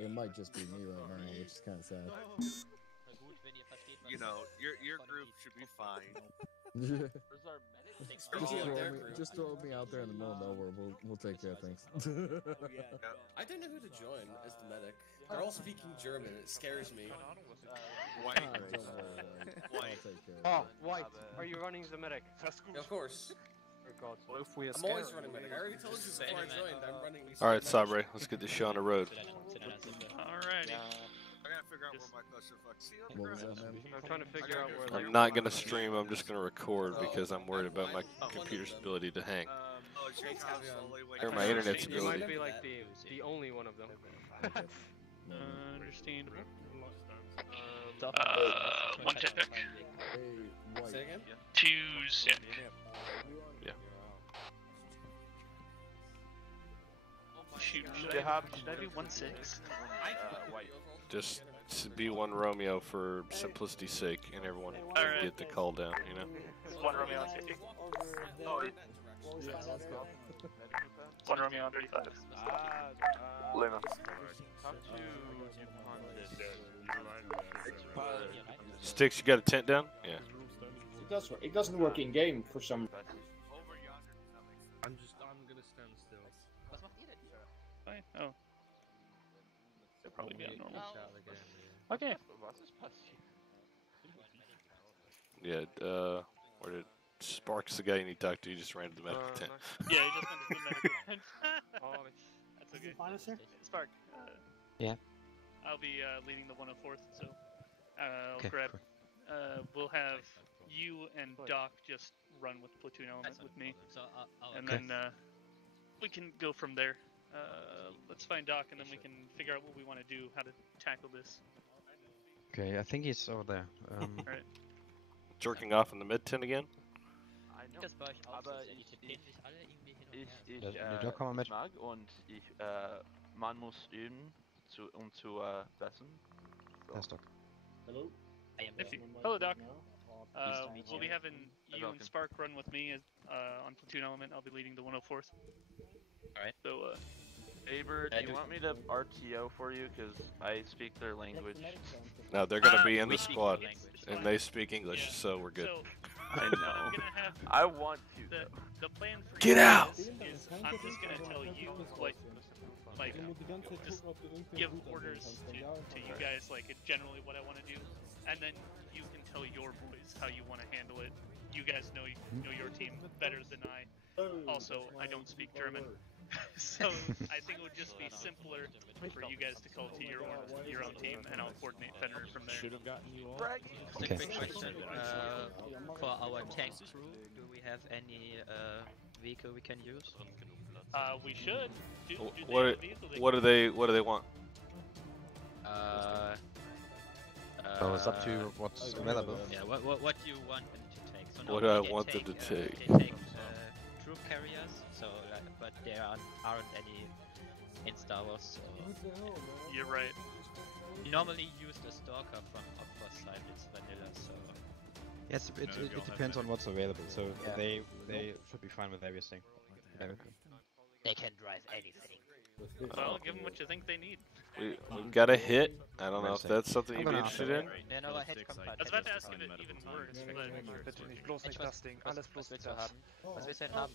it might just be me right now, which is kind of sad. You know, your group should be fine. Just throw me out there in the middle of nowhere. We'll take care of things. I don't know who to join as the medic. They're all speaking German. It scares me. White. Oh, White, are you running the medic? Yeah, of course. Oh God. I'm always running medic. I already told you before I joined. I'm running these. All right, Sabre, let's get this show on the road. Alrighty. I gotta figure out where my clusterfuck. See on the What was ground. that, man? I'm trying to figure out where. I'm not gonna stream. I'm just gonna record because I'm worried about my computer's ability to hang. Oh, it's your house slowly waking Or up. my internet's You ability. might be like the only one of them. Understandable. One check. Hey, White. Say again? 2 sick. Yeah. Shoot, should I be 1-6? Just be one Romeo for simplicity's sake, and everyone Alright. get the call down. You know. One Romeo on 50. One Romeo on 35. Luna. Sticks, you got a tent down? Yeah. It doesn't work in game for some. I'm gonna stand still. Fine. Oh. They'll probably be on normal. Okay. Yeah. Where did Sparks the guy you need to talk to? You just ran to the medical tent. Yeah, he just went to the medical tent. Oh, that's okay. Spark. Yeah. I'll be leading the 104th, so I'll Okay, grab. cool. We'll have you and Doc just run with platoon element with me, and then we can go from there. Let's find Doc, and then we can figure out what we want to do, how to tackle this. Okay, I think he's over there. Alright. Jerking off in the mid tent again? Der kann man mit. Und man muss üben, zu bessern. That's Doc. Hello. Hello, Doc. We'll be having you and Spark run with me on platoon element. I'll be leading the 104th. Alright. So, Aber, do you want me to RTO for you? Because I speak their language. No, they're gonna be in the squad, and they speak English, so we're good. So, I I'm know. gonna have I want to. the plan for Get you out! is I'm just gonna tell you what, like, just give orders to you guys, like, generally what I want to do, and then you can tell your boys how you want to handle it. You guys know your team better than I. Also, I don't speak German. So I think it would just be simpler for you guys to call to your own team, and I'll coordinate Fenrir from there. Should have gotten you all. Okay. Quick question. For our tank crew, do we have any vehicle we can use? We should. Do they What have a vehicle what do they want? So it's up to what's available. Yeah, what do you want them to take? So What do I normally they want them to take? They take troop carriers, so but there aren't any in Star Wars. So You're right. we normally use the Stalker from Opera side. It's vanilla, so Yes, it depends on what's available. So Yeah. they should be fine with everything. they can drive anything. Well, give them what you think they need. We've got a hit. I don't know if that's something I'm you'd be gonna interested in. Yeah, no, head combat. I was about to ask if it even works, but Bitte nicht, bloß nicht das Ding, alles bloß nicht das. Was willst du denn haben?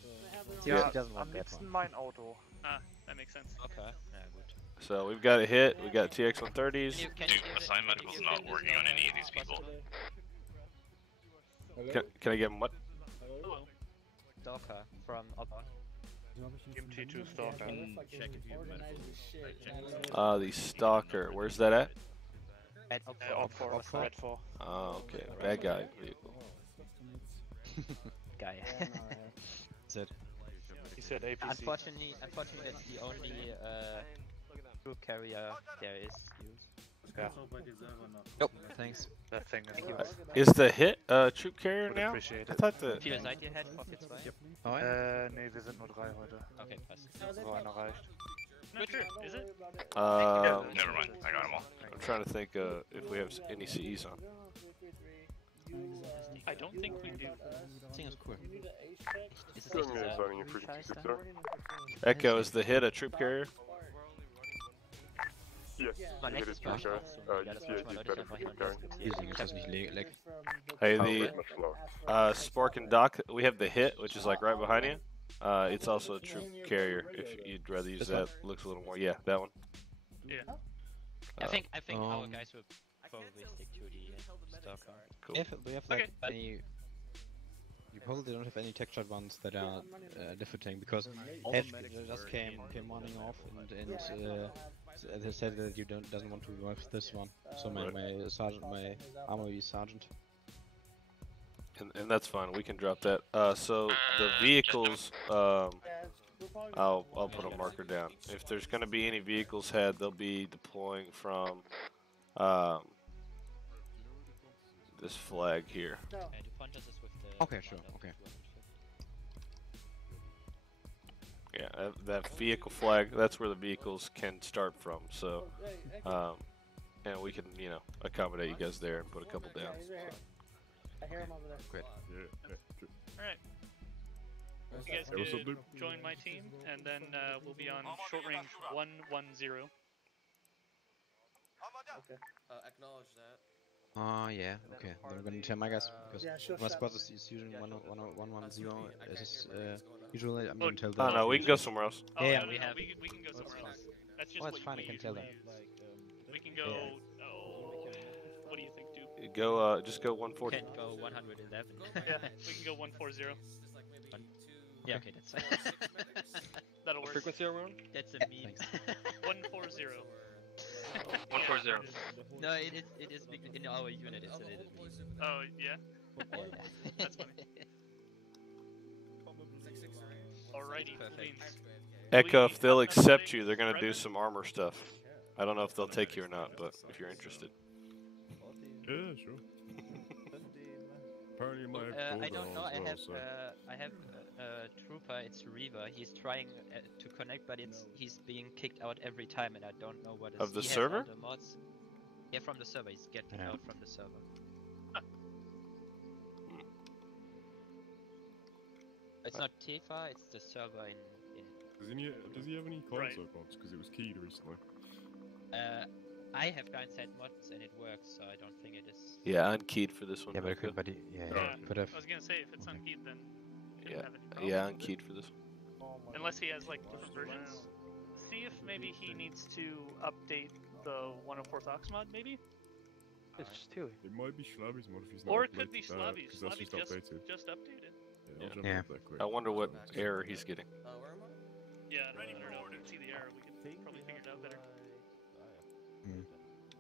Ja, He doesn't want am that liebsten mein Auto. ah, that makes sense. Okay. Yeah, good. So we've got a hit. We got TX-130s. Can Dude, you Assign Medical's not working on any of these people. Can I give them what? Hello. Stalker from Opera. T2 Stalker. The Stalker. Where's that at? Opfer. Oh, okay. Bad guy vehicle. Guy. That's it. He said APC. Unfortunately, that's the only troop carrier there is used. Yeah. Yep. Thanks. That thing is Is the hit troop carrier Would now? appreciate I it. thought the. Wie viel seid ihr Head? Profit 2? Yep. Nee, wir sind nur 3 heute. Okay, passt. So einer reicht. Not sure. Is it? Never mind, I got them all. I'm trying to think if we have any CEs on. I don't think we do. I think it's cool. Ist es nicht dieser Scheiß da? Echo, is the hit a troop carrier? Yes. Mein nächstes Mal ja, das muss man Leute einfach hin und her Using ist das nicht lag? Hey, the Spark and Dock, we have the hit, which is like right behind you. It's also a troop carrier if you'd rather use that. Looks a little more. Yeah, that one. Yeah. I think our guys will probably stick to the Stalker. Cool. We have like any. You probably don't have any textured ones that are defeating because Hedge just came running off and they said that you doesn't want to work this one. So my sergeant, my armor sergeant. And that's fine. We can drop that. So the vehicles, I'll put a marker down. If there's going to be any vehicles had, they'll be deploying from this flag here. Okay, sure. Okay. Yeah, that vehicle flag. That's where the vehicles can start from. So, and we can, you know, accommodate you guys there and put a couple down. So. I hear him over there. Great. Alright. You guys could join my team, and then we'll be on short range 110. Okay. Acknowledge that. Yeah, okay. Then I'm gonna tell my guys because my squad is usually 110. This is usually I'm gonna tell them. Oh no, we can go somewhere else. Oh, yeah, no, we can go somewhere else. That's just it's fine. I can tell them. We can go. Oh, what do you think, dude? Go, just go 140. Can go 111. Yeah, we can go 140. Yeah, okay, that's that'll work. Frequency are we on? that's a meme. 140. 140. No, it is in our unit. It's a little meme. Oh yeah. That's funny. Alrighty. Beans. Echo, if they'll accept you, they're gonna do some armor stuff. I don't know if they'll take you or not, but if you're interested. Yeah, sure. Apparently my I don't know. I have a trooper. It's Reaver. He's trying to connect, but he's being kicked out every time, and I don't know what is. Of the he has server? all the mods. Yeah, from the server. He's getting out from the server. It's not Tifa. It's the server in. Does he have any console mods? Because it was keyed recently. I have inside mods and it works, so I don't think it is. Yeah, unkeyed for this one. Yeah, but I was gonna say if it's unkeyed, then it doesn't have any problem. Yeah, unkeyed for this one. Unless he has like different versions. See if maybe he needs to update the 104th Ox mod, maybe. It's just two. It might be Schlabby's mod if he's not. Or it could be Slabby. Slabby just updated. Yeah. I wonder what error he's getting. Where am I? Yeah, I don't even know if we can see the error. We could probably figure it out better.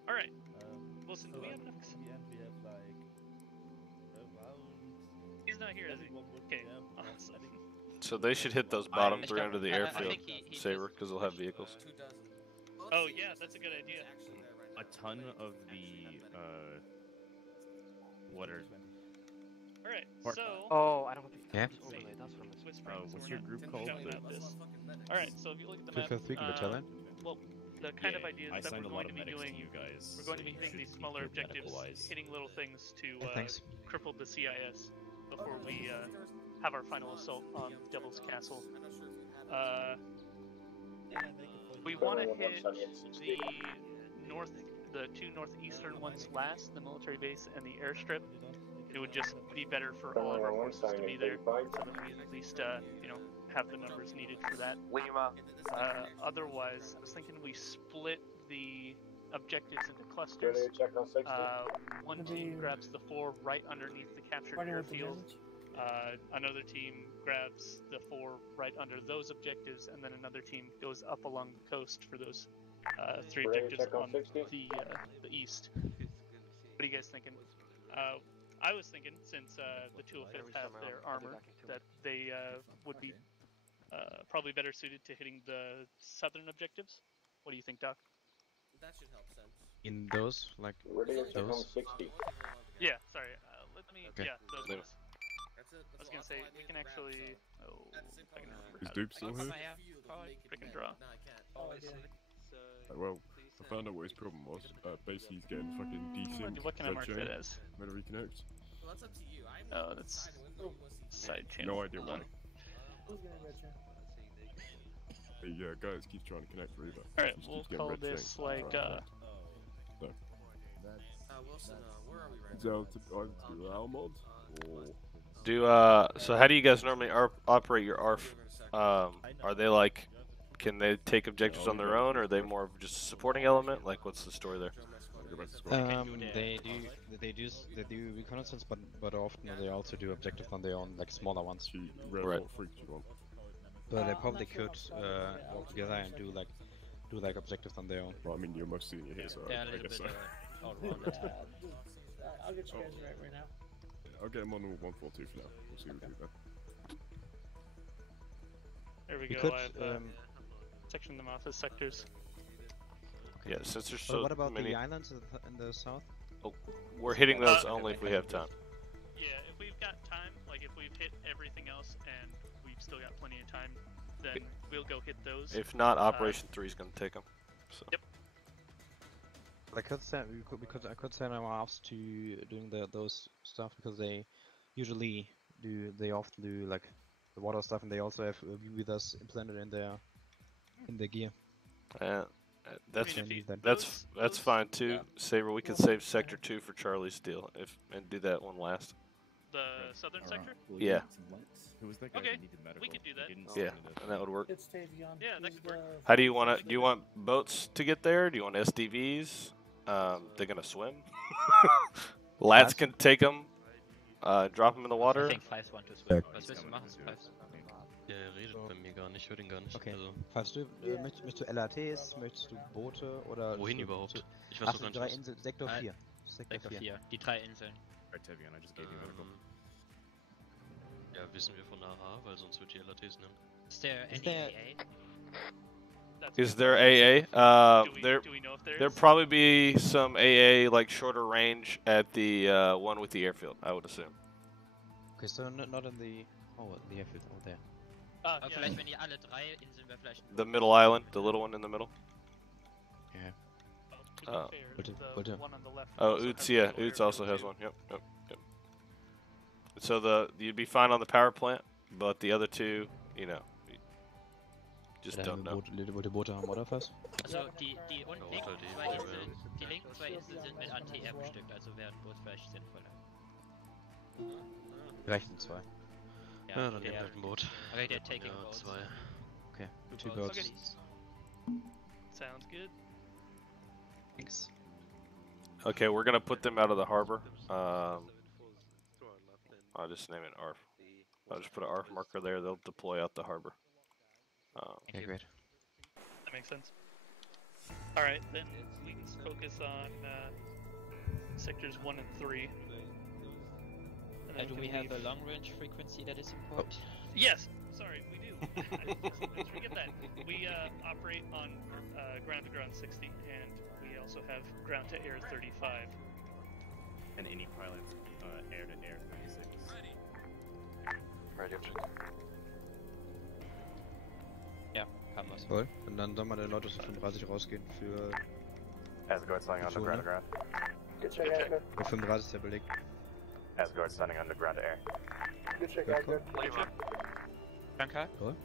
Alright. Wilson, do we have enough? He's not here, is he? Okay, awesome. So they should hit those bottom three under the airfield, Saber, because they'll have vehicles. Oh yeah, that's a good idea. A ton of the what are? Alright, so. Oh, I don't think that's overlay. That's what I'm missing. What's your group called? Alright, so if you look at the map, well, the kind of ideas that we're going to be doing, we're going to be hitting these smaller objectives, hitting little things to cripple the CIS before we have our final assault on Devil's Castle. We want to hit the two northeastern ones last, the military base and the airstrip. It would just be better for all of our forces to be there, so that we at least, you know, have the numbers needed for that. Otherwise, I was thinking we split the objectives into clusters. One team grabs the 4 right underneath the captured airfield. Another team grabs the 4 right under those objectives, and then another team goes up along the coast for those 3 objectives on the east. What are you guys thinking? I was thinking, since the 205th have their armor, that they would be probably better suited to hitting the southern objectives. What do you think, Doc? That should help sense. In those, like those? Yeah, sorry. Let me. Okay. Yeah, those ones. I was gonna say we can actually. Oh, I can remember. Is Dupe still here? Freaking draw. Well, I found out what his problem was. Basically, he's getting fucking desync. What can I mark that as? When it reconnects. Well, that's up to you. Oh, that's side channel. No idea why. The guys keep trying to connect Reba. Alright, Just we'll keeps getting call red this things, like trying to Wilson, where are we right Is that to do our mod? Or... So how do you guys normally operate your ARF? Are they like, can they take objectives on their own, or are they more of just a supporting element? Like, what's the story there? They do reconnaissance, but often they also do objectives on their own, like smaller ones. Right. But they probably could work together and do like objectives on their own. Well, I mean, you're most senior here, so Yeah, I guess so. I'll get you guys right now. I'll get him on 142 for now. We'll see what we do then. There we We go. could, I've sectioned them off as sectors. Yeah, since there's so what about many... the islands in the south? Oh, we're hitting those only if we have time. Yeah, if we've got time, like if we've hit everything else and we've still got plenty of time, then we'll go hit those. If not, Operation 3 is going to take them. So. Yep. I could send our ARFs to doing those stuff because they usually do. They often do like the water stuff, and they also have with us implanted in their gear. That's fine too, yeah. Saber. We could save Sector 2 for Charlie's deal and do that one last. The southern sector? Yeah. Who was that guy okay, who needed medical? we could do that. Yeah, and that would work. It's Tavion. Yeah, that could work. How do you want to? Do you want boats to get there? Do you want SDVs? They're gonna swim. Lads can take them. Drop them in the water. I think Fives want to swim. Was willst du machen, Fives? Der redet bei mir gar nicht, ich höre den gar nicht. Okay. Also, Falls du, möchtest du LATs, möchtest du Boote oder... Wohin überhaupt? Ich weiß doch gar nicht. Drei Inseln, Sektor 4. Sektor 4, die 3 Inseln. Right, Tavion, I just gave you medical. Ja, wissen wir von AA, weil sonst wird die LATs nehmen. Is there any AA? Is there AA? Do we know if there there'd probably be some AA, like shorter range, at the one with the airfield, I would assume. Okay, so not in the... Oh, the airfield, oh there. Aber vielleicht wenn ihr alle 3 Inseln wäre vielleicht... The middle island, the little one in the middle. Yeah. Oots, yeah, Oots also has one. Yep. So you'd be fine on the power plant, but the other two, you know, just don't know. Wollt ihr Boote haben, oder was? Also die linken 2 Inseln, sind mit ATR bestückt, also wäre ein Boot vielleicht sinnvoller. Reichen 2. Ja, dann nehmt halt ein Boot. Okay, they're taking ja, boats. 2. Okay, 2 boats. Okay. Sounds good. Thanks. Okay, we're gonna put them out of the harbor. I'll just name it ARF. I'll just put an ARF marker there. They'll deploy out the harbor. Okay, great. That makes sense. All right, then we can focus on sectors 1 and 3. Do we have a long-range frequency that is important? Yes. Sorry, we do. I forget that. We operate on ground-to-ground 60, and we also have ground-to-air 35. And any pilots air-to-air 36. Radio check. Ja, kann was. Toll. Und dann soll mal der Lotus 35 rausgehen für... Asgard standing on the ground to ground. Good check, Asgard. Der 35 ist ja belegt. Asgard standing on the ground to air. Good check, Asgard. Shankar? Cool.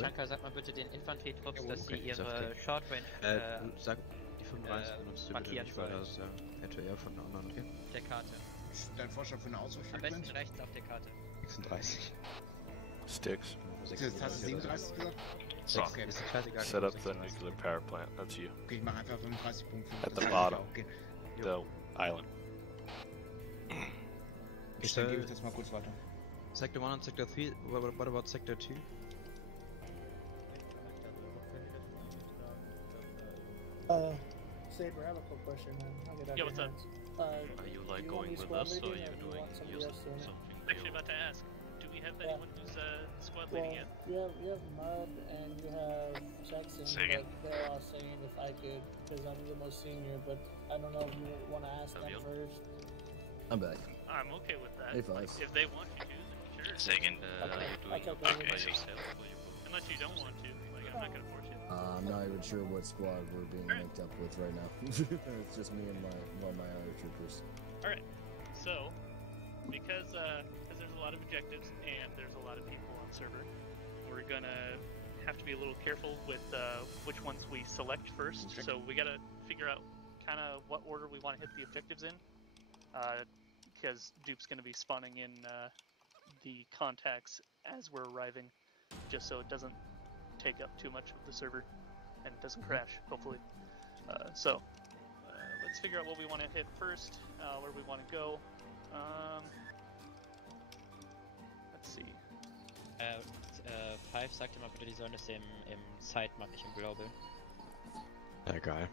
Shankar, sag mal bitte den Infanterietrupps, dass sie ihre Short Range sag die 35 benutzt du bitte nicht, weil das ist RTR von der anderen, okay? Der Karte. Ist dein Vorschlag für eine Am besten rechts auf der Karte. 36. Sticks. Hast du 37 gesagt? So, Okay. set up the nuclear power plant. That's you. Okay, ich mach einfach 35.5. At the bottom. The island. Ich dann gebe ich das mal kurz weiter. Sector 1 and Sector 3, what about Sector 2? Saber, I have a quick question, man. I'll get out Yeah, what's up? Are you like going with us, or are you doing something? Actually, about to ask. Do we have anyone who's squad leading yet? You have Mud and you have Jackson, but they're all saying if I could, because I'm the most senior, but I don't know if you want to ask them first. I'm back. I'm okay with that. Hey, Like, Fives. if they want you to, then sure. Second, are you doing it by yourself? Unless you don't want to, like I'm not gonna force you. I'm not even sure what squad we're being linked up with right now. It's just me and my other troopers. All right. So, because there's a lot of objectives and there's a lot of people on server, we're gonna have to be a little careful with which ones we select first. So we gotta figure out kind of what order we want to hit the objectives in, because Dupe's gonna be spawning in the contacts as we're arriving, just so it doesn't take up too much of the server and it doesn't crash, hopefully. So let's figure out what we want to hit first, where we want to go. Let's see. 5 sagte mal bitte, die sollen das im Side machen, nicht im Global. Egal.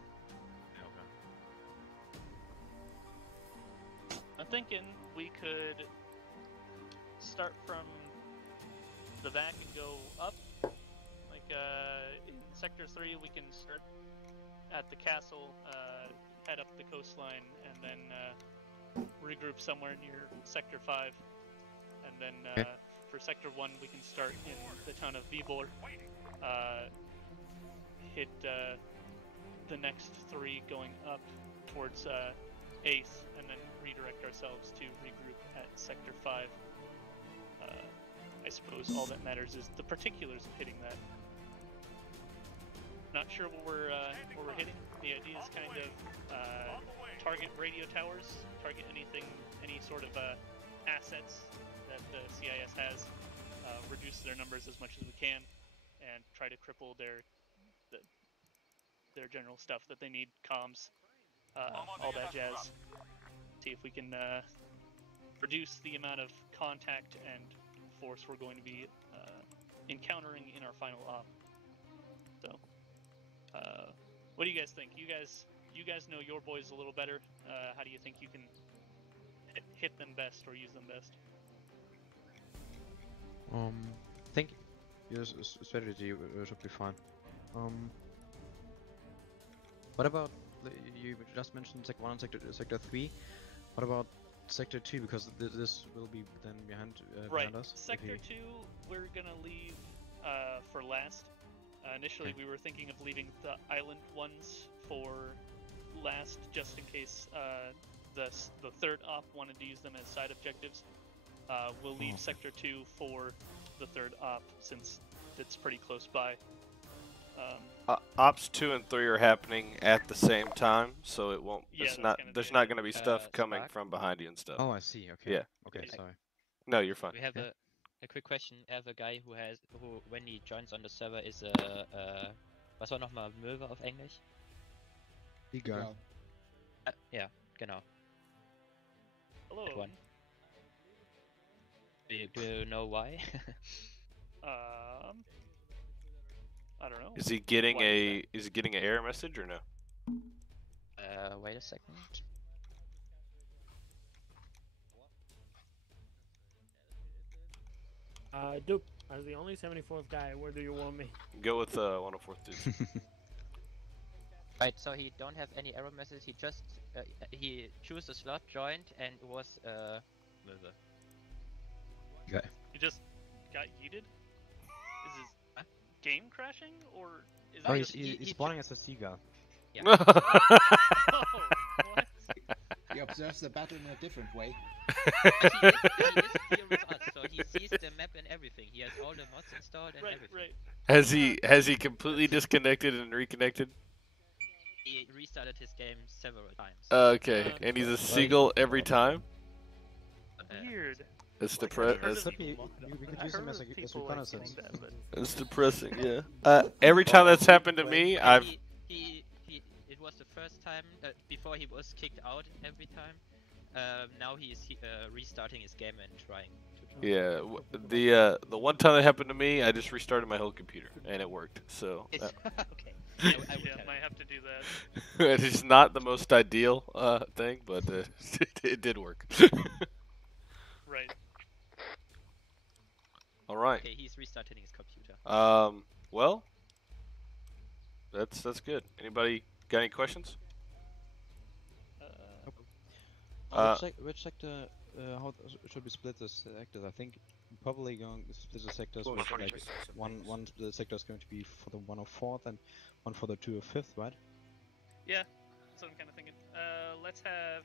I'm thinking we could start from the back and go up. Like in Sector 3, we can start at the castle, head up the coastline, and then regroup somewhere near Sector 5. And then for Sector 1, we can start in the town of Vibor, hit the next 3 going up towards Ace, and then redirect ourselves to regroup at Sector 5. I suppose all that matters is the particulars of hitting that. Not sure what we're hitting. The idea is kind of target radio towers, target anything, any sort of assets that the CIS has, reduce their numbers as much as we can, and try to cripple their general stuff that they need, comms, all that jazz. See if we can reduce the amount of contact and force we're going to be encountering in our final op. So, what do you guys think? You guys know your boys a little better. How do you think you can hit them best or use them best? I think your strategy should be fine. What about you just mentioned Sector 1 and Sector 3? What about Sector 2, because this will be then behind us? Sector 2 we're gonna leave for last. Initially we were thinking of leaving the island ones for last, just in case the third op wanted to use them as side objectives. We'll leave Sector 2 for the third op, since it's pretty close by. Ops 2 and 3 are happening at the same time, so it won't. Yeah, there's not going to be stuff coming from behind you and stuff. Oh, I see. Okay. Yeah. Okay. Sorry. No, you're fine. We have a quick question. I have a guy who when he joins on the server is was war nochmal Möwe auf Englisch? Egal. Ja, genau. Hello. That one. Do you know why? I don't know. Is he getting an error message or no? Wait a second. Dupe, as the only 74th guy, where do you want me? Go with 104th dude. Right, so he don't have any error message. He just he chose a slot, joined, and was Möwe. Okay. You just got yeeted? Is his game crashing, or is Oh, it he's spawning as a seagull. Yeah. Oh, what? He observes the battle in a different way. He is here with us, so he sees the map and everything. He has all the mods installed and everything. Right. Has he completely disconnected and reconnected? He restarted his game several times. Okay, and he's a seagull every time? Weird. It's depressing. We could use him as reconnaissance. It's depressing, yeah. Every time that's happened to me, It was the first time before he was kicked out every time. Now he is restarting his game and trying to. Yeah, the one time that happened to me, I just restarted my whole computer and it worked. So. Okay. I might have to do that. It's not the most ideal thing, but it did work. Right. All right. Okay, he's restarting his computer. Well, that's good. Anybody got any questions? Which sector? How should we split the sectors? I think probably going to split the sectors with like one the sector is going to be for the 104th and one for the 205th, right? Yeah, that's what I'm kind of thinking. Let's have.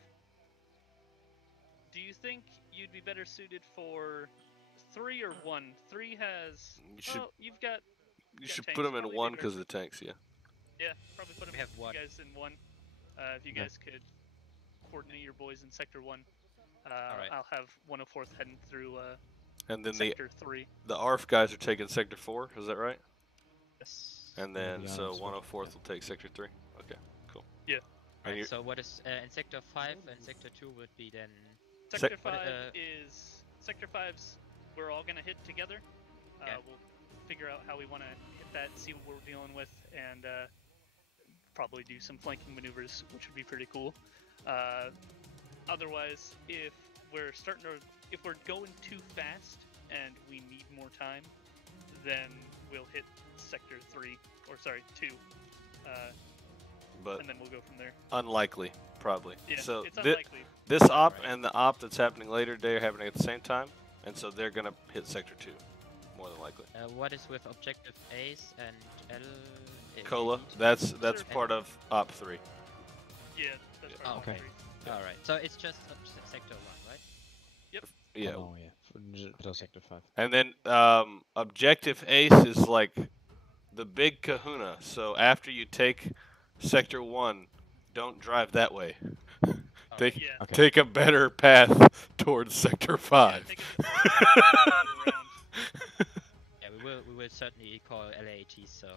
Do you think you'd be better suited for 3 or 1? 3 has. You've got. You should put them in 1 because of the tanks, yeah. Yeah, probably put them. We have you 1. guys in 1. If you guys could coordinate your boys in Sector 1. Alright. I'll have 104th heading through and then Sector 3. The ARF guys are taking Sector 4, is that right? Yes. And then, so 104th will take Sector 3? Okay, cool. Yeah. Alright, so what is in Sector 5 and Sector 2 would be then... Sector 5 is... Sector 5's we're all going to hit together. We'll figure out how we want to hit that, see what we're dealing with, and probably do some flanking maneuvers, which would be pretty cool. Otherwise, if we're going too fast and we need more time, then we'll hit Sector 3, or sorry, 2. But and then we'll go from there. Unlikely, probably. Yeah, so it's unlikely. This op and the op that's happening later, they're happening at the same time, and so they're gonna hit Sector 2, more than likely. What is with Objective Ace and L? Cola, that's part of Op 3. Yeah, that's part of Op 3. Alright, so it's just Sector 1, right? Yep. Yeah. Oh yeah, for Sector 5. And then Objective Ace is like the big kahuna. So after you take Sector 1, don't drive that way. Take a better path towards Sector 5. Yeah, we will certainly call LAT, so...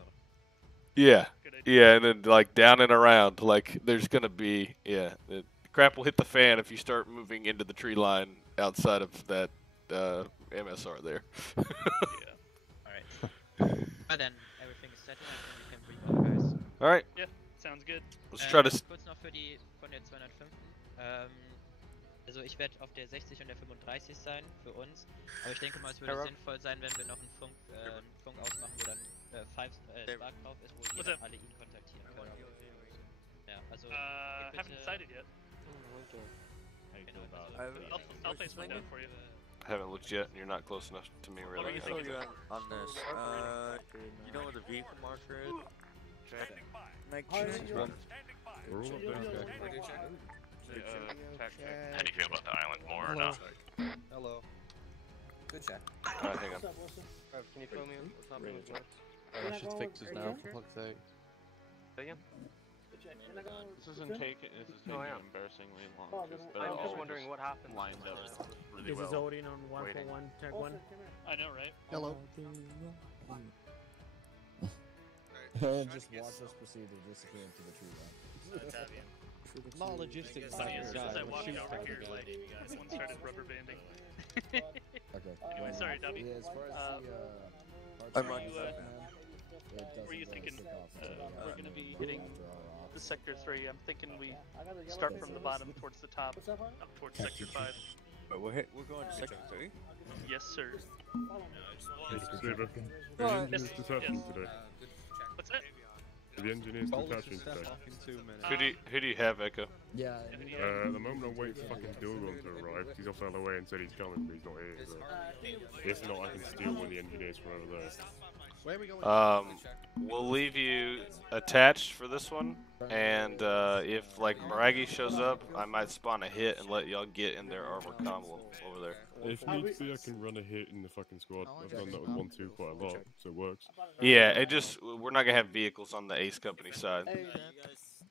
Yeah, and then like down and around, like there's gonna be, the crap will hit the fan if you start moving into the tree line outside of that MSR there. Alright. But then everything is set and we can bring all guys. Alright. Yeah, sounds good. Let's try to... Kurz noch von der 205. Also ich werde auf der 60 und der 35 sein für uns, aber ich denke mal, es würde sinnvoll sein, wenn wir noch einen Funk ausmachen, wo dann Spark drauf ist, wo jeder alle ihn kontaktieren kann. Ja, also haven't decided yet. I'll place one down for you. I haven't looked yet, and you're not close enough to me, really. Let me show you on this. You know where the vehicle marker is? Make sure We're all up there. How do you feel about the island more or not? Hello. Good chat. Hang on. Can you fill me in? What's happening with Let's just fix this now, for fuck's sake. Again? This isn't embarrassingly long. I'm just wondering what happened. Lined up really This well. is Odin on 141, tag 1. I know, right? Hello. And just watch us proceed to disappear into the tree line. Not logistics. As I walked over here, like, someone started rubber banding. Okay. Anyway, sorry, Dubby. Yeah, as far as were you thinking we're going to be hitting the Sector 3? I'm thinking we start from the bottom towards the top, up towards Sector 5. But we're going to Sector 3? Yes, sir. The engineers detaching today. What's that? The engineers detaching today. Who do you have, Echo? Yeah. At the moment I'm waiting for fucking Dilgon to arrive. He's off the other way and said he's coming, but he's not here. So if not, I can steal one of the engineers from over there. Where are we going? We'll leave you attached for this one, and if like Maragi shows up, I might spawn a hit and let y'all get in their armor combo over there. If needs be, I can run a hit in the fucking squad. I've done that with 1-2 quite a lot, so it works. Yeah, we're not gonna have vehicles on the Ace Company side.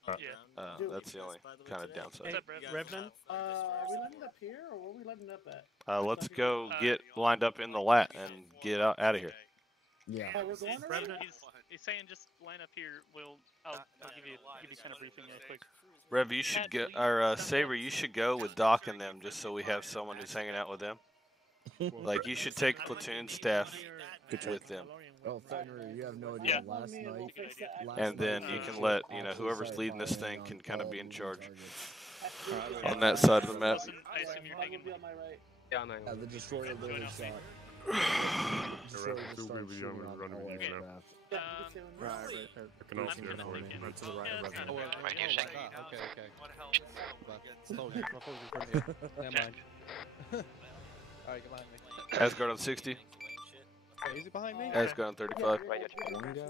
That's the only kind of downside. Revenant? Are we letting up here, or where are we letting up at? Let's go get lined up in the lat and get out of here. Yeah. Revenant, he's saying just line up here. I'll give you kind of briefing real quick. Rev, you should go, or Saber, you should go with Doc and them, just so we have someone who's hanging out with them. Like, you should take platoon staff with them. Oh, Fenrir, you have no idea. Last night, and then you can let, whoever's leading this thing can kind of be in charge on that side of the map. I assume you're taking Yeah, I'm hanging. the destroyer literally shot. Destroyer just started shooting on all aircraft. I can also go for it. Right to the right of Revenant. Right here, check. Okay. Never mind. Alright, get behind me. Asgard on 60. Wait, is he behind me? Asgard on 35. One guy.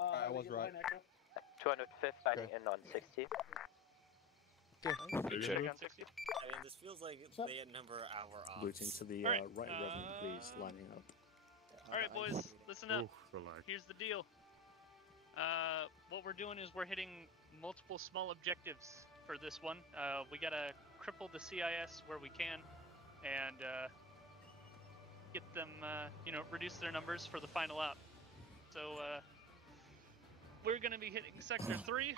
I was right. 205 fighting in on 60. 60. Good check. Check on 60. I mean, this feels like they number our ops. Booting to the Alright, right revenue, please, lining up. Alright, boys, listen up. So like, Here's the deal. What we're doing is we're hitting multiple small objectives for this one. We gotta cripple the CIS where we can, and get them, reduce their numbers for the final op. So we're gonna be hitting Sector 3.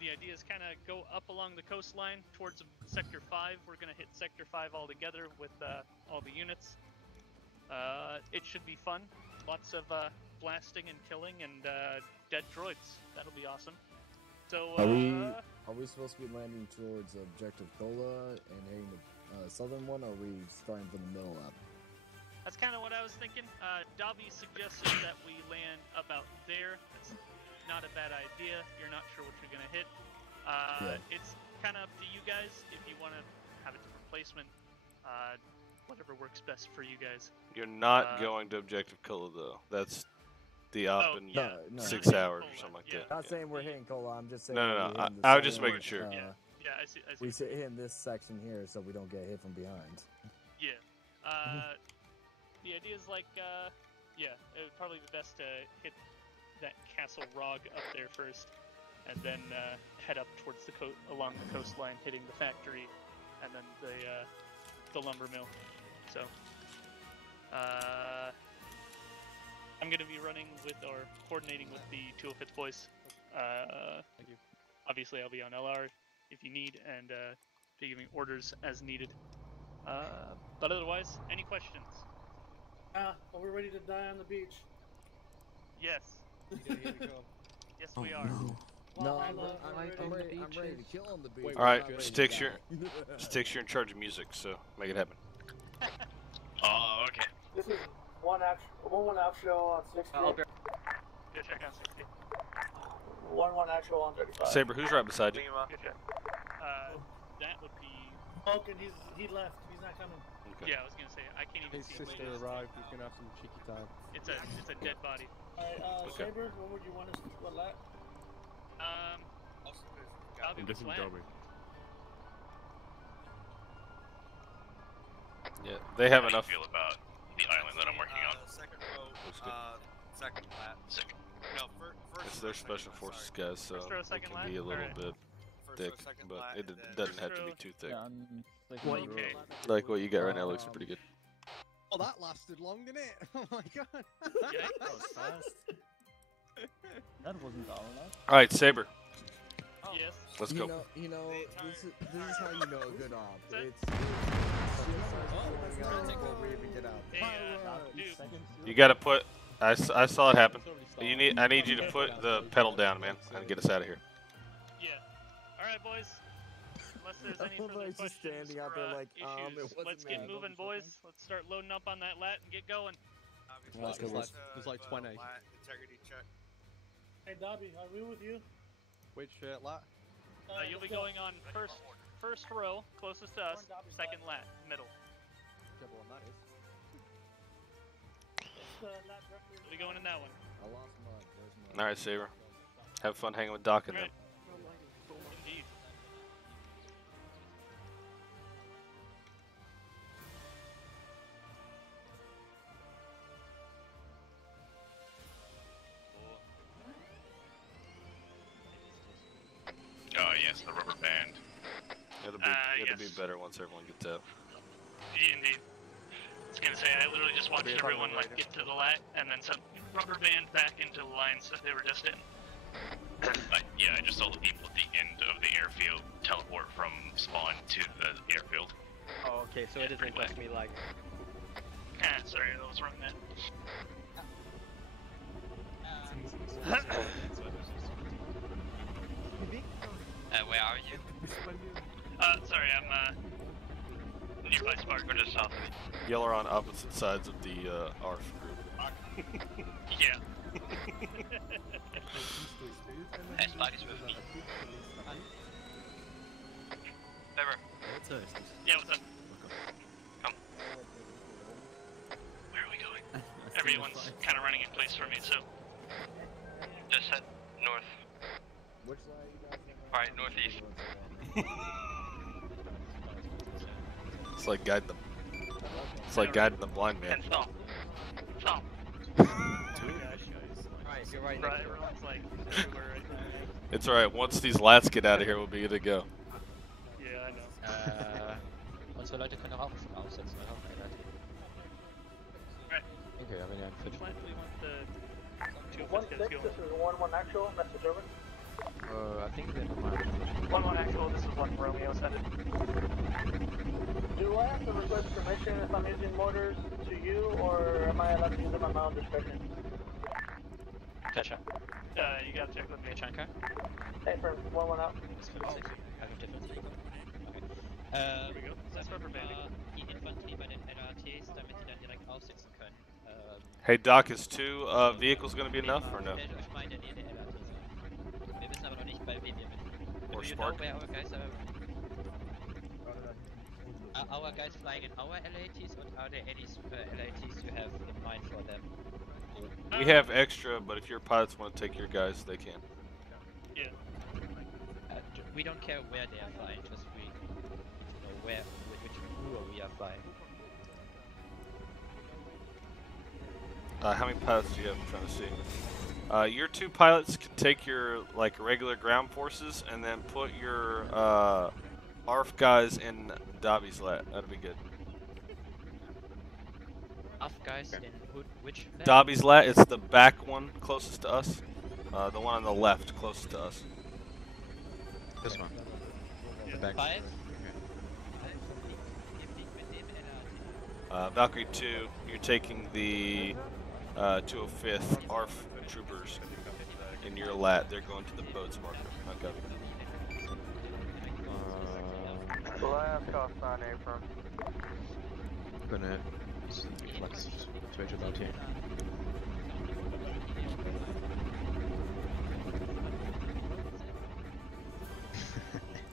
The idea is kind of go up along the coastline towards Sector 5. We're gonna hit Sector 5 all together with all the units. It should be fun. Lots of blasting and killing and dead droids. That'll be awesome. So are we supposed to be landing towards Objective Cola and hitting the southern one, or are we starting from the middle up? that's kind of what I was thinking. Dobby suggested that we land about there. That's not a bad idea. You're not sure what you're gonna hit. It's kind of up to you guys if you want to have a different placement. Whatever works best for you guys. You're not going to Objective Cola though. That's the op in No. 6 hours or something like that. Not saying we're hitting Cola. I'm just saying. No. we're hitting I the was just southern, making sure. Yeah, I see. We sit in this section here so we don't get hit from behind. Yeah. The idea is like, it would probably be best to hit that Castle Rog up there first, and then head up towards the along the coastline, hitting the factory, and then the lumber mill. So, I'm gonna be running with or coordinating with the 205th boys. Thank you. Obviously, I'll be on LR if you need, and be giving orders as needed. But otherwise, any questions? Are we ready to die on the beach? Yes. Here we go. Yes, we are. No, I'm ready to kill on the beach. Wait, All right, I'm not ready to Sticks, die. you're in charge of music, so make it happen. Oh, okay. This is one actual on 60. Good check on 60. 1 actual on 35. Saber, who's right beside you? Good check. That would be. Falcon, he left. He's not coming. Okay. Yeah, I was gonna say I can't even His see sister his. arrived. He's gonna have some cheeky time. It's a dead body. Alright, Saber, what would you want us to what lat? I'll be I'm guessing flat. Dobby. Yeah, they have How do you enough. feel about the island that I'm working on? Second row, second lat. Second. No, first. It's their special forces guys, so First row, it second can be a lat? little Alright. bit First thick, row, second but lat, it and then doesn't first have to be row. too thick. Okay. Like what you got right now looks pretty good. Oh, that lasted long, didn't it? Oh my god. That wasn't all enough. All right, Saber, Yes. let's go. You know, this is how you know a good op. It's before we even get out. Dude. You gotta put. I saw it happen. I need you to put the pedal down, man, and get us out of here. Yeah. All right, boys. Unless there's any further Everybody's just questions standing out or, there like, issues, it wasn't let's get me. moving, boys. Let's start loading up on that lat and get going. There's like 20. Lat integrity check. Hey, Dobby, are we with you? Which lat? You'll be going on first row, closest to us. Second lat, middle. Whichever one that is. You'll be going in that one. I lost mud. Where's mud? All right, Saber. Have fun hanging with Doc and them. Alright. Indeed. Oh yes, the rubber band. It'll be Yes. better once everyone gets out. Indeed. I was gonna say, I literally just watched everyone like get to the lat and then some rubber band back into the lines that they were just in. Yeah, I just saw the people at the end of the airfield teleport from spawn to the airfield. Oh, okay, so it isn't just me like. Sorry, that was wrong then. Where are you? Sorry, I'm nearby Spark. Or just south. Y'all are on opposite sides of the ARF group. Yeah. Spark is with me. Never. Yeah, what's up? Come. Where are we going? Everyone's kind of running in place for me, so. Just head north. Which side you guys on? Alright, northeast. It's like guiding the. It's like guiding the blind man. And stop. Stop. Alright, you're right. Right, everyone's like everywhere right now. It's alright, once these lats get out of here, we'll be good to go. Yeah, I know. Unsere Leute können auch aufsetzen, wir haben relativ. Okay, I mean, I'm fit. Which line do we want the two of us 1-6, guys this going? is 1-1 actual, message over. I think they're normal. 1-1 actual, this is 1 Romeo, send it. Do I have to request permission if I'm using mortars to you, or am I allowed to use them at my own discretion? Gotcha. You gotta check with me. Chanka? Hey, for 1-1 out. There we go. That's rubber banding. Die Infanterie bei den LATs, damit sie dann direkt aufsitzen können. Hey Doc, is 2 vehicles gonna be enough or no? Ich meine, in der Nähe der LATs. Wir wissen aber noch nicht, bei wem wir mit. Or Do you know Spark? where our guys are our guys flying in our LATs, or are there any LATs you have in mind for them? We have extra, but if your pilots want to take your guys, they can. Yeah. We don't care where they are flying, just we need to know where, with which crew we are flying. How many pilots do you have? I'm trying to see. Your 2 pilots can take your like regular ground forces, and then put your ARF guys in Dobby's lat. That'd be good. ARF guys in which lat? Dobby's lat. It's the back one closest to us. The one on the left closest to us. This one. Yeah. The back. 5? Valkyrie 2, you're taking the 205th ARF troopers in your lat. They're going to the boats marker. Okay. Last off on apron. Gonna switch about here.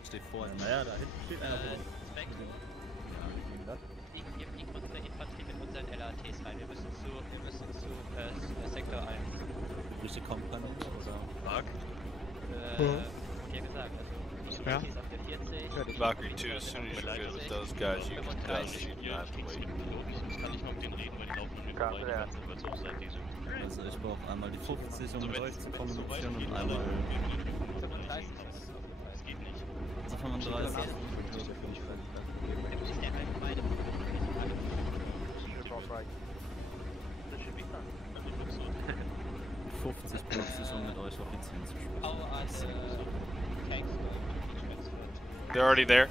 Steht vorne. Naja, da hinten steht einer. Wie kommt unsere Infanterie mit unseren LATs rein? Wir müssen zu Sektor 1. Grüße Company oder Park? Ja gesagt, also die LATs auf der 40. Valkyrie 2, as soon as you're good with those guys, you can shoot them out the way. Ich kann nicht noch mit denen reden, weil die laufen an mir vorbei die ganze Zeit, so seit diese. Also ich brauche einmal die 50, um mit euch zu kommunizieren und einmal... 35. Das geht nicht. Also 35. That should be fun. 50 Blocks, um mit euch Offizieren zu sprechen. How are the tanks going to be transferred? They're already there.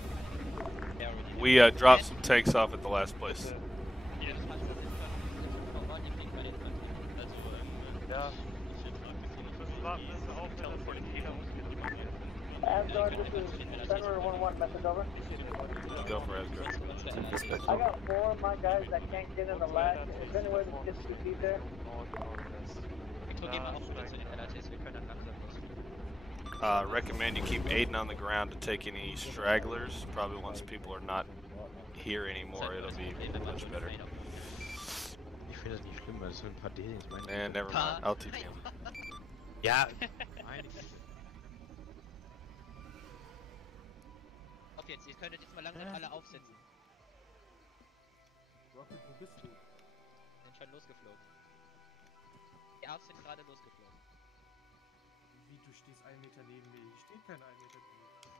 We dropped some tanks off at the last place. Ja. Asgard, this is Fenrir 1-1, message over. Go for Asgard. I got 4 of my guys that can't get in the lag. Is there any way we can get CP there? Recommend you keep Aiden on the ground to take any stragglers. Probably once people are not here anymore, it'll be much better. Ich finde das nicht schlimm, weil es so ein paar Dings. And never mind, I'll teach him. Ja. Auf jetzt, ihr könntet jetzt mal langsam alle aufsetzen. Rocket, wo bist du? Sind schon losgeflogen. Die Arts sind gerade losgeflogen. Wie, du stehst 1 Meter neben mir? Hier steht kein 1 Meter neben mir.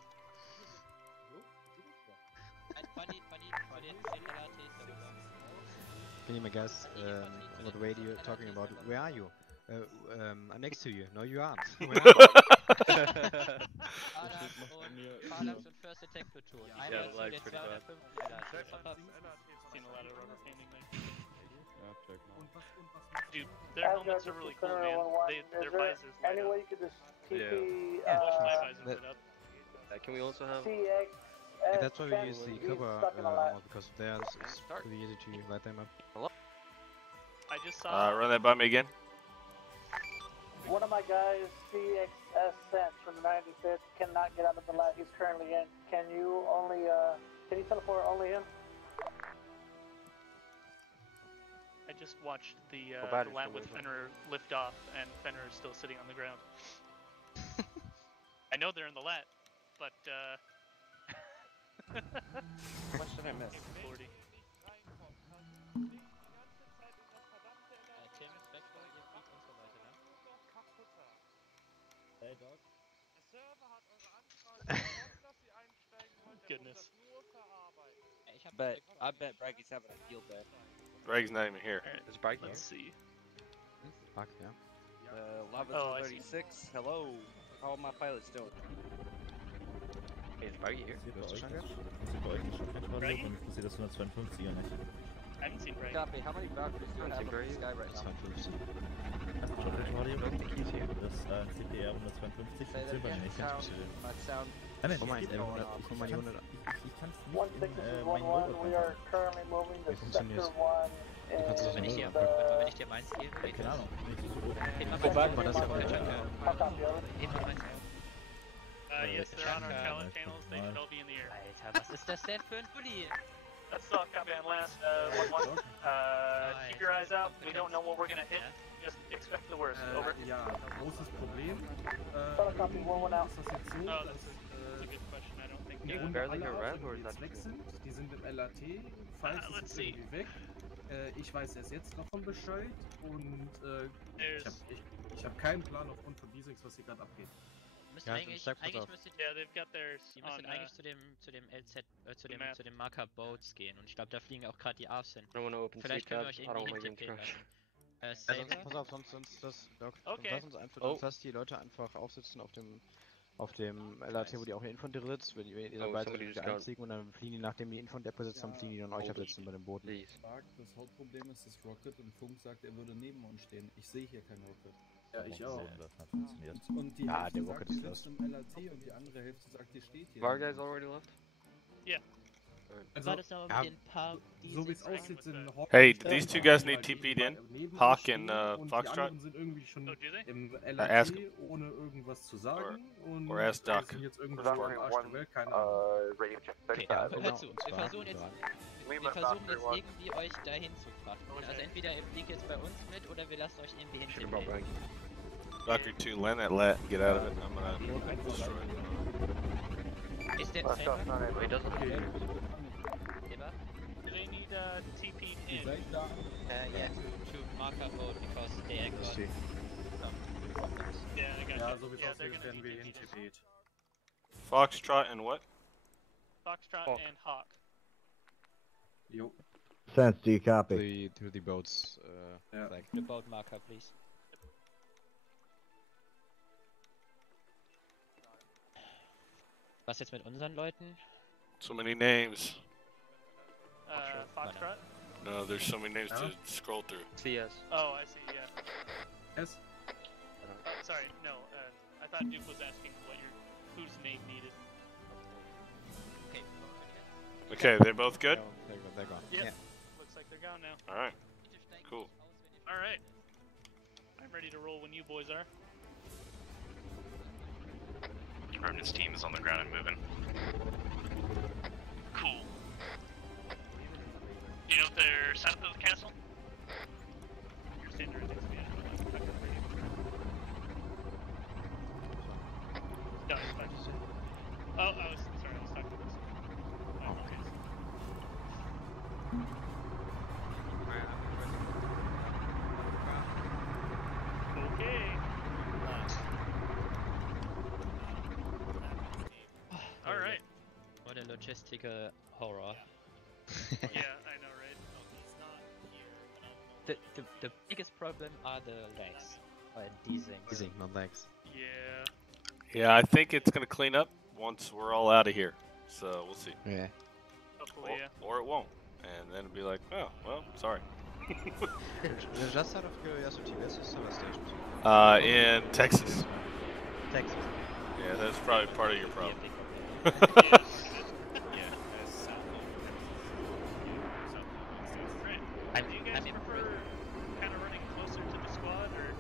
Funny, den LATs darüber. Can you, my guys, on the radio talking about where are you? I'm next to you. No, you aren't. Where are you? Phalanx und First Attack Platoon. Einmal zu den 205 LATs. Seen a lot of rubber banding there. Dude, their helmets are really cool, man. Their visors light Any up. way you could just TP, My visors lit up. Can we also have... CX, And that's why we use the cover armor, because theirs is pretty easy to light them up. Hello? I just saw... Run that by me again. one of my guys, CXS Sense from the 95th, cannot get out of the lat he's currently in. Can you teleport only him? I just watched the batteries lab still with working. Fenrir lift off, and Fenrir is still sitting on the ground. know they're in the lat, but What did I miss? 40. Tim, Spectre, ihr fliegt und so weiter, ne? Hey, Dog. Goodness. I bet Braggy's having a field day. Greg's not even here. Alright, Is Braggy let's see. Fuck, yeah. Lava Oh, I see. 36. Hello. How are my pilots doing? Hey, is Braggy here? Passiert bei euch das Shotgun-Radio? Bei mich passiert das 152er nicht. I haven't seen Braggy. Copy. How many Valkyries do you have in the sky right now? 52. Shotgun-Radio? He's here. Das CPR 152 Say that funktioniert bei mir again. nicht. My sound. Nein, Guck mal, ich kann es guck mal die 100. nicht in 16611, we are currently moving to Sector 1 Wenn ich in dir, wenn ich dir meins gebe, geht keine das. Ahnung. Heb mal Guck meins. mal, das ist ja auch der Chunk. Heb mal meins. Yes, they're on our talent panels. They should all be in the air. Alter, was ist das denn für ein Bulli? That's all, copy on last. 1-1. Keep your eyes out. We don't know what we're gonna hit. Just expect the worst. Over. Ja, großes Problem. Copy, 1-1 out. Ist das jetzt so, Oh, dass that's a good question. I don't think. im Grunde alle Autos, die jetzt weg sind, die sind im LAT, falls let's es see. irgendwie weg. Ich weiß erst jetzt davon Bescheid und ich hab keinen Plan aufgrund von Diesings, was hier gerade abgeht. Müsste eigentlich müsstet Yeah, they've got theirs ihr on. müsstet eigentlich zu dem LZ, map. zu dem Marker Boats gehen und ich glaube da fliegen auch gerade die A's hin. I wanna open Vielleicht können wir C-tab. euch I don't irgendwie wanna get in hintippen trash. lassen. Sonst, pass auf, sonst das, Doc, Okay. lass uns einfach, sonst lass die Leute einfach aufsitzen auf dem LAT, wo die auch Infanterie sitzt, wenn ihr dabei seid, somebody die just got- einfliegen und dann fliegen die, nachdem die Infanterie abgesetzt haben, fliegen die dann euch absetzen bei dem Boot. Das Hauptproblem ist, dass Rocket im Funk sagt, er würde neben uns stehen. Ich sehe hier keinen Rocket. Ja, ich auch. Das hat funktioniert. Und die Ja, Hälfte der sagt, Rocket die ist sitzt los. im LAT und die andere Hälfte sagt, die steht hier. Var guys already left? Yeah. Also, War das aber mit den paar so wie es aussieht, sind Hey, did these two guys need TP'd in? Hawk and und Foxtrot? die anderen sind irgendwie schon Oh, do they? im ask LAT, ohne irgendwas zu sagen. Und or ask Doc. sind jetzt irgendwie am Arsch der Welt, keine Ahnung. Okay, hör zu. Wir versuchen jetzt irgendwie euch dahin zu frachten. Also entweder ihr fliegt jetzt bei uns mit oder wir lassen euch irgendwie hinterher. Doctor 2, land that lat and get out of it. I'm gonna destroy it. Ist der Saber? He doesn't hear you. Saber? Do they need TP in? Yeah, to marker boat because they got some problems. Yeah, I got Ja, you. so wie es Yeah, they're aussieht, gonna werden wir need TP. hinterweht. Foxtrot and what? Foxtrot Hawk. and Hawk. Jo. Sense, do you copy? To the boats, Ja. flag. The boat marker, please. Was jetzt mit unseren Leuten? So many names. Foxtrot? No, there's so many names to scroll through. CS. Oh, I see, yeah. Yes? Sorry, no, I thought Duke was asking whose name needed. Okay, they both good? They're gone. Yep. Yeah. Looks like they're gone now. Alright. Cool. Alright. I'm ready to roll when you boys are. Remnant's team is on the ground and moving. Cool. Do you know if they're south of the castle? Your standard needs to be on backup radio. No, it's fine. Oh, I was talking to this. My apologies. Okay. Alright. What a logistical horror. Yeah, I know, right? The biggest problem are the legs. Desync. Desync, not legs. Yeah. Yeah, I think it's gonna clean up once we're all out of here. So we'll see. Yeah. Hopefully, yeah. Or it won't. And then it'll be like, oh, well, sorry. Just out of curiosity, where's the solar station? In Texas. Texas. Yeah, that's probably part of your problem. Do you guys prefer kind of running closer to the squad, or?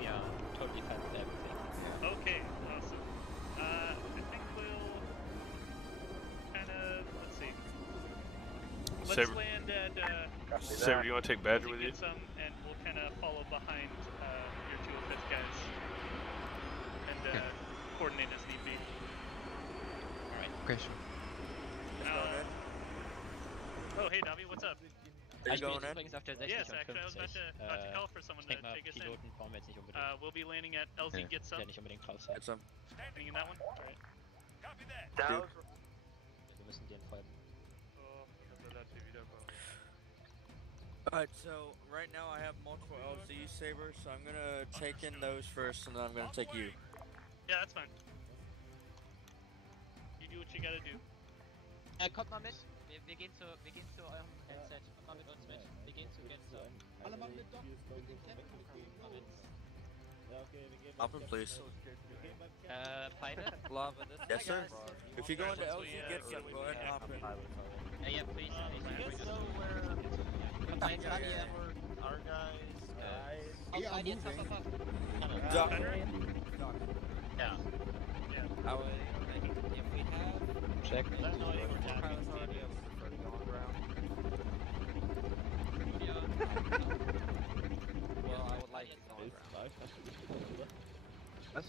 Yeah, totally fine with everything. Okay, awesome. I think we'll kind of, let's see. Let's Saber, land at, Saber, do you want to take Badger with you? get some, and we'll kind of follow behind your 205th guys. And, coordinate as need be. Alright. Okay, sure. Oh, hey Navi, what's up? Ich bin jetzt übrigens auf der 60 Yes, und actually, I was about 50. to call for someone to Ich denke mal, take us in. Piloten brauchen wir jetzt nicht unbedingt. We'll be landing at LZ Get Some. Der nicht unbedingt drauf sein. Landing in that one? Alright. Wir müssen denen folgen. Alright, so right now I have multiple LZ sabers, so I'm gonna take in those first, and then I'm gonna take you. Yeah, that's fine. You do what you gotta do. Kommt mal mit. Wir gehen zu eurem Headset. Kommt mal mit uns mit. Wir gehen zu Get Some. Alle machen mit Doc. Wir gehen Campen. Mal mit. Hop in, please. Pilot? Lava, yes, sir. If you go into LZ Get Some, go ahead and hop in. Yeah, please. Our guys. Outside jetzt, pass. Doc. Yeah. If we have... Check. Let know if we're pilots already have on ground. Well, I would like to go on ground. Was?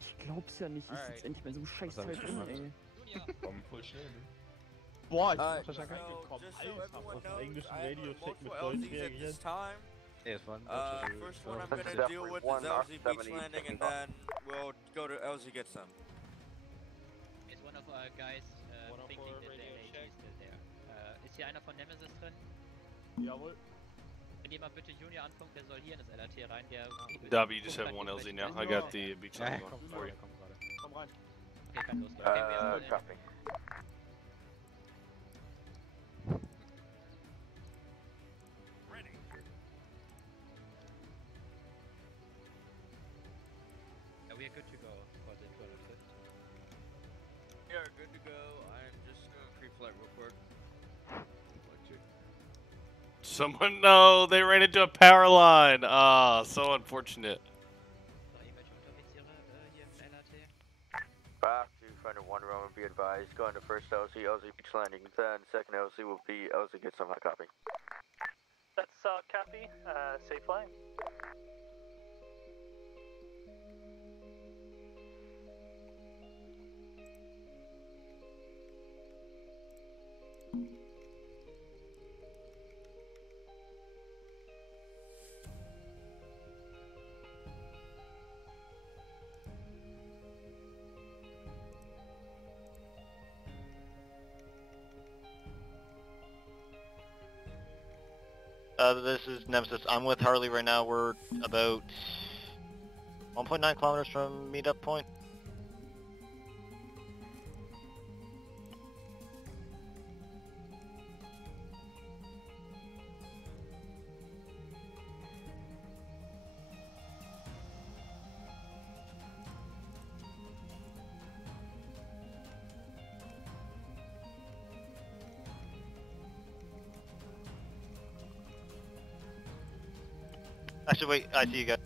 Ich glaub's ja nicht, ich sitz endlich bei so einem Scheißteil drin, ey. Komm, voll schnell, ne? Boah, ich hab das schon gar nicht bekommen. Alter, auf dem englischen Radio-Check mit Deutsch reagieren. Yeah, it's fun. First one I'm gonna deal with is LZ Beach Landing, and then we'll go to LZ Get Some. Is one of our guys thinking that the LAG is still there? Ist hier einer von Nemesis drin? Jawohl. Wenn jemand bitte Junior anfunkt, der soll hier in das LRT rein, der... Dobby, you just have one LZ now. I got the beach line going for you. Komm rein. Okay, kann losgehen. Okay, wir haben Copy. We are good to go for the 12th. We are good to go. I'm just gonna pre-flight real quick. Someone, no, they ran into a power line. Ah, so unfortunate. Back to Finder 1 Roman, be advised. Going to first LZ, LZ Beach Landing, then second LZ will be LZ Get Some. High copy. That's copy. Safe flying. This is Nemesis. I'm with Harley right now. We're about 1.9 kilometers from meetup point. Actually, wait, I see you guys.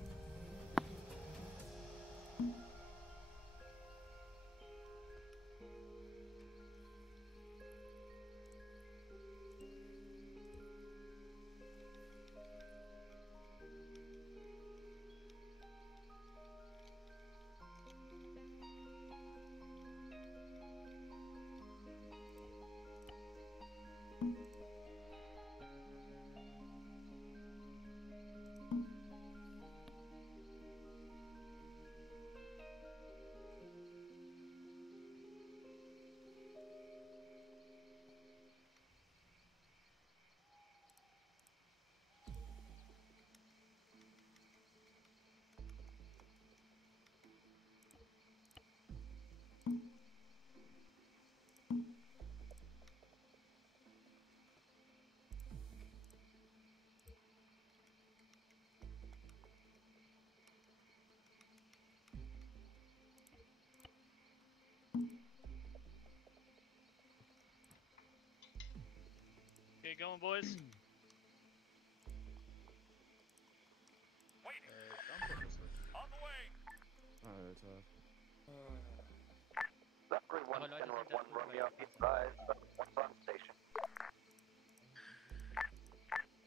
Okay, going, boys. On the way. Alter. Leopard 1, Kenworth 1 Romeo, be advised. On station.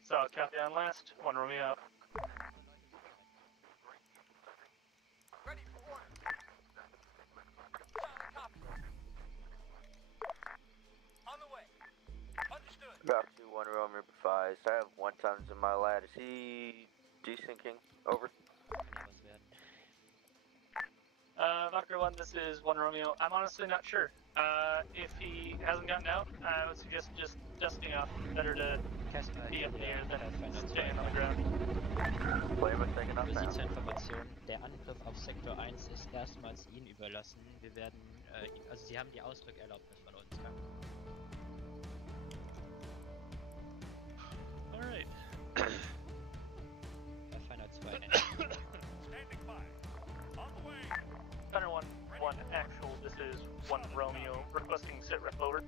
So, copy on last. 1 Romeo up. Ready for order. times in my lad. Is he desyncing? Over. Valkyrie 1, this is 1 Romeo. I'm honestly not sure. If he hasn't gotten out, I would suggest just dusting off. Better to be up in the air than staying on the ground. Für Sie zur Information, der Angriff auf Sektor 1 ist erstmals Ihnen überlassen. Wir werden, also Sie haben die Ausrückerlaubnis von uns, ja? Alright. Final 2. Standing by. On the way. Thunder 1, 1 actual, this is 1 Romeo, requesting sit rep over.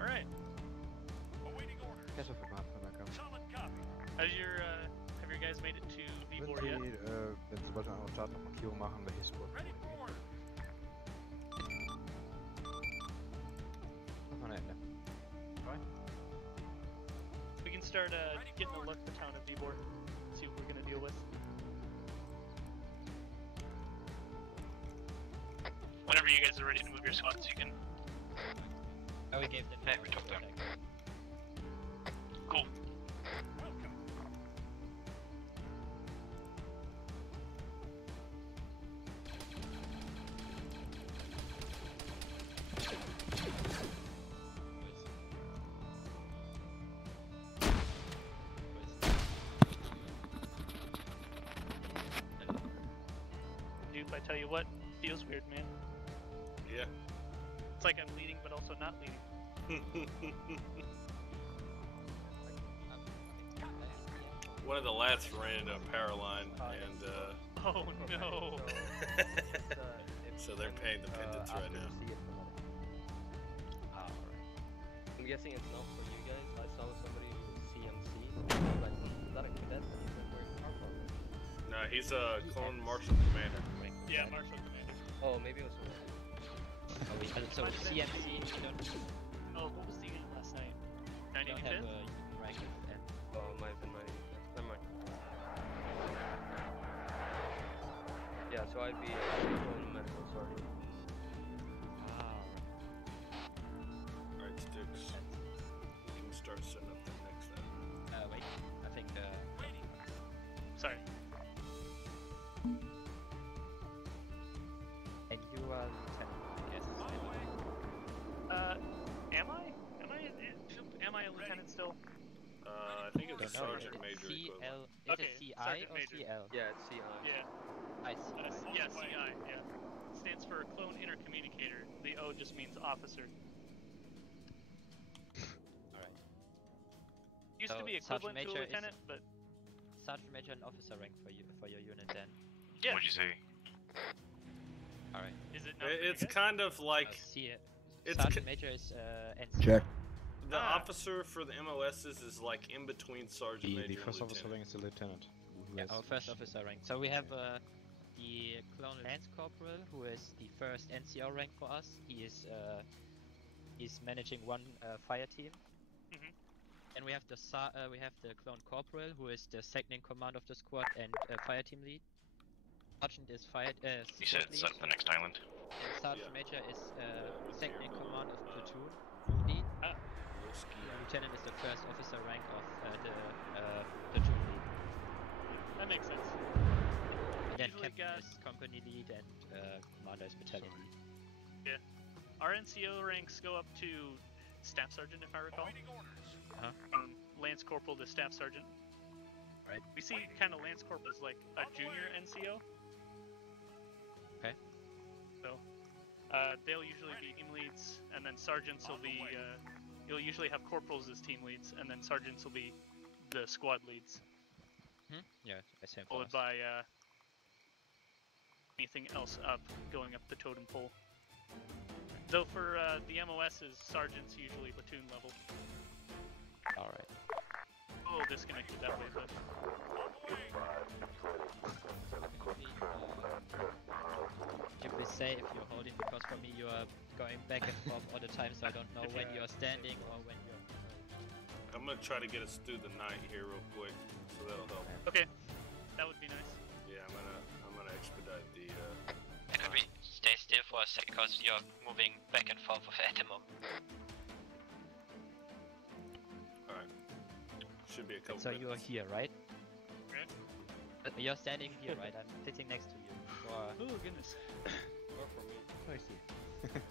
Alright. Awaiting orders. Solid copy. How's your, have your guys made it to V4 yet? Wenn Sie sobald wir eine Startmarkierung machen, welches Spot? Ready for orders. Von Ende. We can start getting a look at the town of V4, see what we're gonna deal with. Whenever you guys are ready to move your squads, you can. Oh, we gave them. Hey, we took them. Cool. Dupe, I tell you what, feels weird, man. Yeah. It's like I'm leading, but also not leading. One of the lats ran into a power line, and oh no! so they're paying the pendants right now. I'm guessing it's not for you guys. I saw somebody with CMC. Like, is that a cadet? He's like wearing Arma. No, he's a clone marshal commander. Yeah, marshal commander. Oh, maybe it was for So CMC, you don't. Oh, what was the game last night? You don't have 95th? a rank of N. Oh, it might have been 95th. Never mind. Yeah, so I'd be going to medical, sorry. Alright, Sticks. We can start setting up the next then. Wait, I think, Sorry. And you are lieutenant, I guess. Am I a lieutenant still? I think it's a sergeant major equivalent. Is it CI Sergeant or major. CL? Yeah, it's CI. Yeah. I see. Yeah, CI, yeah. Stands for Clone Intercommunicator. The O just means officer. Alright. Used to be equivalent to a lieutenant, but... Sergeant Major and officer rank for you for your unit then. Yeah. What'd you say? Alright. Is it not It's kind of like... Sergeant Major is NC. Check. The officer for the MOSs is like in between sergeant major The and first officer lieutenant. rank is the lieutenant. Yeah, our first officer rank. So we have the Clone Lance Corporal, who is the first NCO rank for us. He is he's managing one fire team. And we have the Clone Corporal, who is the second in command of the squad and fire team lead. Sergeant is You said it's at the next island? And Sergeant Major is second in command of platoon lead. Lieutenant is the first officer rank of the platoon lead. That makes sense. And then Usually captain is company lead and commander is battalion lead. Yeah. Our NCO ranks go up to staff sergeant, if I recall. From Lance Corporal to staff sergeant. Right. We see kind of Lance Corporal as like a junior NCO. Okay. So, they'll usually be team leads, and then sergeants will be, you'll usually have corporals as team leads, and then sergeants will be the squad leads. Yeah, I same for Followed us. by, anything else up, going up the totem pole. Though for the MOSs, sergeants usually platoon level. Alright. A little disconnected that way, but... Could you please say if you're holding, because for me you are going back and forth all the time, so I don't know when you're standing or when you're... I'm gonna try to get us through the night here real quick, so that'll help. Okay, that would be nice. Yeah, I'm gonna expedite the. Stay for a sec because you're moving back and forth at the moment. Alright. Should be a couple So minutes. you're here, right? You're standing here, right? I'm sitting next to you. Oh goodness. Or for me. Where is he?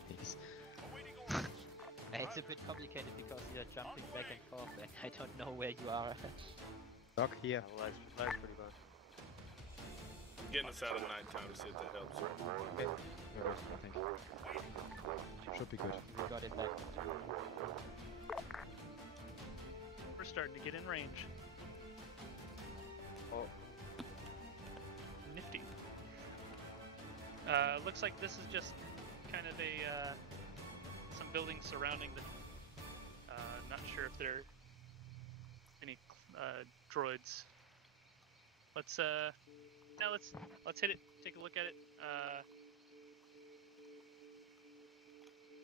Please. It's a bit complicated because you're jumping back and forth and I don't know where you are. Doc here. Well, that's pretty bad. Getting us out of nighttime to see if that helps. Okay. I think. Should be good. We got it back. We're starting to get in range. Oh. Nifty. Looks like this is just kind of a some buildings surrounding the. Not sure if there are any droids. Let's let's hit it. Take a look at it.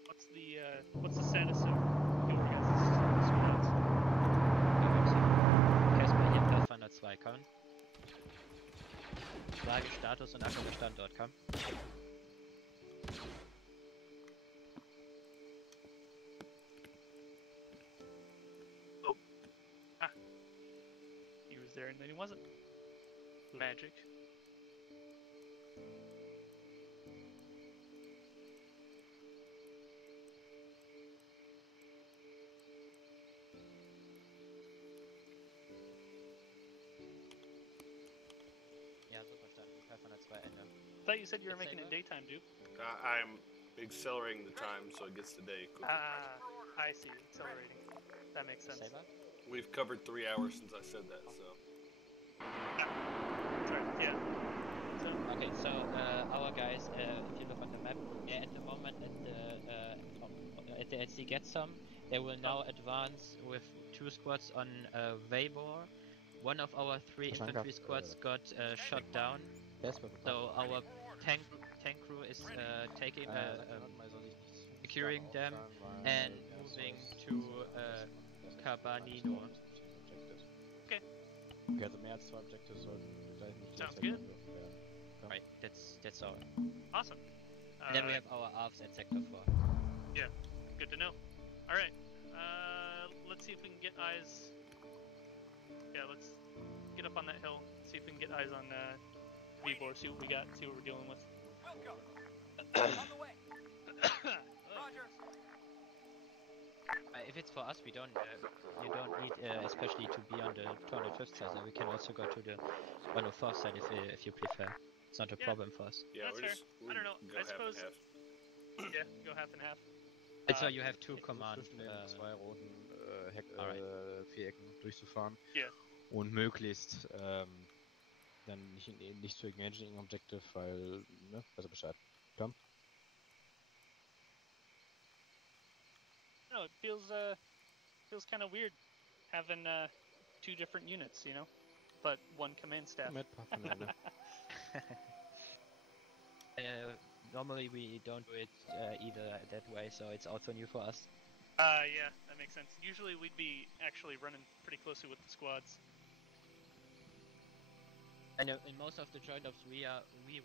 What's the status of your guys' squads? Casper hier Pathfinder 2, komm. Frage Status und aktueller Standort, komm. Oh. Ah. He was there and then he wasn't. Magic. Ja, super verstanden. Pathfinder 2 Ende. I thought you said you were making it daytime, dude. I'm accelerating the time so it gets to day quicker. Ah, I see. Accelerating. That makes sense. Saber? We've covered 3 hours since I said that, so. Sorry. Yeah. So. Okay, so our guys, if you look on the map, at the moment at the LC get some, they will now advance with 2 squads on Weibor. One of our 3 infantry squads got shot down, so our tank crew is taking securing them and moving to Carbanino. Okay. Okay, also mehr als 2 Objectives sollten gleich nicht Sounds good. Right, that's all. Awesome. And then we have our ARFs at Sector 4. Yeah, good to know. Alright, let's see if we can get eyes. Yeah, let's get up on that hill, see if we can get eyes on Vibor, see what we got, see what we're dealing with. On the way. Roger. If it's for us, we don't. You don't need, especially to be on the 205th side. We can also go to the 104th side if you prefer. It's not a problem for us. Yeah, that's fair. I don't know. I suppose. Yeah, go half and half. And so you have 2 commands. Zwischen den 2 roten Vierecken durchzufahren. Yeah. Und möglichst dann nicht zu engaging Objective, weil, ne, also Bescheid. Komm. No, it feels kind of weird having 2 different units, you know, but 1 command staff. Normally we don't do it either that way, so it's also new for us. Yeah, that makes sense. Usually we'd be actually running pretty closely with the squads. I know in most of the joint ops we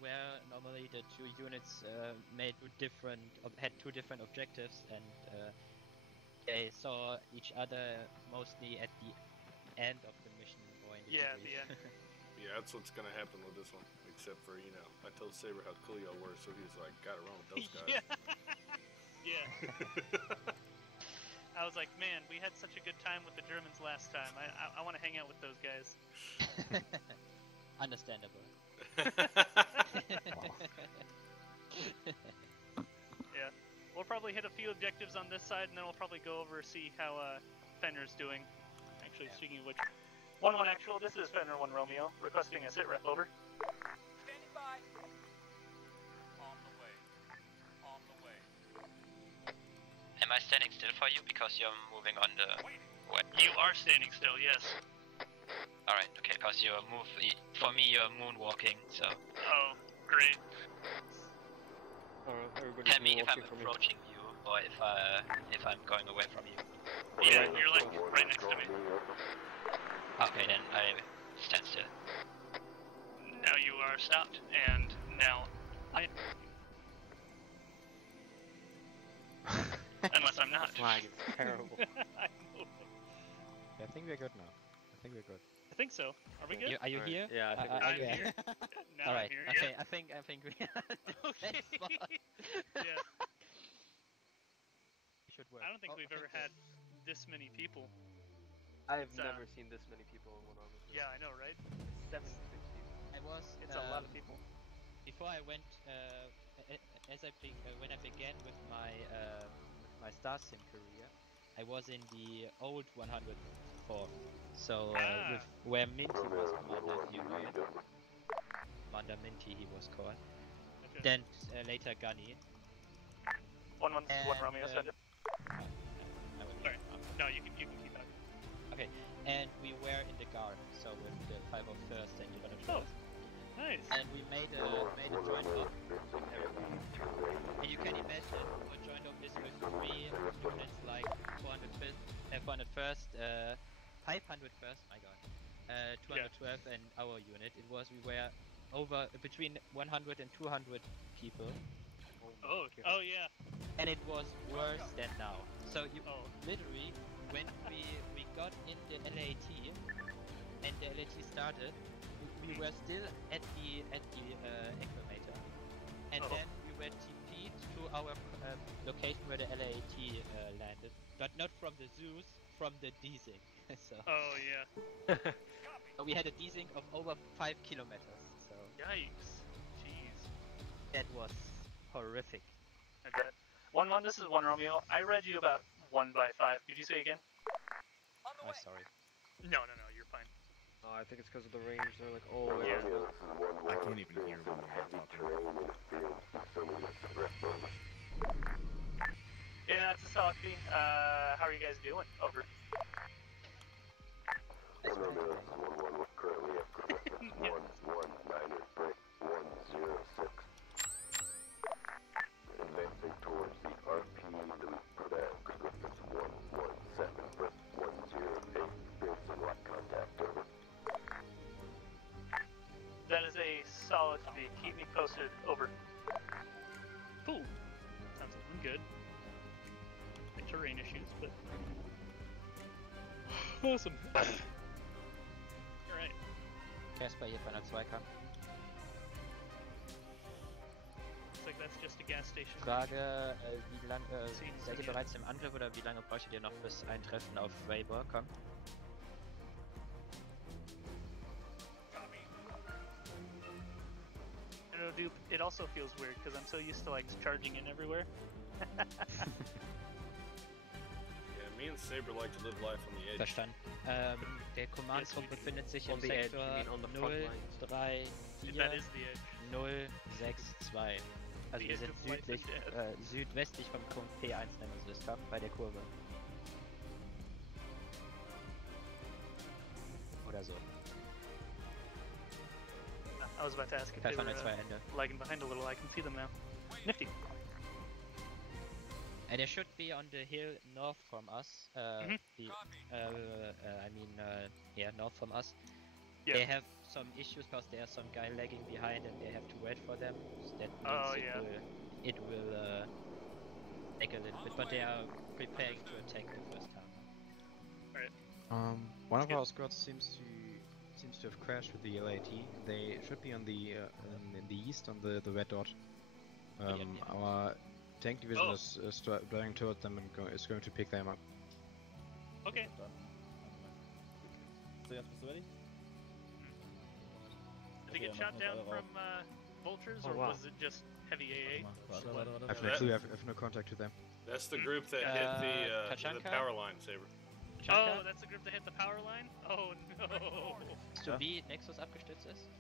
were normally the 2 units had 2 different objectives, and they saw each other mostly at the end of the mission or in the Yeah, debrief. the end. Yeah, that's what's gonna happen with this one. Except for, you know, I told Saber how cool y'all were, so he's like, gotta run with those guys. Yeah. I was like, man, we had such a good time with the Germans last time. I want to hang out with those guys. Understandable. Yeah, we'll probably hit a few objectives on this side, and then we'll probably go over see how Fenrir's doing. Actually, speaking of which, 1-1 actual. This is Fenrir 1 Romeo requesting a sit rep over. Standing by. On the way. On the way. Am I standing still for you because you're moving on the way? You are standing still, yes. Alright, okay, because for me you're moonwalking, so... Oh, great. Tell me if I'm approaching you or if I'm going away from you. Yeah, you're like right next to me. Okay, then I stand still. Now you are stopped, and now I... not. Flag is terrible. I know. I think we're good now. I think we're good. I think so. Are we good? Are you here? Yeah, I think I'm yeah. here. Now All I'm right. here. Okay. Yeah. I think we are in the Okay. same spot. Yeah. Should work. I don't think Oh, we've I ever think had this many people. I've It's, never seen this many people in one army. Yeah, I know, right? 76 people. I was. It's a lot of people. Before I went, when I began with my Star Sim career, I was in the old 104. So with where Minty was commander, if you know it. Commander Minty, he was called. Okay. Then later Gunny. 111 Romeo, send it. I will Sorry. No, you can keep that. Okay, and we were in the guard, so with the 501st and 112th. Nice. And we made a joint op. And you can imagine what joint op is with 3 units like 401st, 501st, my god, 212th and our unit. We were over between 100 and 200 people. Oh yeah. And it was worse than now. So you literally, when we got in the LAT and the LAT started, we were still at the acclimator, and then we were TP'd to our location where the LAT landed, but not from the Zeus, from the desync. So. Oh yeah. So we had a desync of over 5 kilometers. So. Yikes. Jeez. That was horrific. I bet. 1-1, this is 1 Romeo. I read you about 1 by 5. Could you say again? I'm sorry. No, you're fine. Oh, I think it's because of the range. They're like, oh yeah. I can't even hear them. Yeah, it's a solid fee. How are you guys doing? Over. Advancing towards the RP, the Griffiths 117, Brick 108, experiencing lock contact, over. That is a solid fee. Keep me posted. Over. Cool. Sounds good. The terrain issues, but awesome. Alright. Casper hier von der 2 kam. Looks like that's just a gas station. Frage, wie lange seid ihr bereits im Angriff oder wie lange bräuchtet ihr noch bis ein Treffen auf Weber kommt? I don't know, dude, it also feels weird because I'm so used to like charging in everywhere. Yeah, me and Saber like to live life on the edge. Verstanden. Der Command-Trupp befindet sich im Sektor 034 062. Also wir sind südwestlich vom Punkt P1, nennen wir es bei der Kurve. Oder so. I was about to ask if they were lagging behind a little. I can see them now. Nifty. And they should be on the hill north from us. North from us. Yeah. They have some issues because there's some guy lagging behind and they have to wait for them. So that means it will take a little bit, but they are preparing to attack the first time. Right. One of our squads seems to have crashed with the LAT. They should be on the in the east on the red dot. Our tank division is driving towards them and is going to pick them up. Okay. So jetzt bist du ready? Did they get shot down from vultures, or was it just heavy AA? I have no clue. I have no contact with them. That's the group that hit the power line, Saber. Oh, that's the group that hit the power line? Oh no! Weißt du, wie Nexus abgestürzt ist?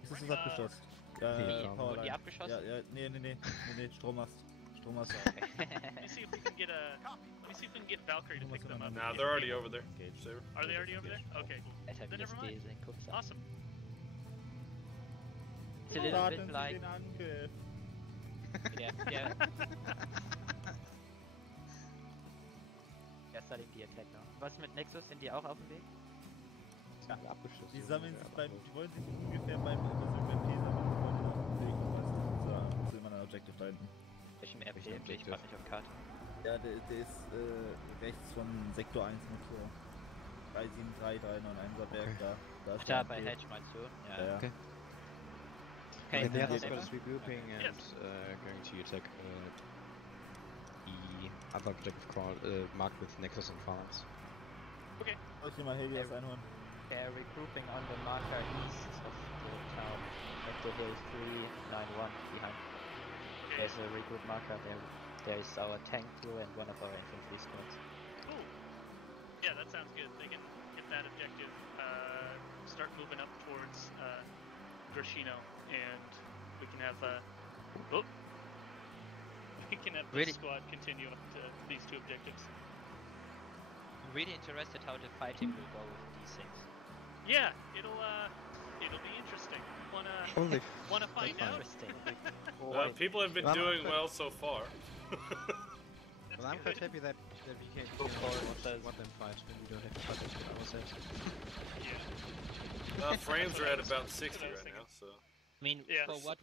Nexus ist abgestürzt. Wurden die abgeschossen? Ja, nee, Strommast. Let me see if we can get Valkyrie to pick them up. Nah, they're already over there. Saber. Are they already over there? Okay. Then never mind. Awesome. It's a little bit like... Yeah. Starting the attack now. Was mit Nexus? Sind die auch auf dem Weg? Ja, abgeschossen. Die sammeln sich die wollen sich ungefähr beim RP sammeln, zu meiner Objective da hinten. Welchem RP? Ich frag mich auf Karte. Ja, der ist rechts von Sektor 1 Motor. 373, 391er Berg, da ist Da der bei MP. Hedge meinst du? Ja. Ja. Okay. Okay, the other yeah, squad is Saber? regrouping Yes. and going to attack the other objective called marked with Nexus and Phalanx. Okay. Soll ich dir mal Helios einholen? They're regrouping on the marker east of the town, at the hill 391 behind. There's a regroup marker there. There is our tank crew and one of our infantry squads. Cool. Yeah, that sounds good. They can get that objective, start moving up towards Grashino, and we can have we can have the Really? squad continue up to these two objectives. I'm really interested how the fighting will go with these things. Yeah, it'll be interesting. Holy Wanna find out? Interesting. People have been Well, doing but- well so far. Well, I'm quite happy that we can watch them fight when we don't have to fight it ourselves. Yeah. Frames are at about 60 right now, so. I mean, for what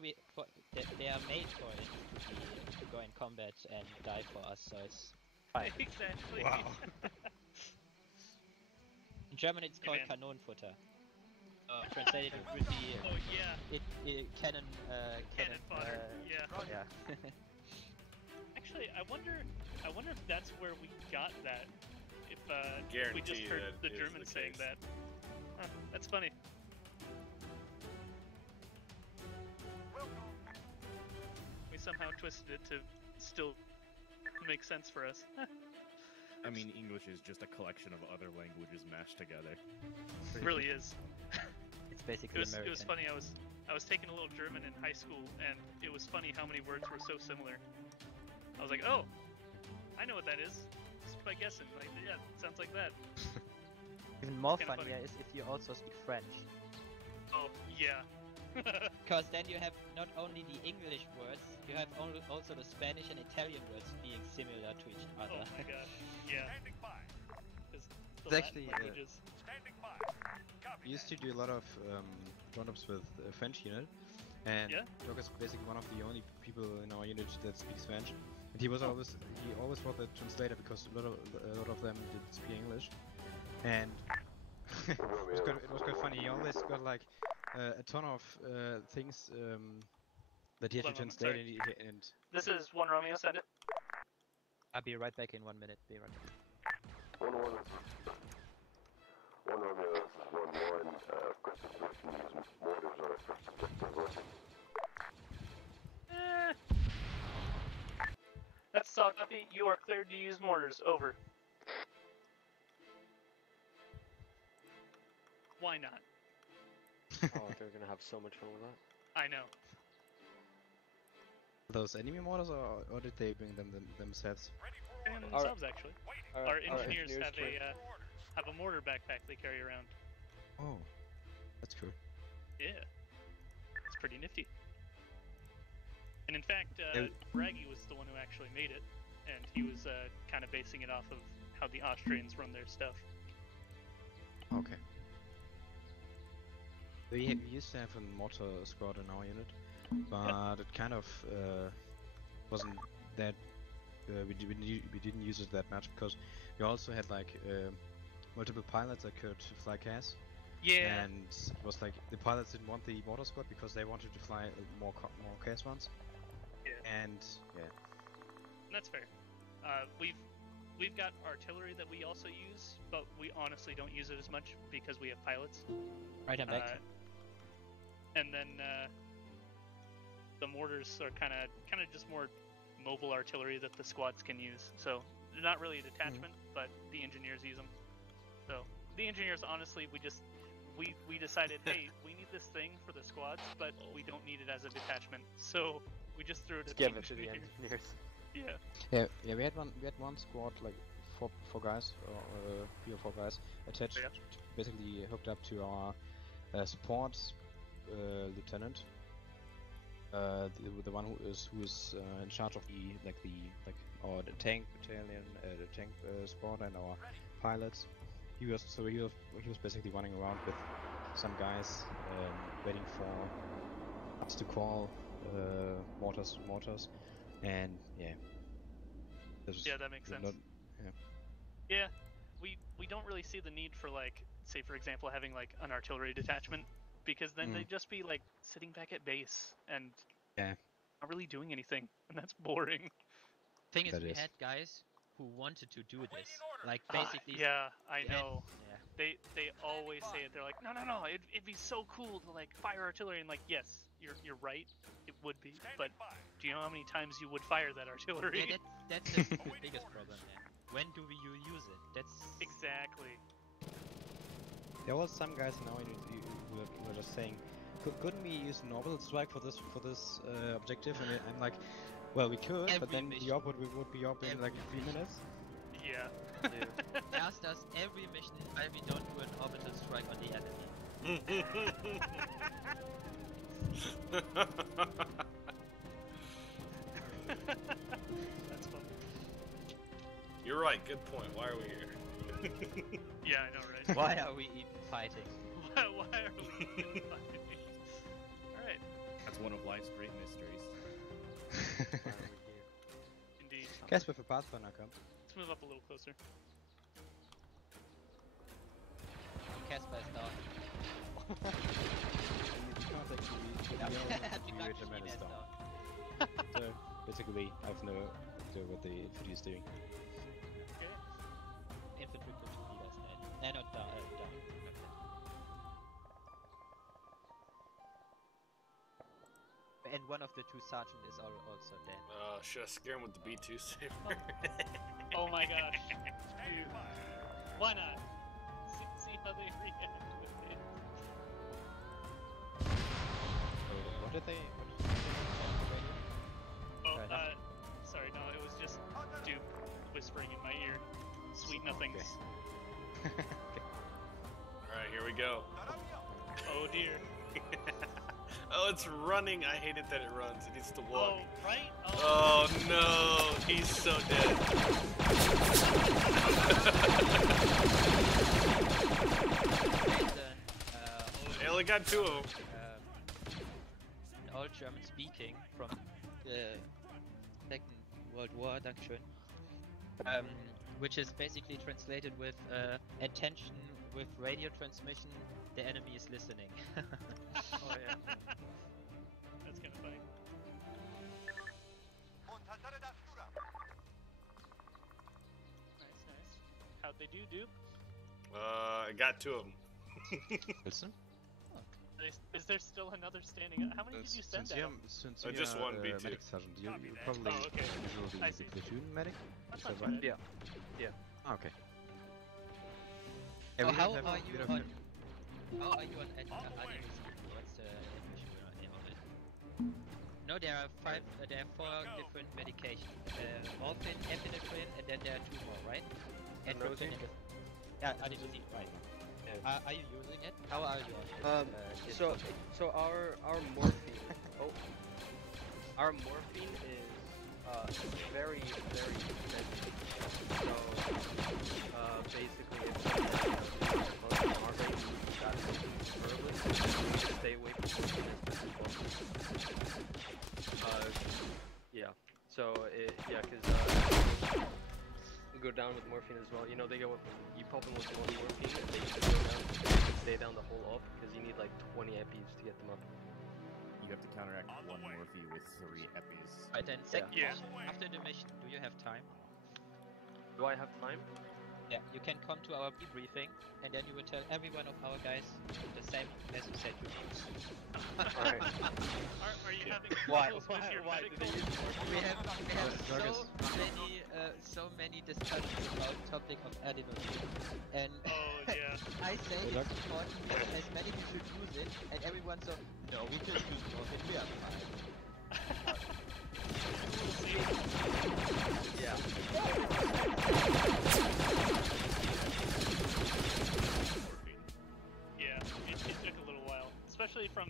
they are made for it to go in combat and die for us, so it's fine. Exactly. Wow. In German, it's called Kanonenfutter. Translated, it would be cannon fodder. Yeah. Yeah. Actually, I wonder if that's where we got that. If we Guarantee just heard that the is Germans the saying case. that. Huh, that's funny. We somehow twisted it to still make sense for us. I mean, English is just a collection of other languages mashed together. It really is. It's basically American. It was funny. I was taking a little German in high school, and it was funny how many words were so similar. I was like, oh, I know what that is. Just by guessing. Like, yeah, it sounds like that. Even more Kinda funnier funny. is if you also speak French. Oh, yeah. Because then you have not only the English words, you have also the Spanish and Italian words being similar to each other. Oh my gosh. Yeah. It's actually, we used to do a lot of roundups with French unit, and Doc is basically one of the only people in our unit that speaks French. And he was always was the translator because a lot of them did speak English, and it was quite funny. He always got like a ton of things that he had to translate, and This is 1 Romeo, send it. I'll be right back in 1 minute. Be right back. 1 Romeo, this is 1-1. Aggressive direction use mortars on our first objective left. That's solid copy. You are cleared to use mortars. Over. Why not? Oh, they're gonna have so much fun with that. I know. those enemy mortars, or did they bring them themselves? And themselves, actually. Our engineers have a mortar backpack they carry around. Oh, that's cool. Yeah, it's pretty nifty. And in fact, Braggy was the one who actually made it, and he was kind of basing it off of how the Austrians run their stuff. Okay. We used to have a mortar squad in our unit, but it kind of wasn't that. We didn't use it that much because we also had like multiple pilots that could fly CAS. Yeah. And it was like the pilots didn't want the mortar squad because they wanted to fly more CAS ones. Yeah. And yeah. And that's fair. We've got artillery that we also use, but we honestly don't use it as much because we have pilots. Right, I'm back. And then the mortars are kind of just more mobile artillery that the squads can use. So they're not really a detachment, but the engineers use them. So the engineers, honestly, we decided, hey, we need this thing for the squads, but we don't need it as a detachment. So we just threw it at the give it to the engineers. Yeah. Yeah. We had one squad, like four guys, or 3 or 4 guys attached, basically hooked up to our support lieutenant. The one who is in charge of the tank battalion, the tank squad, and our pilots. He was basically running around with some guys, waiting for us to call mortars, and yeah. Yeah, that makes sense. Yeah, we don't really see the need for, like, say for example having like an artillery detachment, because then they'd just be like sitting back at base and not really doing anything, and that's boring. Thing is, we had guys who wanted to do this, like basically. Yeah, I know. They always say it. They're like, no, it'd be so cool to like fire artillery, and like, yes, you're right, it would be. But do you know how many times you would fire that artillery? Yeah, that's the biggest problem there. When do we use it? That's exactly. There was some guys now who were just saying, couldn't we use an orbital strike for this objective? And I'm like, well, we could, but then the orb would be up in like 3 minutes. Yeah. Asked us every mission why we don't do an orbital strike on the enemy. That's fun. You're right, good point. Why are we here? Yeah, I know, right? Why are we even fighting? Why are we even fighting? Alright. That's one of life's great mysteries. Indeed. Guess with a Pathfinder come. Let's move up a little closer. Casper is down. So basically, I have no idea what the infantry is doing. Okay. Infantry platoon leaders dead. Not down. And one of the two sergeants is also dead. Should I scare him with the B2 saber? Oh my gosh. Dude. Why not? See how they react with it. What did they? Oh, sorry, no, it was just Duke whispering in my ear. Sweet nothings. Okay. Alright, here we go. Oh dear. Oh, it's running. I hate it that it runs. It needs to walk. Oh, right? Oh no, he's so dead. They only got 2 of them. All German speaking from the Second World War, Dankeschön. Which is basically translated with attention with radio transmission, the enemy is listening. Oh yeah. That's kind of funny. Nice. How'd they do, Duke? I got 2 of them. Listen. Is there still another standing? How many did you send out? Since just one B2. Medic sergeant, you probably usually the platoon medic. That's Is that not right? bad. Yeah. Oh, okay. So we how have- are we you don't on? have- How are you on Adidas? What's the name of it? No, there are 4 different medications. Morphine, epinephrine, and then there are 2 more, right? And Adenosine? Yeah, adenosine, right. Are you using it? How are you on it? So our morphine. Our morphine is very expensive. So basically, it's our rate we got to stay away from morphine as much as possible. Yeah. So because we go down with morphine as well. You know, you pop them with one morphine, and they can stay down the whole up because you need like 20 epis to get them up. You have to counteract one morphe with 3 epis. Right, then second mission. After the mission, do you have time? Do I have time? Yeah, you can come to our debriefing, and then you will tell every one of our guys the same as you said to me. Alright. Are you having Why? troubles with your Why medical? did they use We have so many discussions about topic of adenosine, and I say it's important that as many people should use it, and everyone so no, we just use morphine, we are fine. Yeah. Yeah, it took a little while, especially from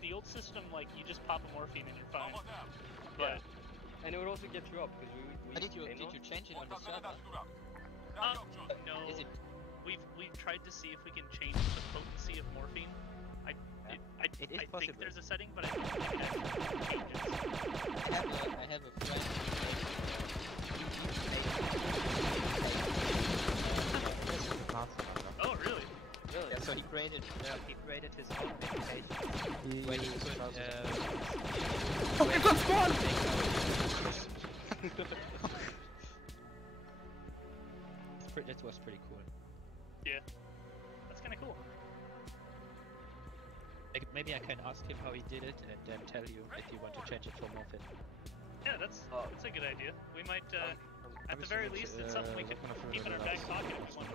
the old system. Like you just pop a morphine and you're fine. But and it would also get you up because we did you change it on the server? No. Is it? We've tried to see if we can change the potency of morphine. I think there's a setting, but I don't think it actually changes. I have a friend So he created his own application where he could. Oh, er kommt Spawn! That was pretty cool. Yeah, that's kind of cool. Maybe I can ask him how he did it and then tell you if you want to change it for Morphin. Yeah, that's a good idea. We might, at the very least, it's something we could keep in our back pocket if we want to.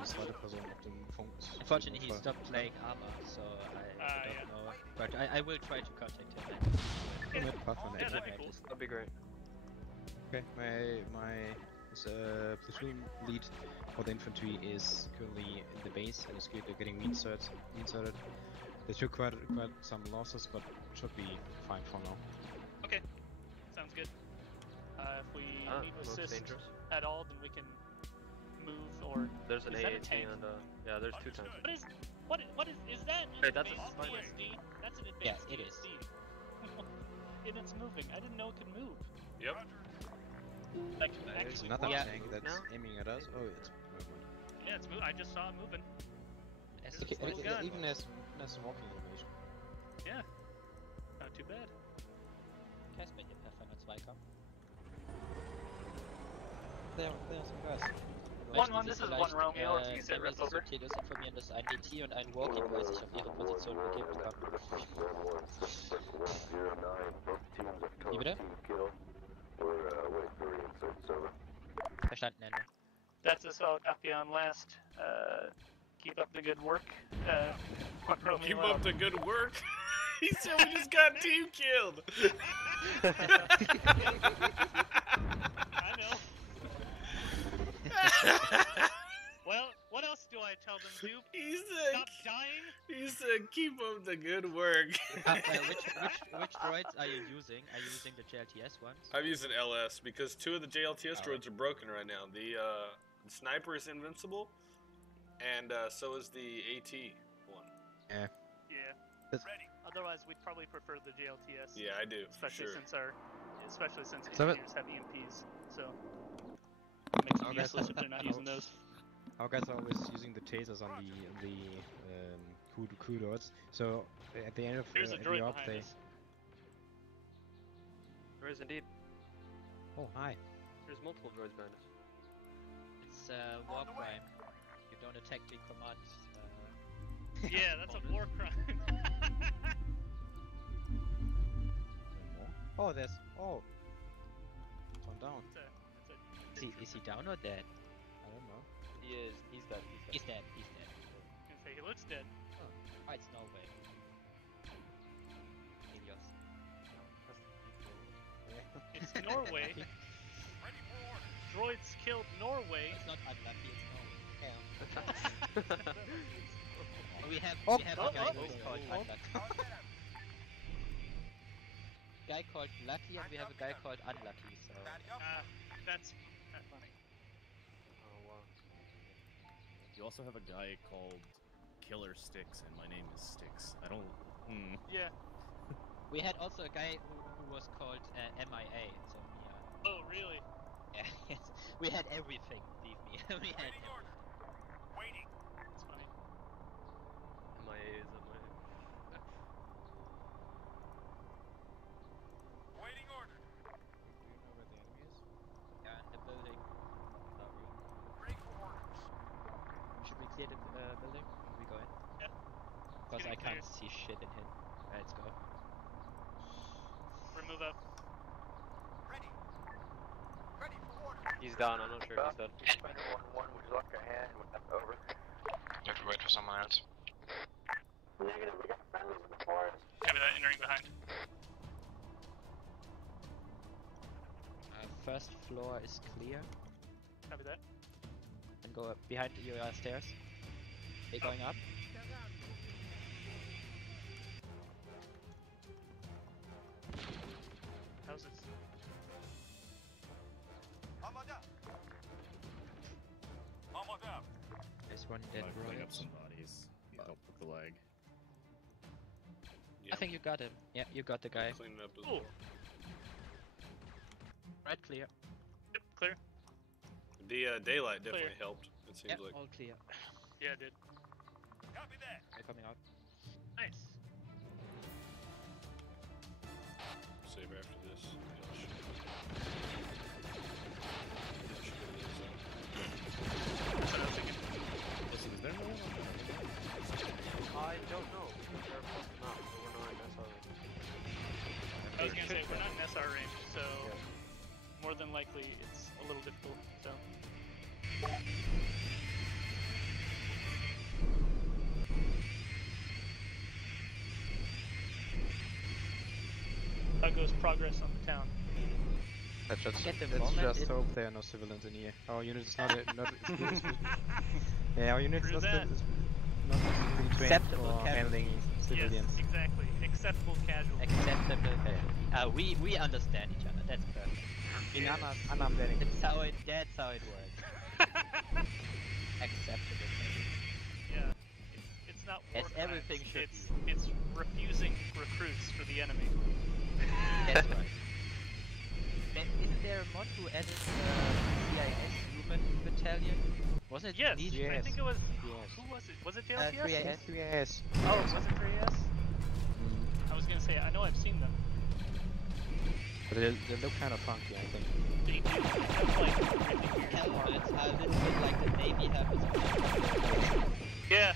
Unfortunately, he stopped playing Arma, so I don't know. But I will try to contact him. Yeah, that'd be cool. That'd be great. Okay, my platoon lead for the infantry is currently in the base and is getting reinserted. They took quite some losses, but should be fine for now. Okay, sounds good. If we need to assist at all, then we can move or. There's an is that a AAT tank? and yeah, there's 2 tanks. What is that? Hey, that's a advanced sniper. DSD? That's an Yeah, advanced it is. DSD. And it's moving. I didn't know it could move. Yep. Like There's actually. another walk. tank that's aiming at us. Oh, it's movement. Yeah, it's moving. I just saw it moving. Even as walking animation. Yeah. Not too bad. Casper hier per 2 kommen. There's some guys. This is one Romeo. If you said rest over. Telos informieren, dass ein DT und ein Walkie Boy sich auf ihre Position begeben haben. Wie bitte? Verstanden, Ende. That's us all copy on last. Keep up the good work. One Romeo Keep out. up the good work. He said we just got team killed. I know. Well, what else do I tell them to do? He said, stop dying? He said, keep up the good work. Which droids are you using? Are you using the JLTS ones? I'm using LS because 2 of the JLTS droids are broken right now. The sniper is invincible, and so is the AT one. Yeah. Yeah. Otherwise, we'd probably prefer the JLTS. Yeah, I do. Especially since So engineers have EMPs, so it makes them useless if they're not using those. Our guys are always using the tasers on the crew doors. So at the end of There's a every droid op, behind they. us. There is indeed. Oh hi. There's multiple droids behind us. It's war crime. You don't attack the command. Yeah, that's a war crime. Oh, there's. Oh. It's one down. Is he down or dead? I don't know. He is. He's dead. He's dead. He's dead. I can say he looks dead. Oh, it's Norway. Helios. It's Norway. Droids killed Norway. It's not unlucky, it's Norway. Yeah. we have a guy who's called Unlucky. Guy called Lucky and we have a guy called Unlucky, so... That's funny. Oh wow. You also have a guy called Killer Sticks, and my name is Sticks. I don't. Yeah. We had also a guy who was called MIA, so Mia. Oh, really? Yeah, yes. We had everything, believe me. We had everything. Waiting. It's funny. MIA is MIA. Waiting order. Yeah, in the building. Ready for orders. Should we clear the building? Are we going? Yeah. Because I getting can't cleared. see shit in him. Let's go. Remove up. Ready. Ready for order. He's down. I'm not sure if he's dead. Commander 1-1, would you like a hand? Over. You have to wait for someone else. Negative, we got friendlies in the forest. Copy that, entering behind. First floor is clear. Copy that. And go up behind your stairs. They going up. Houses. Armored up. Armored up. There's one dead I clean up droid. some bodies. Need help with the leg. I think you got him. Yeah, you got the guy. Clean it up as Cool. well. Right, clear. Yep, clear. The daylight definitely Clear. helped. It seems Yep, like. all clear. Yeah, it did. They're coming out. Nice. Save after this. Listen, is there no one on I don't know. They're fucking up, so we're not in SR range. I was gonna say, we're not in SR range, so more than likely it's a little difficult, so. How goes progress on the town? Let's just, At the let's moment, just it- hope there are no civilians in here. Our unit is not yeah, our unit is True not, that. is not really trained Acceptable for handling civilians. Yes, exactly. Acceptable casualty. Acceptable. We understand each other. That's perfect. In unarmed enemy. That's how it works. Acceptable. Yeah. It's not war As everything crimes, should it's refusing recruits for the enemy. That's right. Isn't there a mod who added CIS human battalion? Was it? Yes, Legion? I think it was. Yes. Who was it? Was it JLTS? 3AS. Oh, was it 3AS? I was gonna say, I know I've seen them. But they look kind of funky, I think. They do. They have like really weird Hell, it's a little bit like the Navy happens. Yeah.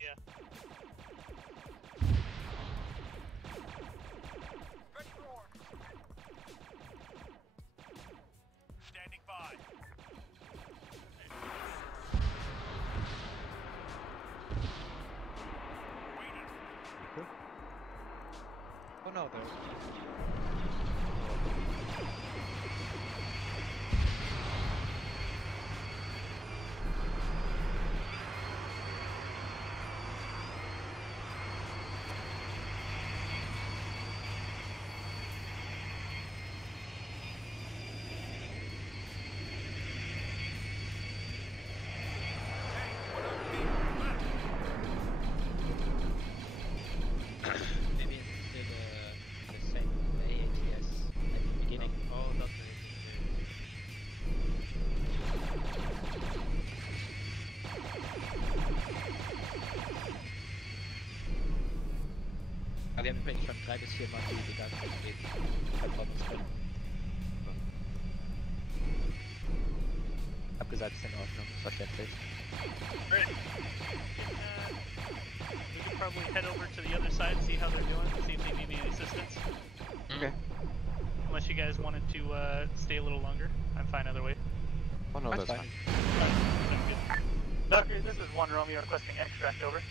Yeah. Ready for orders. Standing by. Waiting. Oh no, there's... Maybe it's still the same AATS at the beginning. Oh, that's Aber wir haben übrigens schon 3 bis 4 Mal die ganze Zeit Performance drin. Hab gesagt, ist in Ordnung, verständlich. Alright. We can probably head over to the other side, see how they're doing, see if they need any assistance. Okay. Unless you guys wanted to stay a little longer. I'm fine either way. Oh no, that's fine. Sounds good. Doctor, this is 1 Romeo requesting extract, over.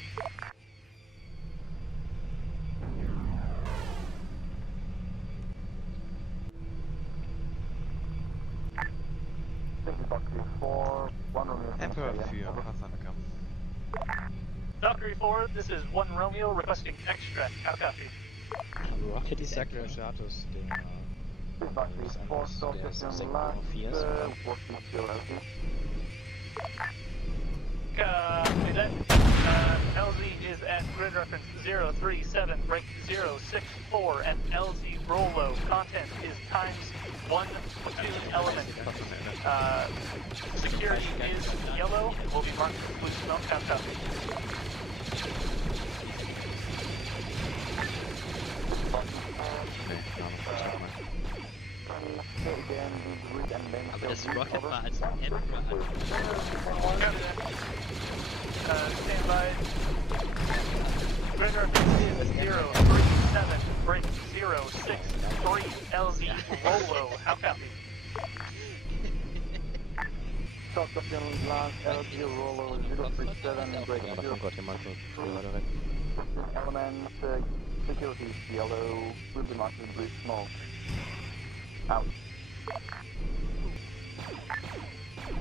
Emperor für Pathfinder. Valkyrie 4, this is 1 Romeo requesting extract. How copy? Rocket Sacred Stratus, der ist Sektor 4. Copy that. LZ is at grid reference 037, break 064, and LZ Rolo. Content is times 1 platoon element. Security is yellow, will be marked with blue smoke. How copy? Aber das Rocket war als Emperor Stand by. Grid reference is 037, break 063, LZ Rolo. How copy? South of Finland, land LG Rollo 037, break 0. Element, security is yellow, will be marked with blue smoke. Out.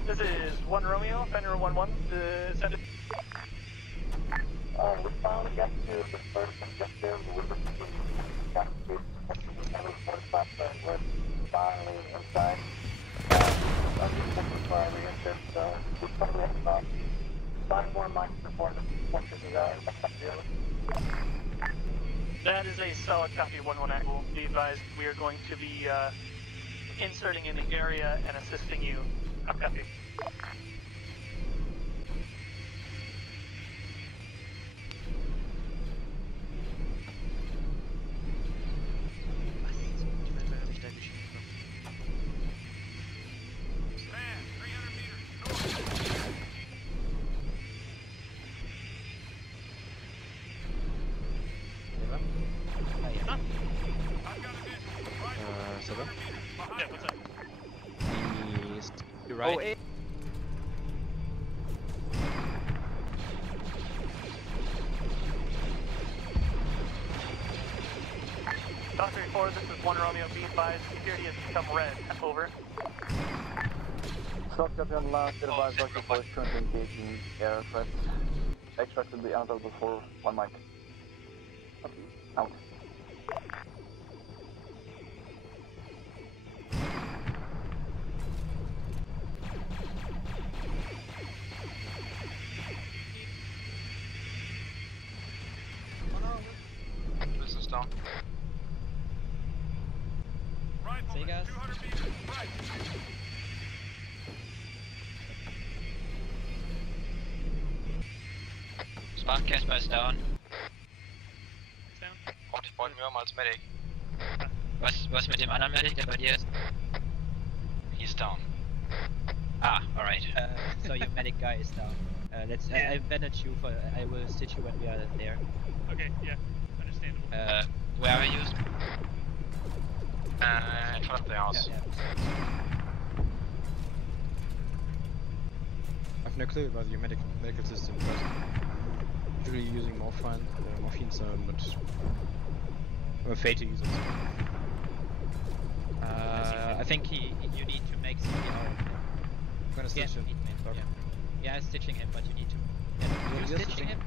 This is 1 Romeo, Fender 1-1, send it. We finally got to the first objective. We got to 45, we're finally inside. I'm just looking for a reaction, so we probably have about 5 more mics before the fortress is out. That is a solid copy of 1-1 Echo. Be advised, we are going to be inserting in the area and assisting you. Copy. Seven? Yeah, what's up? You're right. Oh, eight. Doctor 4, this is 1 Romeo, be advised, security has become red. Over. Stock copy on last, be advised, Dr. 4 is currently engaged in air threat. Extract will be unavailable for 1 mic. Out. This is down. See you guys. Spark Casper ist down. Down. Und wollen wir mal als Medic. Was mit dem anderen Medic, der bei dir ist? He's down. Ah, alright. So your medic guy is down. I bandage you for. I will stitch you when we are there. Okay, yeah, understandable. Where are you? In front of the house. Yeah. I have no clue about your medical system because usually using morphine, so I'm afraid to use it. I think you need to make CPR. I'm gonna stitch him. Yeah, I'm stitching him, but you need to. You stitching him?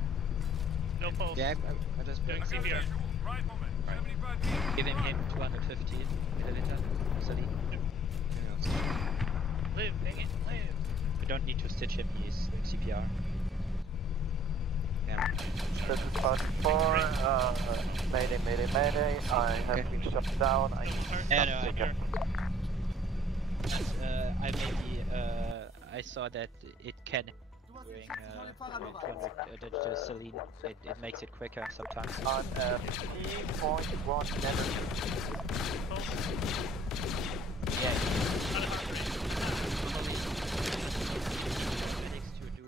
No pulse. Yeah, I just doing CPR. Giving him 250 milliliter. Saline. Live, dang it, live. You don't need to stitch him. He's doing CPR. Yeah. This is Part 4, mayday, mayday, mayday, I have been shut down, I need Yeah, no, I'm here. I maybe, I saw that it can doing 200 digital saline, it makes it quicker sometimes. On P.1 Yeah. To do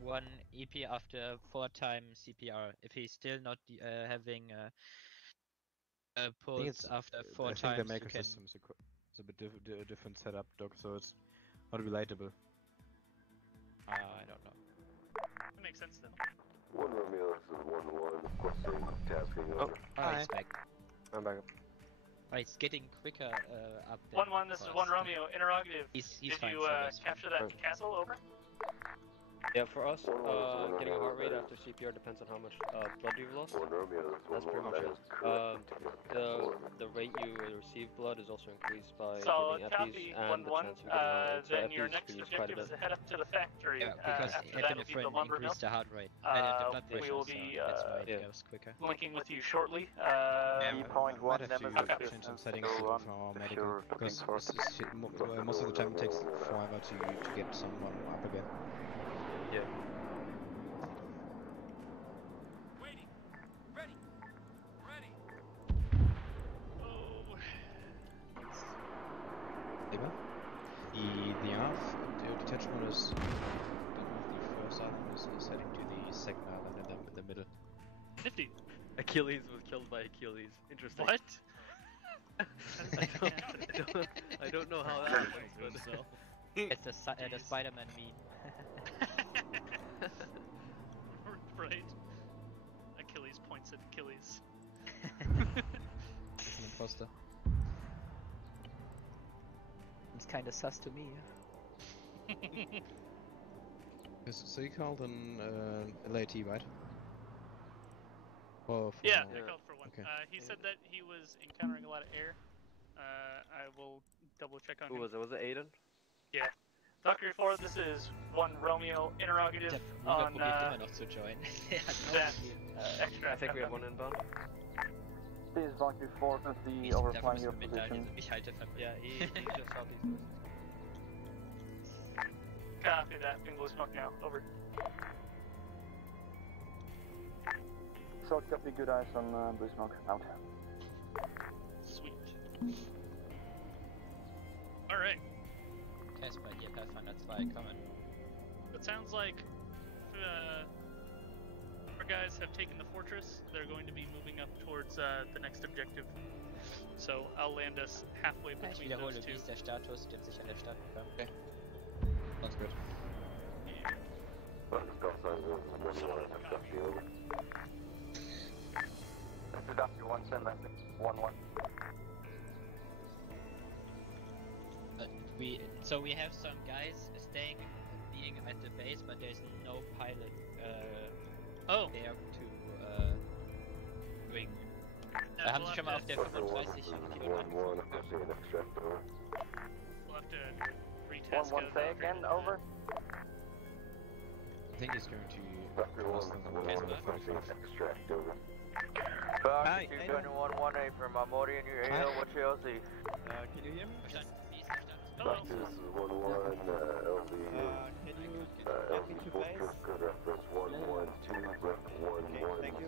1 EP after 4 times CPR. If he's still not having pulse after 4 times, I think the maker you can... system is a bit different setup, Doc, so it's not relatable. I don't know. That makes sense though. 1 Romeo, this is 1-1, requesting tasking Oh, over. he's back. I'm back. Oh, it's getting quicker up there. 1-1, this is 1 Romeo, interrogative. He's Did fine, you so that's capture fine. that castle, over? Yeah, for us, getting a heart rate after CPR depends on how much blood you've lost. 1 Romeo, this That's pretty much it. The rate you receive blood is also increased by So, giving copy EPIs and the 1-1, chance of getting heart rate. So then your EPIs next we use quite a objective is bit. to head up to the factory. Yeah, because after that would be the epinephrine lumber mill. increased the heart rate, the blood We pressure, will so be that's why it goes quicker. linking with you shortly. P.1 might have to Nemesis change some settings still for on our if medical, you're looking because for most of the time it takes forever to get someone up again. Yeah. Eben. The detachment is done with the first island is heading to the second island in the middle. 50. Achilles was killed by Achilles. Interesting. What? I don't know how that happens, but... It's the Spider-Man meme. Right. Achilles points at Achilles. It's an imposter. It's kinda sus to me. So you called an LAT, right? For Yeah, I called for one. Okay. He said that he was encountering a lot of air. I will double check on Who him. was it? Was it Aiden? Yeah. Valkyrie 4, this is 1 Romeo interrogative Der Bruder on probiert immer noch zu joinen. Der hat that auch extra. I think we have one inbound. This is Valkyrie 4, currently Ich dafür overflying your müssen wir Medaillen. position. Ich halte fest. Yeah, he just southeast. Copy that. Ping blue smoke now. Over. Short copy, good eyes on blue smoke. Out. Sweet. Alright. Test bei dir, Pathfinder 2, kommen. It sounds like our guys have taken the fortress. They're going to be moving up towards the next objective. So I'll land us halfway Ich between wiederhole, those wie two. ist der Status, den sich an der Stadt bekommen. Okay. Sounds good. Mr. Doctor 1, send that 1-1. So we have some guys staying, being at the base, but there's no pilot there to bring. Haben Sie schon mal auf der 35 Kilometer We'll have to retest 1-1, say again, over. I think he's going to cross them on the 45. Extract over. Falcon 221-18 from Amori in your AO, what's your LZ? Can you hear me? Hello. This is 1-1, LV. Can you get me to base? Good reference 112, rep 110.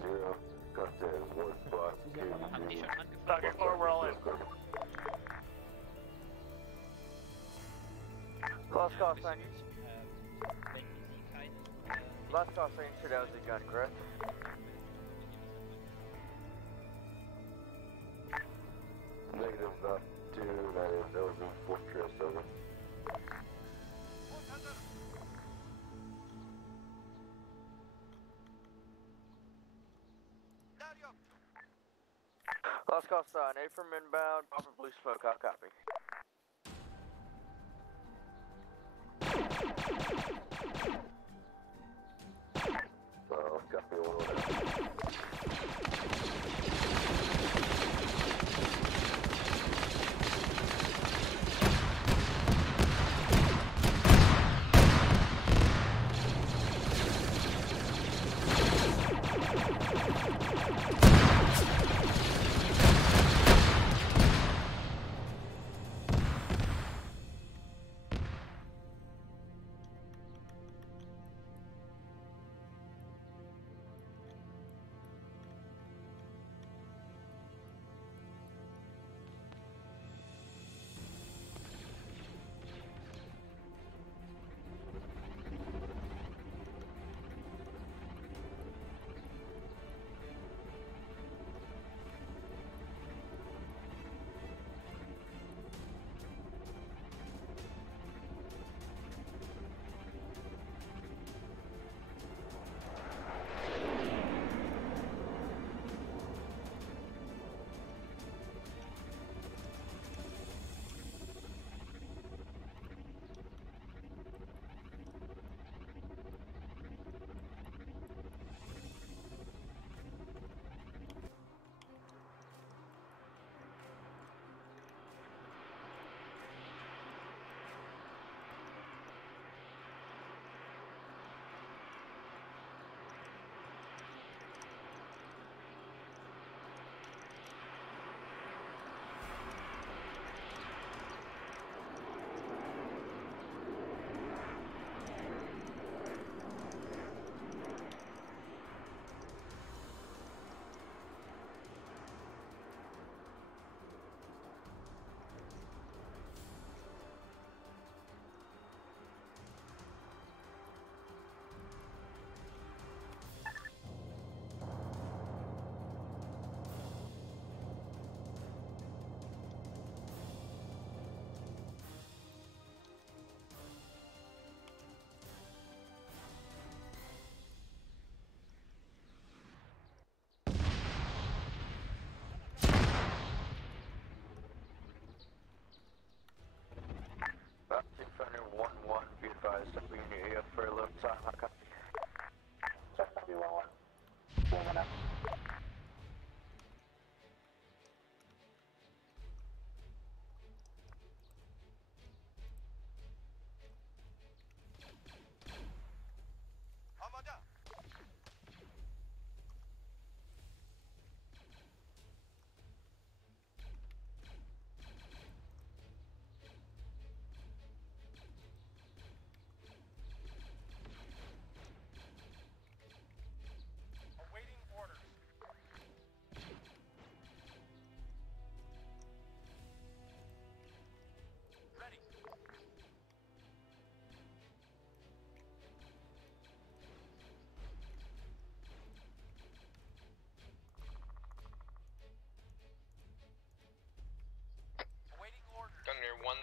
Contact 152. Valkyrie 4, we're all in. Last call sign. Last call sign should have the gun, correct? Negative up 2, that is LV Fortress, over. Last call sign, A from inbound, proper blue smoke, I'll copy. Copy 1-1.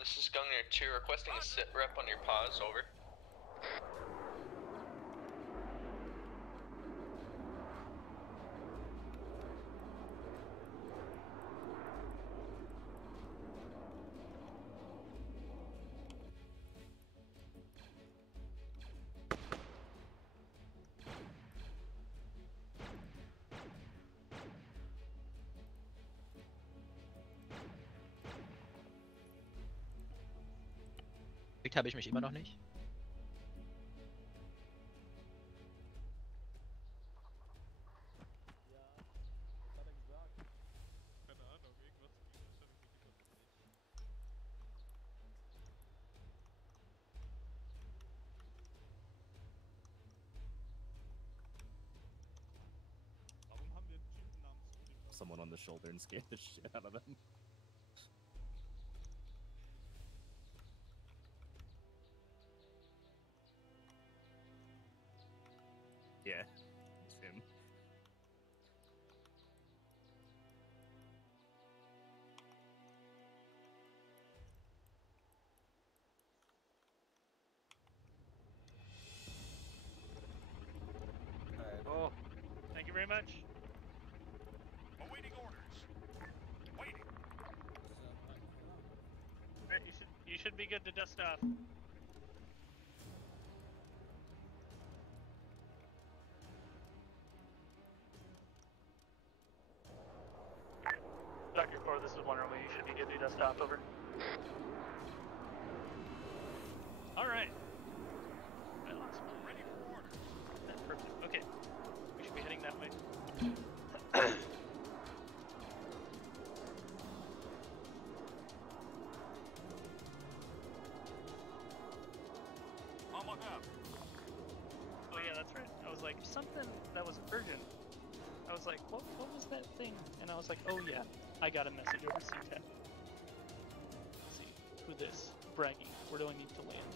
this is Gunner 2, requesting a sit rep on your pause, over. Habe ich mich immer noch nicht. Someone on the shoulder and scared the shit out of them. Yeah, it's him. Oh, thank you very much. Awaiting orders. Waiting. Right, you should be good to dust off. Dr. Core, this is Wonder Woman. You should be good to dust off, over. Alright. Ready for orders. Perfect. Okay. We should be heading that way. On look up. Oh yeah, that's right. I was like, something that was urgent. I was like, what was that thing? And I was like, oh yeah, I got a message over CTEP. Let's see, who this? Bragging. Where do I need to land?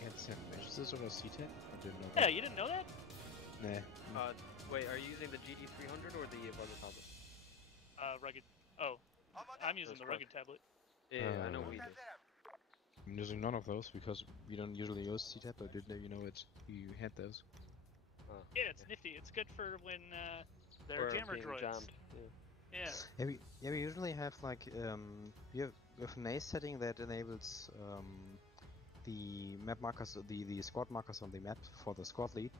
Can't send messages over CTEP? I didn't know Yeah, that. you didn't know that? Nah. Wait, are you using the GD300 or the rugged tablet? Rugged. Oh, I'm using the rugged tablet. Yeah, I know we do. I'm using none of those because we don't usually use CTEP. I didn't know you had those. Yeah, it's nifty. It's good for when there are Or jammer being droids. jammed, Yeah. Yeah, we usually have like we have a maze setting that enables the map markers, the squad markers on the map for the squad lead.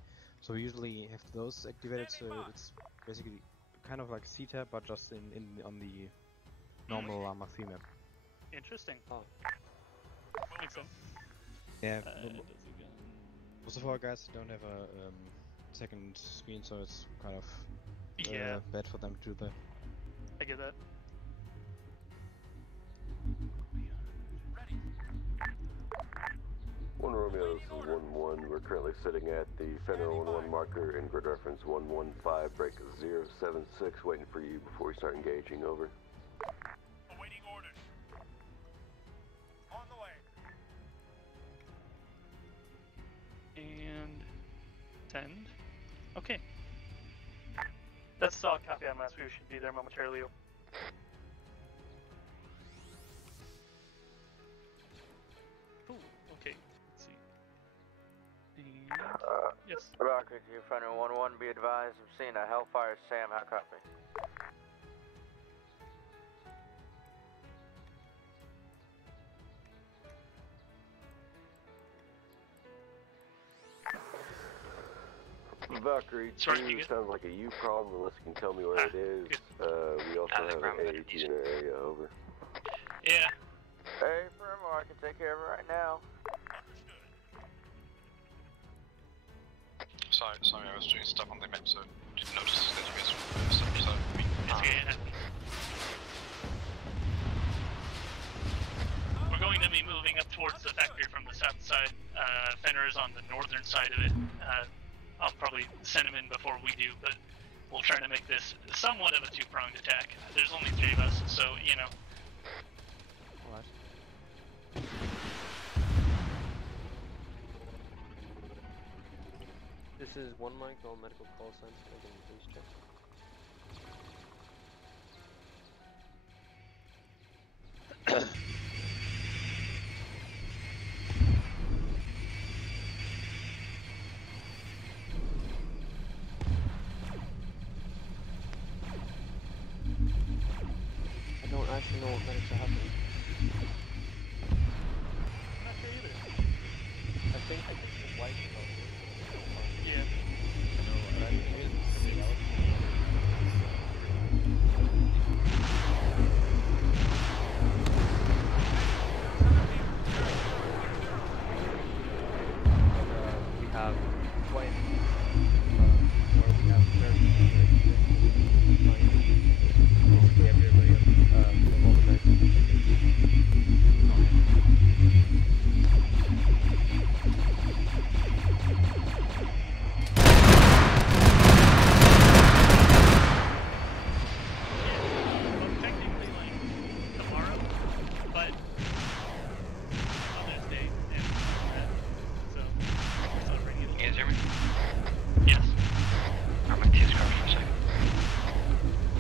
So we usually have those activated. So it's basically kind of like CTEP, but just on the normal Arma 3 map. Interesting. Makes sense. Yeah. Does it go? Most of our guys don't have a second screen, so it's kind of Yeah. bad for them to do that. I get that. One Romeo, this is 1-1. We're currently sitting at the Fenner 1-1 marker in grid reference 115, break 076, waiting for you before we start engaging, over. Awaiting orders. On the way. And send. Okay. That's all copy on last. We should be there momentarily. Ooh, okay. Let's see. And yes. Rocket, you Fender 1-1, be advised, I'm seeing a Hellfire Sam, how copy? Valkyrie 2 sounds like a U problem unless you can tell me where it is. We also have an AAT in our area, over. Yeah. Hey, Firmo, I can take care of it right now. Sorry, I was doing stuff on the map, so didn't notice that you guys were stuff, so... We're going to be moving up towards the factory from the south side. Fenner is on the northern side of it. I'll probably send him in before we do, but we'll try to make this somewhat of a two-pronged attack. There's only 3 of us, so, you know. Alright. This is 1 mic, all medical call signs, making a police check. know what medics are happening. Not sure either. I think it's white though. Yeah. We have quite, or we have very basically everybody of all the medics. Well, technically, like, tomorrow, but Mother's Day and all that, so we're celebrating it. You guys hear me? Yes. My teeth scratched for a second.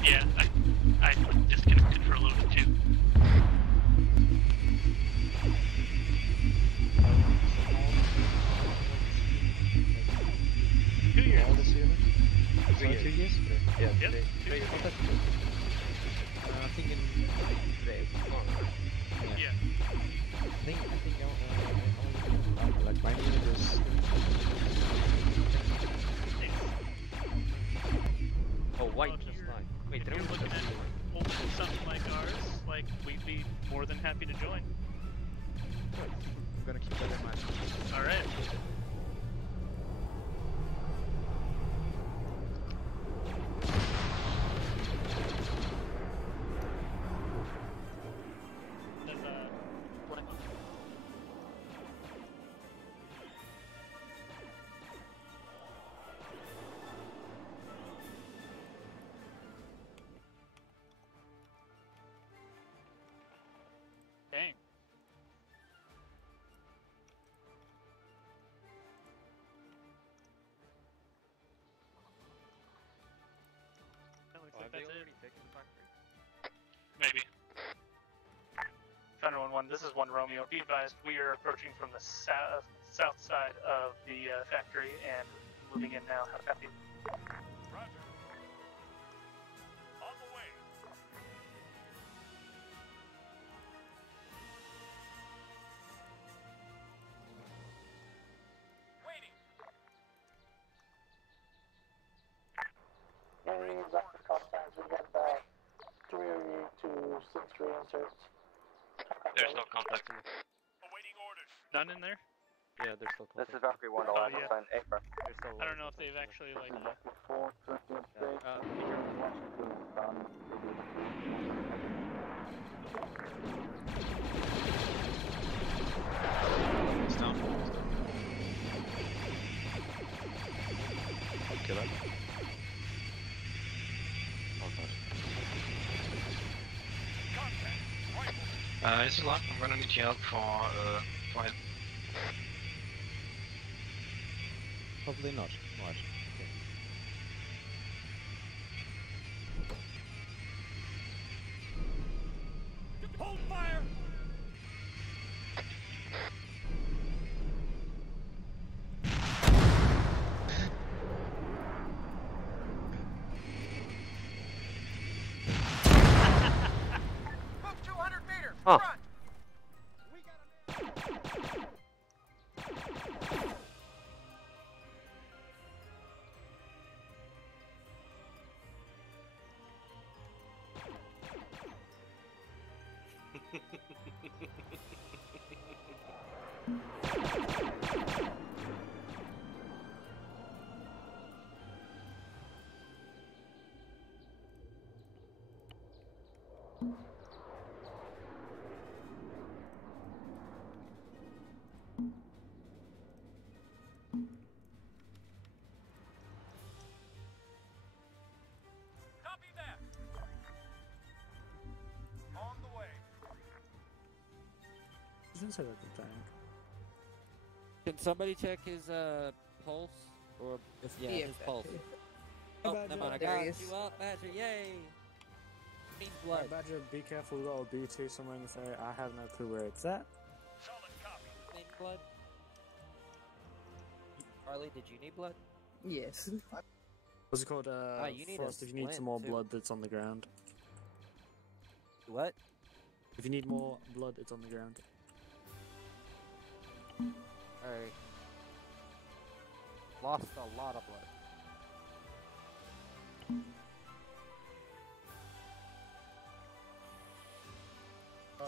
Yeah, I disconnected for a little bit too. Two years. All this year? Is it 2 years? Yeah, Yep, today. 2 years. I think in Today, tomorrow. Yeah. I think like my unit is Oh, white Well, if just you're- fine. Wait, If did you're I looking at holding something like ours, like, we'd be more than happy to join. I'm gonna keep that in mind. Alright. There's a blank. Dang. That looks like that's it. Maybe. Thunder 1-1, this is 1 Romeo. Be advised, we are approaching from the south side of the factory and moving in now. Have a copy. Roger. On the way. Waiting. Marines after contact, we got 3 of you to 6 reinserts. There's no contact. Awaiting orders. None in there? Yeah, there's still This is Valkyrie 1, the Oh, last yeah. sign A. I don't know if they've actually, like, Valkyrie 4, currently on stage. It's down. I'll kill it. Oh god. It's a lot. I'm gonna need your help for him. Probably not. Right. Okay. Hold fire. Move 200 meters. Oh. Front. Copy that. On the way. Inside of the tank. Can somebody check his pulse? Or his pulse. Oh, never mind, I got you up, Badger, yay! Means blood. Badger, be careful, we've got a B2 somewhere in this area. I have no clue where it's at. Solid copy. Need blood? Harley, did you need blood? Yes. What's it called? you need Frost, a if you need some splint, more too. blood that's on the ground. What? If you need more blood, it's on the ground. Alright. Lost a lot of blood.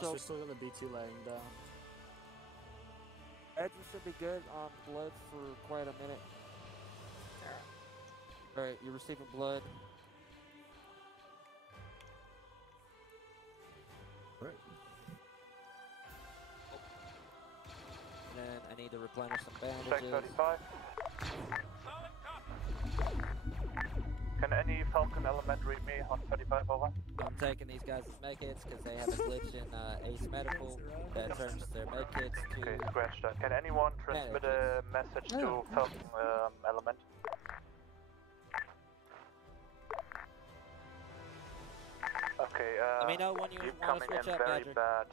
So we still got the B2 laying down. Edges should be good on blood for quite a minute. Alright, you're receiving blood. Alright. And then I need to replenish some bandages. Check 35. Can any Falcon element read me on 35 over? I'm taking these guys as medkits because they have a glitch in Ace Medical that turns their medkits to... Okay, scratch that. Can anyone transmit a message to Falcon element? Okay, let me know when you keep want to coming switch in up, very Badger. bad.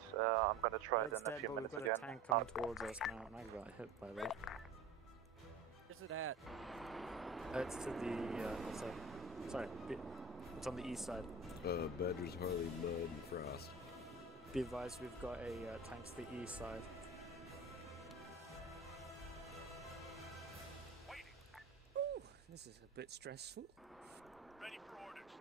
I'm gonna try it It's in a dead, few but we've minutes got again. a tank coming towards us now, and I got hit by that. Where's it at? It's to the, sorry, it's on the east side. Badger's Harley, Mud, and Frost. Be advised, we've got a tank to the east side. Ooh, this is a bit stressful. Ready for orders.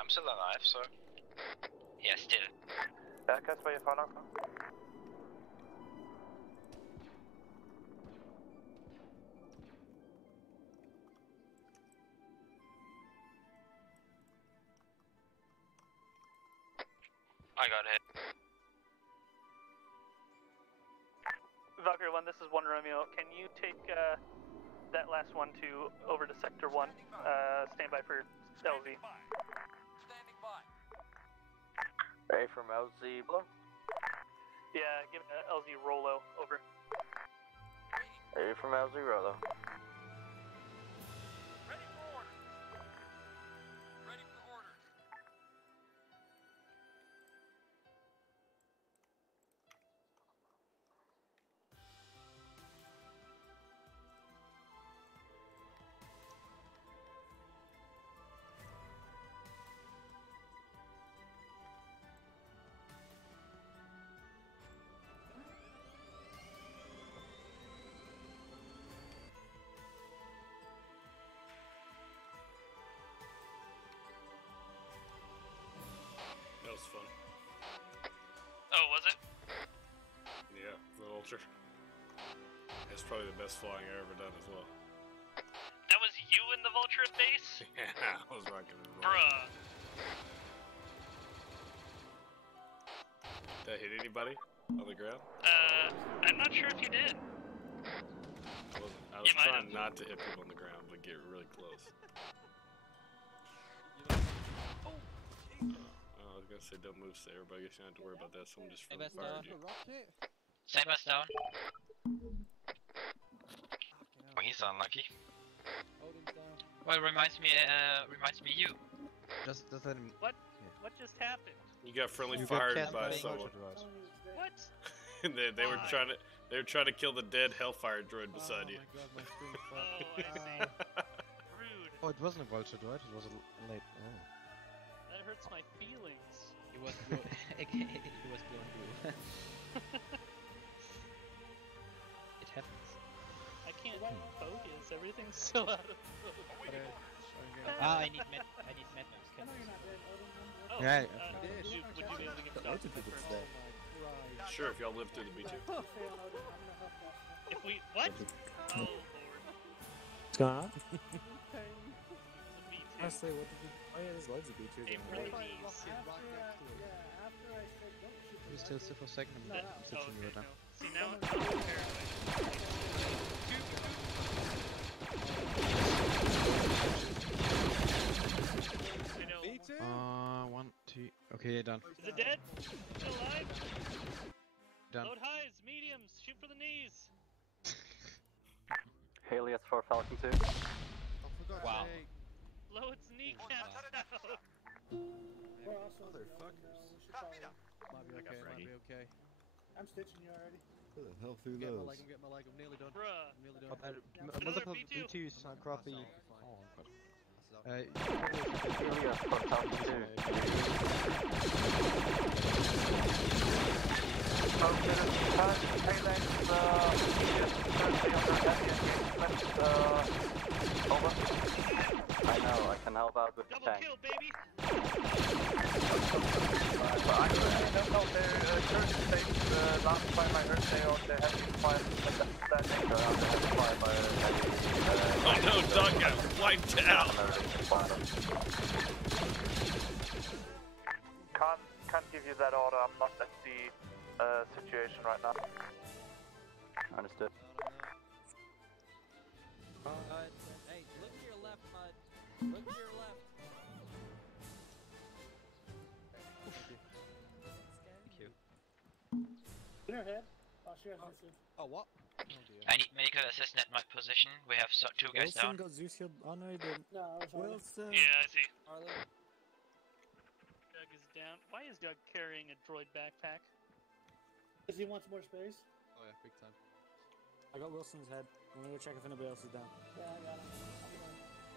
I'm still alive, so... Yeah, still. Kannst du bei ihr fahren? I got hit. Valkyrie 1, this is 1 Romeo. Can you take that last one over to Sector 1? Stand by for LZ. A from LZ, blow. Yeah, give LZ Rolo, over. A from LZ, Rolo. Ready for was fun. Oh, was it? Yeah, the Vulture. It's probably the best flying I've ever done as well. That was you in the Vulture at base? Yeah, I was rocking and rolling. Bruh. Did I hit anybody on the ground? I'm not sure if you did. I was trying not to hit people on the ground, but get really close. I was gonna say don't move there, but I guess you don't have to worry about that. Someone just friendly fired you. Save us down. Oh, he's unlucky. Well, reminds me you. Just let him. What? What just happened? You got friendly You got fired cast by by someone. What? And they were trying to kill the dead Hellfire droid beside you. Oh, I see. Rude. Oh, it wasn't a Vulture droid. It was a late. Oh. That hurts my feelings. He was blown. He was blown blue. It happens. I can't focus. Everything's so out of focus. I need med maps. Can Oh, Yeah, would you be able to give me dots first? Sure, if y'all live through the B2. If we what? Oh lord. What's going on? It's a Honestly, what did you? Oh yeah, there's loads of B2s. B2. For the knees. You still sit for a second. I'm switching you right now. See now it's paranoid. I know. B2? 1, 2. Okay, done. Is it dead? Still alive? Done. Load highs, mediums, shoot for the knees. Haley, it's for Falcon 2. Wow. Blow its kneecaps out. Might be okay, might be okay. I'm stitching you already. Where the hell through Get those? my leg, I'm getting my leg, I'm nearly done. Bruh. I'm nearly done. Another Multiple B2. B2s across the... Oh, God. Haley, it's for Falcon 2. I know, I can help out with the tank. Kill, baby. But I don't know, their current state, last time I heard they had been fired that nature, they had been fired by Oh no, Doug got wiped out! Can't give you that order, I'm not at the situation right now. Understood. Hey, look to your left, bud. Look to your left. Thank you. In her head. Oh, she has this. Oh, what? I need medical assistant at my position. We have two guys Wilson down. got Zeus here. Oh no, he didn't. No, I was Wilson. Yeah, I see. Harley. Doug is down. Why is Doug carrying a droid backpack? Because he wants more space. Oh yeah, big time. I got Wilson's head. I'm gonna go check if anybody else is down. Yeah, I got him.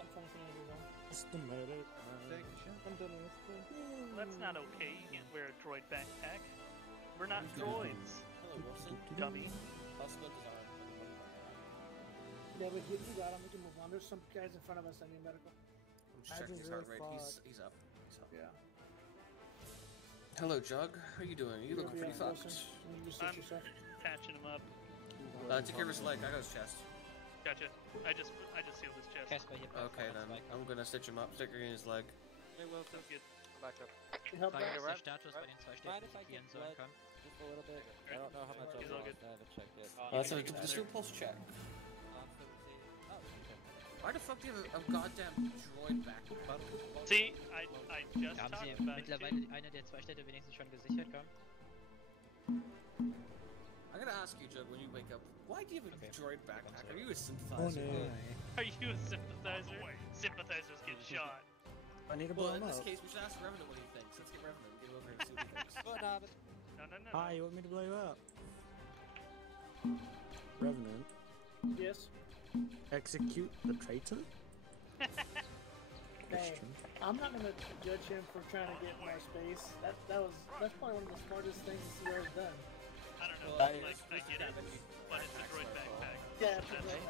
I'm trying to finish his own. It's the medic. I'm done with this. That's not okay. You can't wear a droid backpack. We're not droids. Hello, Wilson. Dummy. How split is our Yeah, but you got him. We can move on. There's some guys in front of us that need medical. I'm just checking his heart rate. He's up. He's up. Yeah. Hello, Jug. How you doing? You looking pretty fucked. I'm patching him up. Take care of his leg. I got his chest. Gotcha. I just sealed his chest. Casper hier. Okay, then. I'm gonna stitch him up. Stick in his leg. Hey, Wilson. Good. Back up. Help Frage out. ist der Status bei den zwei Mind Städten, if I die get ich sollen blood kann. just a little bit? I don't know how much He's I've all lost. good. I haven't checked yet. So just do a pulse check. Why the fuck do you have a goddamn droid back? See, I just Haben talked Sie about it. mittlerweile eine der zwei Städte wenigstens schon gesichert, komm? I gotta ask you, Jug, when you wake up, why do you have a droid backpack? Are you a Oh sympathizer? no. Are you a sympathizer? Sympathizers get shot. I need to blow Well, in him this up. case, we should ask Revenant what he thinks. Let's get Revenant and get over here and see what he thinks. No. Hi, you want me to blow you up? Revenant, Yes. execute the traitor? Hey, I'm not gonna judge him for trying to get more space. That's probably one of the smartest things he's ever done. I don't know. Well, I get it, but it's a droid backpack. Yeah,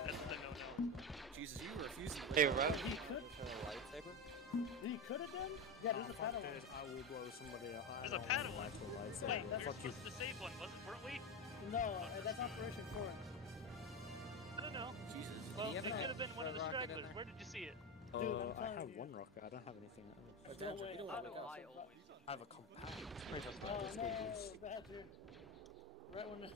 That's the no-no. Jesus, you were refusing to Hey, listen. Rob. He could. A lightsaber? You could have done? Yeah, there's a Fuck Padawan. this, I will blow somebody up. There's a Padawan. Wait, we were supposed to save one, weren't we? No, that's Operation 4. I don't know. Jesus. Well, Do you it have could have been one of the rocket in stragglers. there? Where did you see it? Dude, I'm I telling have you. one rocket. I don't have anything else. No way. How do I always? I have a compound. Oh no, Badger. Right when the...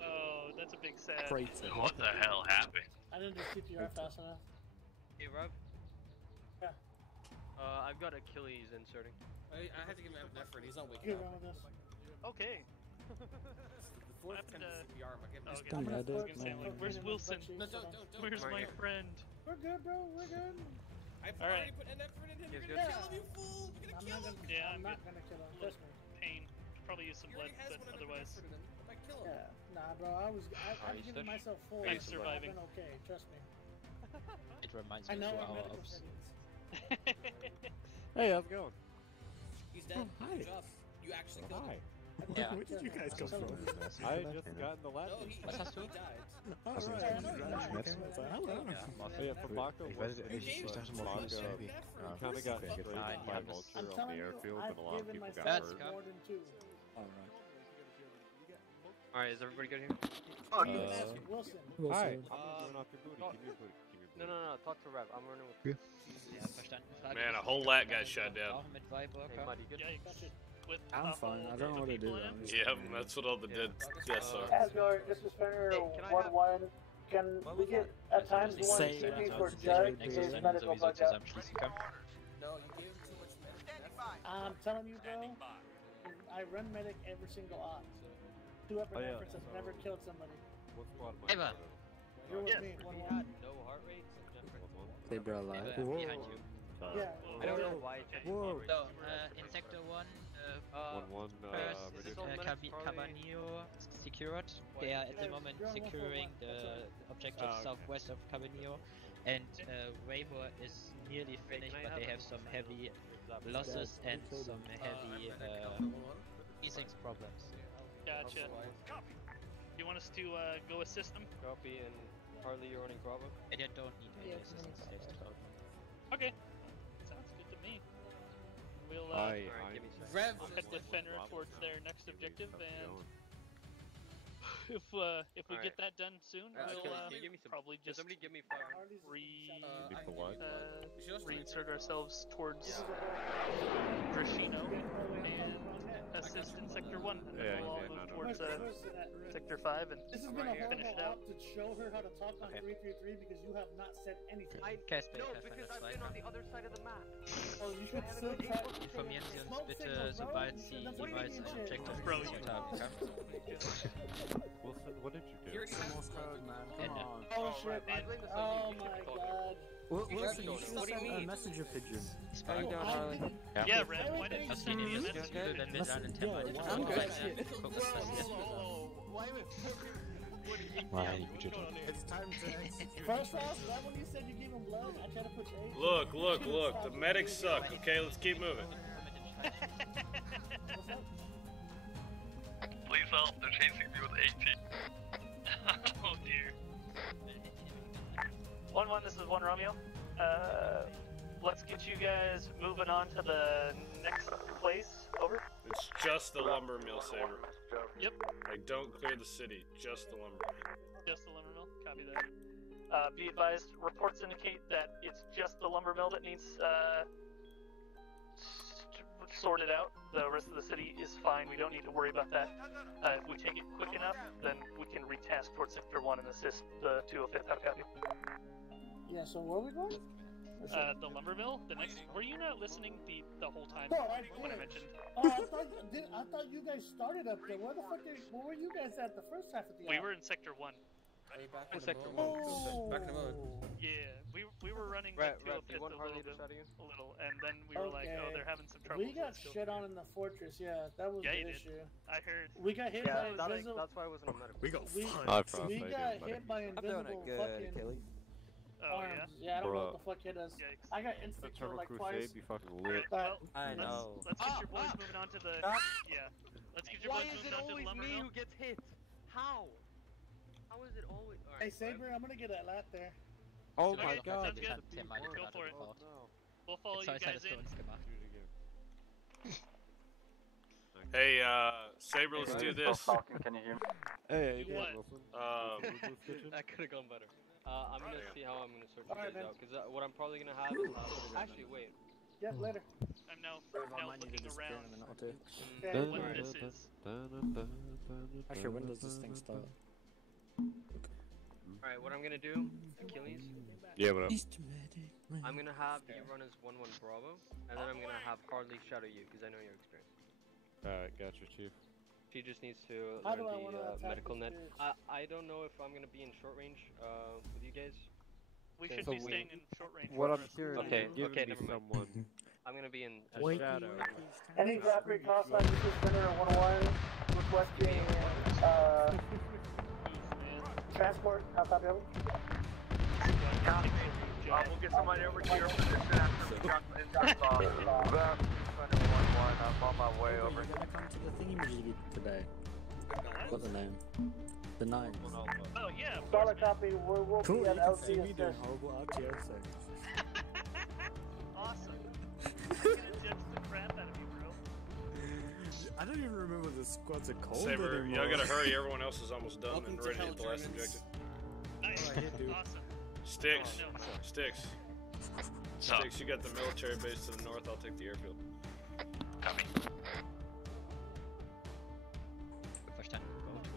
Oh, that's a big sad. Crater. What the hell happened? I didn't do CPR fast enough. Hey, Rob. Yeah. I've got Achilles inserting. I have to give him an effort. He's not waking Get up. around with this. Okay. The fourth kind of CPR. I'm gonna Okay. Yeah, I was dude. gonna say, like, where's Wilson? No, don't. Where's my friend? We're good, bro. We're good. I've All already right. put an effort in him. Yes, You're yes. gonna kill him, you fool! You're gonna kill him! Yeah, I'm not gonna kill him. Trust me. Pain. Probably use some He blood, already has but one otherwise. effort in him. If I kill him. Yeah. Nah, bro. I've given myself full. I'm surviving. I've been okay. Trust me. It reminds I me know of our our medical ops. settings. Hey, how's it going? He's dead. Oh, hi. Good job. You actually killed him. Yeah. Where did you guys come from? I just got in the lab. No, he Was hast du? died. Alright. Hello. Yeah, for Baco was Ich dachte mal, Baco kind of got sprayed by I'm vulture on telling the you, airfield, I've and a lot of given people got myself hurt. more than 2. Alright. Alright, is everybody good here? Wilson. Hi. I'm doing off your booty. Give me your booty. Give me your booty. No. Talk to Rev. I'm running with. Ja, verstanden. Frage Man, a ist, whole lat got shot down. Brauchen mit Weihburger. Hey, buddy, good. Yikes. With I'm fine. I don't know what to do. I'm just Yeah, that's what all the dead deaths are. Asgard, this is Fenrir Hey, can I have- 1-1. Can we get at times one Say CP that. for Nächstes Judge Rennen his medical sowieso bug out? zusammenschließen können. No, you gave him too much medicine. I'm telling you, bro. I run medic every single op. 2 effort yeah, efforts have so- never killed somebody. what squad am I Eva. part of? You're with Yes. me, He 1-1. had no heart rate. They brought Eva, alive. behind you. Yeah. I don't know why. Whoa. So, in Sector 1, One, first this is is all medics, Cabanillo secured. They are at the moment securing the objective southwest of Cabanillo. And Weibor is nearly finished, but they have some heavy losses and some heavy E6 problems. Gotcha. You want us to go assist them? Copy, and Harley, you're running Bravo. And you don't need any assistance. Okay. Sounds good to me. We'll Alright, give me a second. Rev head to Fenrir towards their next objective, and if we Alright. get that done soon, we'll can you give me some? probably Can just somebody give me 500? reinsert ourselves towards Drashino and assist in Sector 1, and then we'll all move towards Sector 5 and This has been a finish it horrible out. op to show her how to talk on 333 because you have not said anything. Casper, No, because I've been on the other side of the map. Oh, you should still try. Informieren Sie uns bitte, sobald Sie jeweils ein Objective gefunden haben. Wilson, what did you do? He already has code, man. Ende. Oh shit! Oh my god! Wilson, you should What do you send a mean? messenger pigeon. How you doing, Harley? Yeah, Red, why didn't you Okay, send me a nächstes message? Spiel, wenn wir dann in Tempo Yeah, gucken, I'm was good. passiert. It's time to execute. First off, right when you said you gave him blood, I tried to put your age. Look. The medics suck. Okay, let's keep moving. Please help, they're chasing me with 18. Oh dear. 1-1, this is 1 Romeo. Let's get you guys moving on to the next place. Over. It's just the lumber mill, Saber. Yep. Like, don't clear the city. Just the lumber mill. Just the lumber mill. Copy that. Be advised, reports indicate that it's just the lumber mill that needs sorted out. The rest of the city is fine. We don't need to worry about that. If we take it quick enough, then we can retask towards Sector 1 and assist the 205th. How copy? Yeah, so where are we going? The lumber mill. The next. Were you not listening the whole time No, when I mentioned? Oh, I thought you guys started up there. Where the fuck where were you guys at the first half of the We hour? were in Sector 1. In Sector 1. Oh. Back in the mode. Yeah, we were running Right, the right. 205th You want a Harley little to shot you? and then we were like, oh, they're having some trouble. We got shit on in the fortress, yeah, that was Yeah, the you did. issue. I heard. We got hit by invisible. That's why I wasn't on medical. We got We got hit by invisible fucking Oh, arms. yeah? I don't know what the fuck hit us. Yikes. I got instant kill like twice. be fucking lit. But I know. Let's get your boys moving on to the. Yeah. Let's get your Why boys is moving it on to the always lumber me mill. who gets hit? How? How is it always? Hey Saber, I'm gonna get that lat there. Oh So my noch god. mal den 10 Mal Go gerade for it. gebraucht. We'll follow Jetzt you Zeus hat guys es für in. uns gemacht. Hey, Saber, let's do this. Falcon, can you hear me? Hey, You what? That could have gone better. I'm gonna see how I'm gonna sort you Alright, guys man. out, because what I'm probably gonna have is actually wait. Yeah, later. I'm now I might need to looking disappear around in a minute or two. Okay. what this is. Actually, when does this thing start? Alright, what I'm gonna do, Achilles, Yeah, what up? I'm gonna have you run as 1-1 Bravo, and then I'm gonna have Harley shadow you, because I know your experience. Alright, gotcha, Chief. She just needs to How learn do I wanna the attack medical this net. bitch? I don't know if I'm gonna be in short range with you guys. We should So be we- staying in short range. What for I'm the rest of curious the Okay, time. Give okay, me never mind. someone I'm gonna be in a shadow. Any drop recost on this center 101 requesting transport outside the We'll get somebody over to your position after we drop the inside off. About 211, I'm on my way over. We're gonna come to the thingy today. What's the name? The Nines. Oh yeah. of course, Solid man. copy, we'll Cool, be you at can see LC me doing assist. horrible RTO things. Awesome. I'm gonna judge the crap out of you, bro. I don't even remember the squads are called Saber, anymore. y'all gotta hurry. Everyone else is almost done Welcome and to ready to hell, hit the last Germans. objective. Nice. Alright, dude. Awesome. Sticks. Oh, no. Sticks. So, Sticks, you got the military base to the north. I'll take the airfield. copy. Verstanden. Go to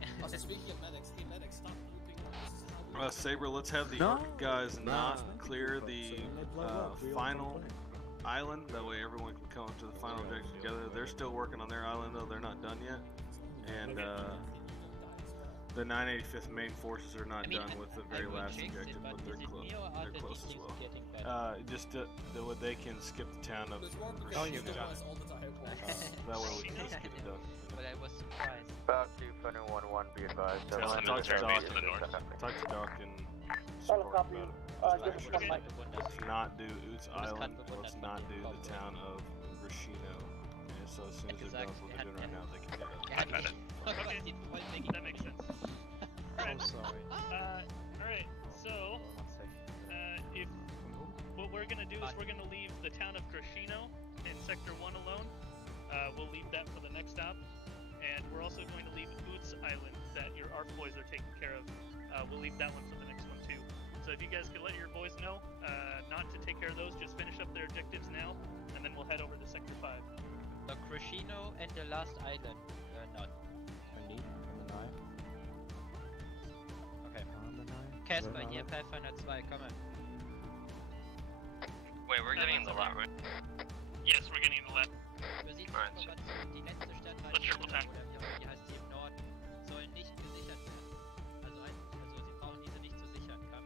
okay. Also, speaking of medics, hey medics, stop looping up. This is how we Saber, let's have the No. Arc guys No, not it's clear so the when they blow up, we all final complain. island. That way everyone can come up to the final objective together. They're still working on their island though. They're not done yet. And the 985th main forces are not done with the very last objective, but they're close. They're close as well. Just what they can skip the town of Oh, Rashino. you guys all the time. That way we can just get it done. But I was surprised. About 211, be advised. There's a military base to the north. Talk to Doc and Solid Spark copy. about it. Give us one mic. Let's not do Oots Island. Let's not do the town of Rashino. And so as soon as they're done with what they're doing right now, they can get it. I've had it. Okay, that makes sense. I'm sorry. Alright, so, if what we're gonna do is we're gonna leave the town of Grashino in Sector 1 alone. We'll leave that for the next stop. And we're also going to leave Oots Island that your ARC boys are taking care of. We'll leave that one for the next one too. So if you guys could let your boys know not to take care of those, just finish up their objectives now, and then we'll head over to Sector 5. So Crescino and the last island, not. Okay. Casper, hier, Pathfinder 2, komme. Wait, we're getting in the left, right? Yes, we're getting in the left. Übersichtsinformation, die letzte Stadt heißt Let's triple time. oder wie auch immer die heißt, die im Norden, soll nicht gesichert werden. Also sie brauchen diese nicht zu sichern, kann.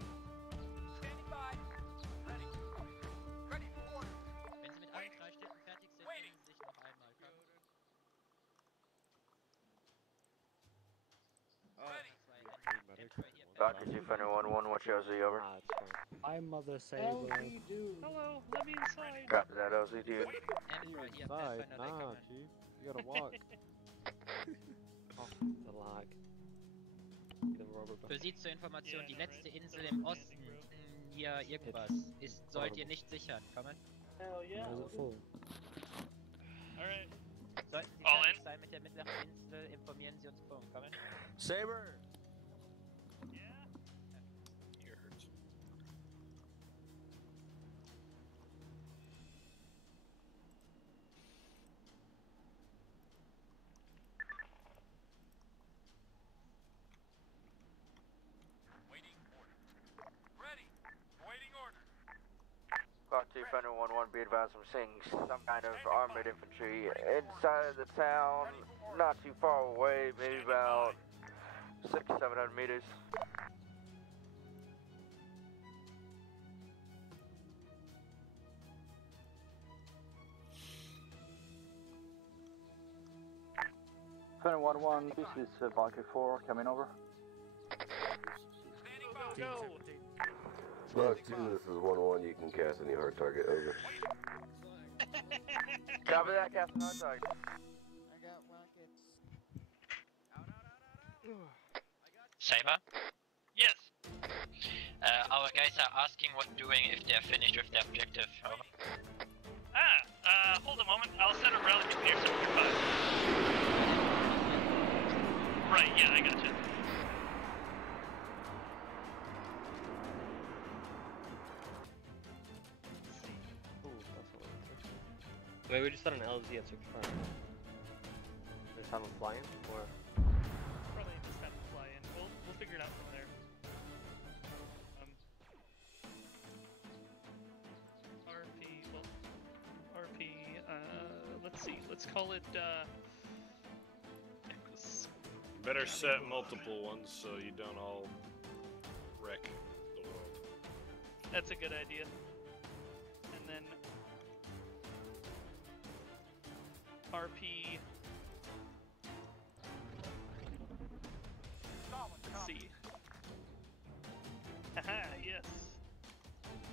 Standing by. Ready. Ready for order. Wenn sie mit allen 3 Städten fertig sind, nehmen sie sich noch einmal, kann. Doctor 211, what's your OZ over? Hi, Mother Saber. Hello, let me inside. Copy that OZ, dude. Inside? Nah, Chief. You gotta walk. Oh, the lag. The rubber Für Sie zur Information, die letzte Insel im Osten, hier irgendwas, sollt ihr nicht sichern, kommen? Hell yeah. Alright. Sollten Sie All fertig in? sein mit der mittleren Insel, informieren Sie uns, Punkt, kommen? Saber! Waiting order. Ready. Waiting order. Clock 211, be advised I'm seeing some kind of armored infantry inside of the town, not too far away, maybe about 600-700 meters. This is Valkyrie 4 coming over. Go! Block 2, this is 1-1, you can cast any hard target, over. Copy that, Captain Hard Target. I got rockets. Saber? Yes. Our guys are asking what doing if they're finished with their objective. Over. Hold a moment. I'll set a rally computer to 5. Right, yeah, I gotcha. Wait, we just got an LZ at 65. Just have them fly in, or? Probably just have to fly in. We'll figure it out from there. RP, let's see, let's call it, Better set multiple ones so you don't all wreck the world. That's a good idea. And then RP. Let's see. Haha, yes.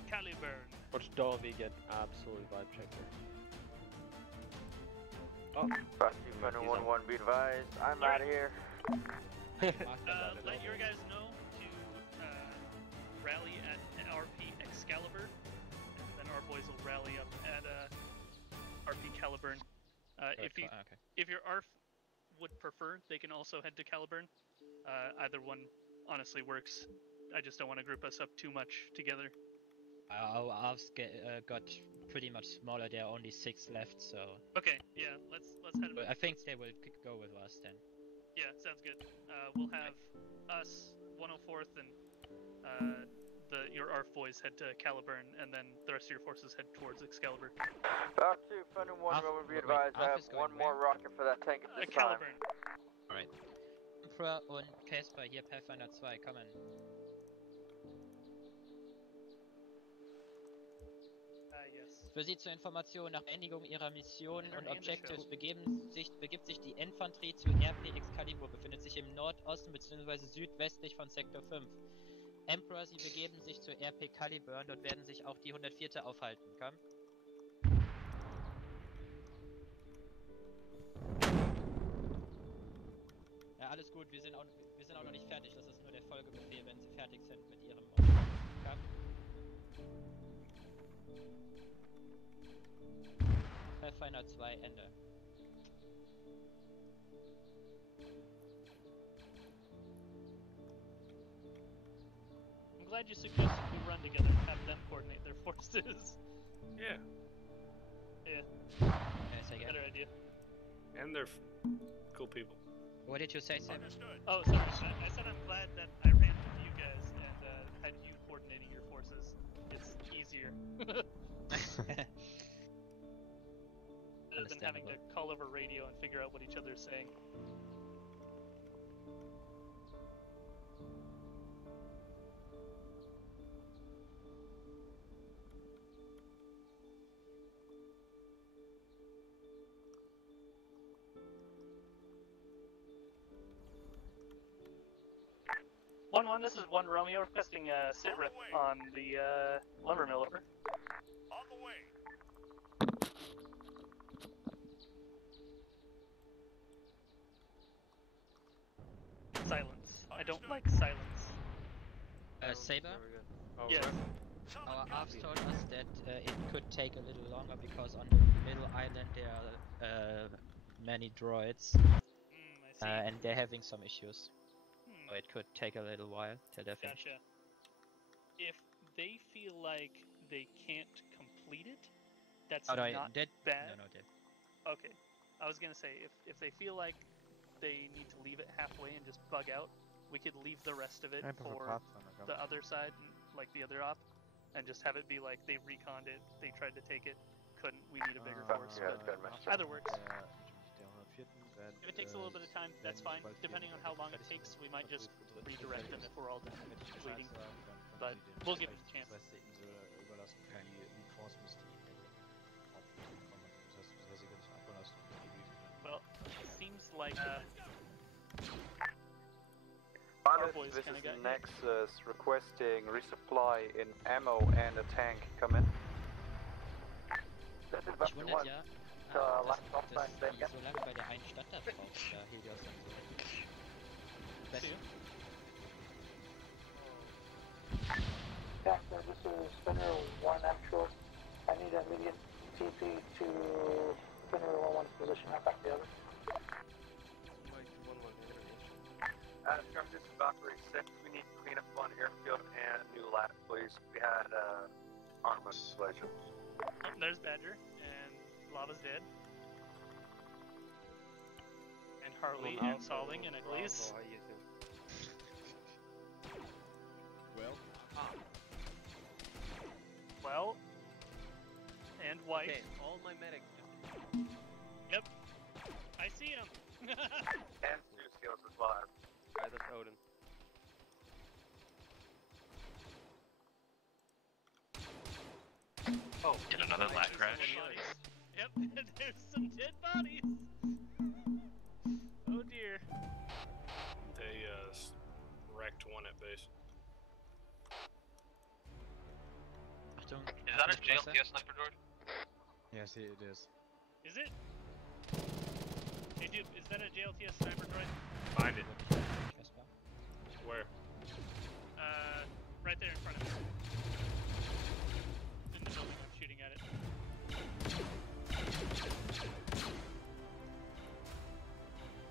Caliburn. Watch Dolby get absolutely vibe checker. Oh. Rocky Thunder 1-1, be advised. I'm out of here. Let your guys know to rally at RP Excalibur, and then our boys will rally up at RP Caliburn. If your ARF would prefer, they can also head to Caliburn. Either one honestly works. I just don't want to group us up too much together. Our ARFs got pretty much smaller. There are only 6 left, so. Okay, yeah, let's head. I think they will go with us then. Yeah, sounds good. We'll have us 104th and your ARF boys head to Caliburn, and then the rest of your forces head towards Excalibur. Route 2, Thunder 1, Roman, be advised. I have one more rocket for that tank at this time. Caliburn. Alright. Emperor und Casper, hier Pathfinder 2, kommen. Yes. Für Sie zur Information, nach Beendigung Ihrer Mission und Objectives begibt sich die Infanterie zu RP Excalibur, befindet sich im Nordosten bzw. südwestlich von Sektor 5. Emperor, Sie begeben sich zu RP Caliburn, dort werden sich auch die 104. aufhalten, komm? Ja, alles gut, wir sind auch noch nicht fertig, das ist nur der Folgebefehl, wenn Sie fertig sind mit Ihrem Objektiv, komm? Pathfinder 2, Ende. I'm glad you suggested we run together and have them coordinate their forces. Yeah. Yeah. Better idea. And they're cool people. What did you say, Sam? Oh, sorry. I said I'm glad that I ran with you guys and had you coordinating your forces. It's easier. Rather than having to call over radio and figure out what each other's saying. This is 1 Romeo requesting a sit rep on the lumber mill over. On the way. Silence. I don't like silence. Saber? Oh, yes. Our ARFs told us that it could take a little longer because on the middle island there are many droids. And they're having some issues. So it could take a little while till they're finished. Gotcha. If they feel like they can't complete it, that's not bad. No, Okay. I was gonna say, if they feel like they need to leave it halfway and just bug out, we could leave the rest of it for the other side, like the other op, and just have it be like they reconned it, they tried to take it, couldn't, we need a bigger force, but either works. If it takes a little bit of time, that's fine. Depending on how long it takes, we might just redirect them if we're all done waiting. But we'll give it a chance. Well, it seems like our boys this kind is of got Nexus requesting resupply in ammo and a tank. Come in. Ich wundert ja, dass die so lange bei der einen Stadt da braucht, da Helios und so. Captain, this is Spinner 1 actual. I need an immediate TP to Spinner 1-1's position. How about the other? This is Valkyrie 6. We need to clean up on airfield and new lab, please. We had Arma situation. Oh, there's Badger, and Lava's dead. And Harley, and Solving, and Elise. Well? Well, and White. Okay, all my medics Yep. I see him. And Zeus skills is live. Alright, that's Odin. Oh, did another lat crash? Yep, there's some dead bodies. Oh dear. They wrecked one at base. Is that a JLTS sniper droid? Yes, it is. Is it? Hey dude, is that a JLTS sniper droid? Find it. Where? Right there in front of me. In the building, I'm shooting at it.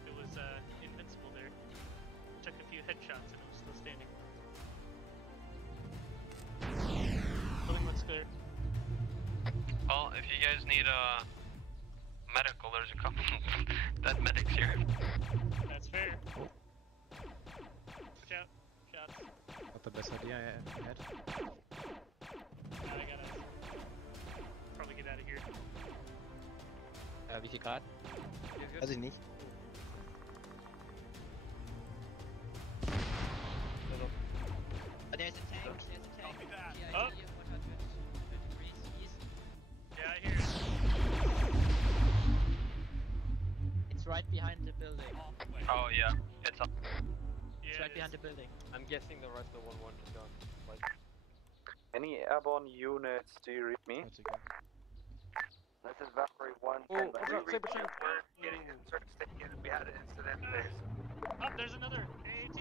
It was, invincible there. Took a few headshots and it was still standing. Building looks clear. Well, if you guys need a medical, there's a couple dead medics here. That's fair. Watch out. Shots. Not the best idea I had. I gotta probably get out of here. Wie viel Grad? Weiß ich nicht. Oh, there's a tank, I'll be back. Yeah, Oh. 100 degrees east. Yeah, I hear it. It's right behind the building. Oh yeah, it's up. It's right behind the building. I'm guessing the rest of the 1-1 just gone. Like, Any airborne units, do you read me? This is Valkyrie 1. oh, what's up, Saber Chief? We're getting a certain state again. We had an incident base. Oh, there's another AAT.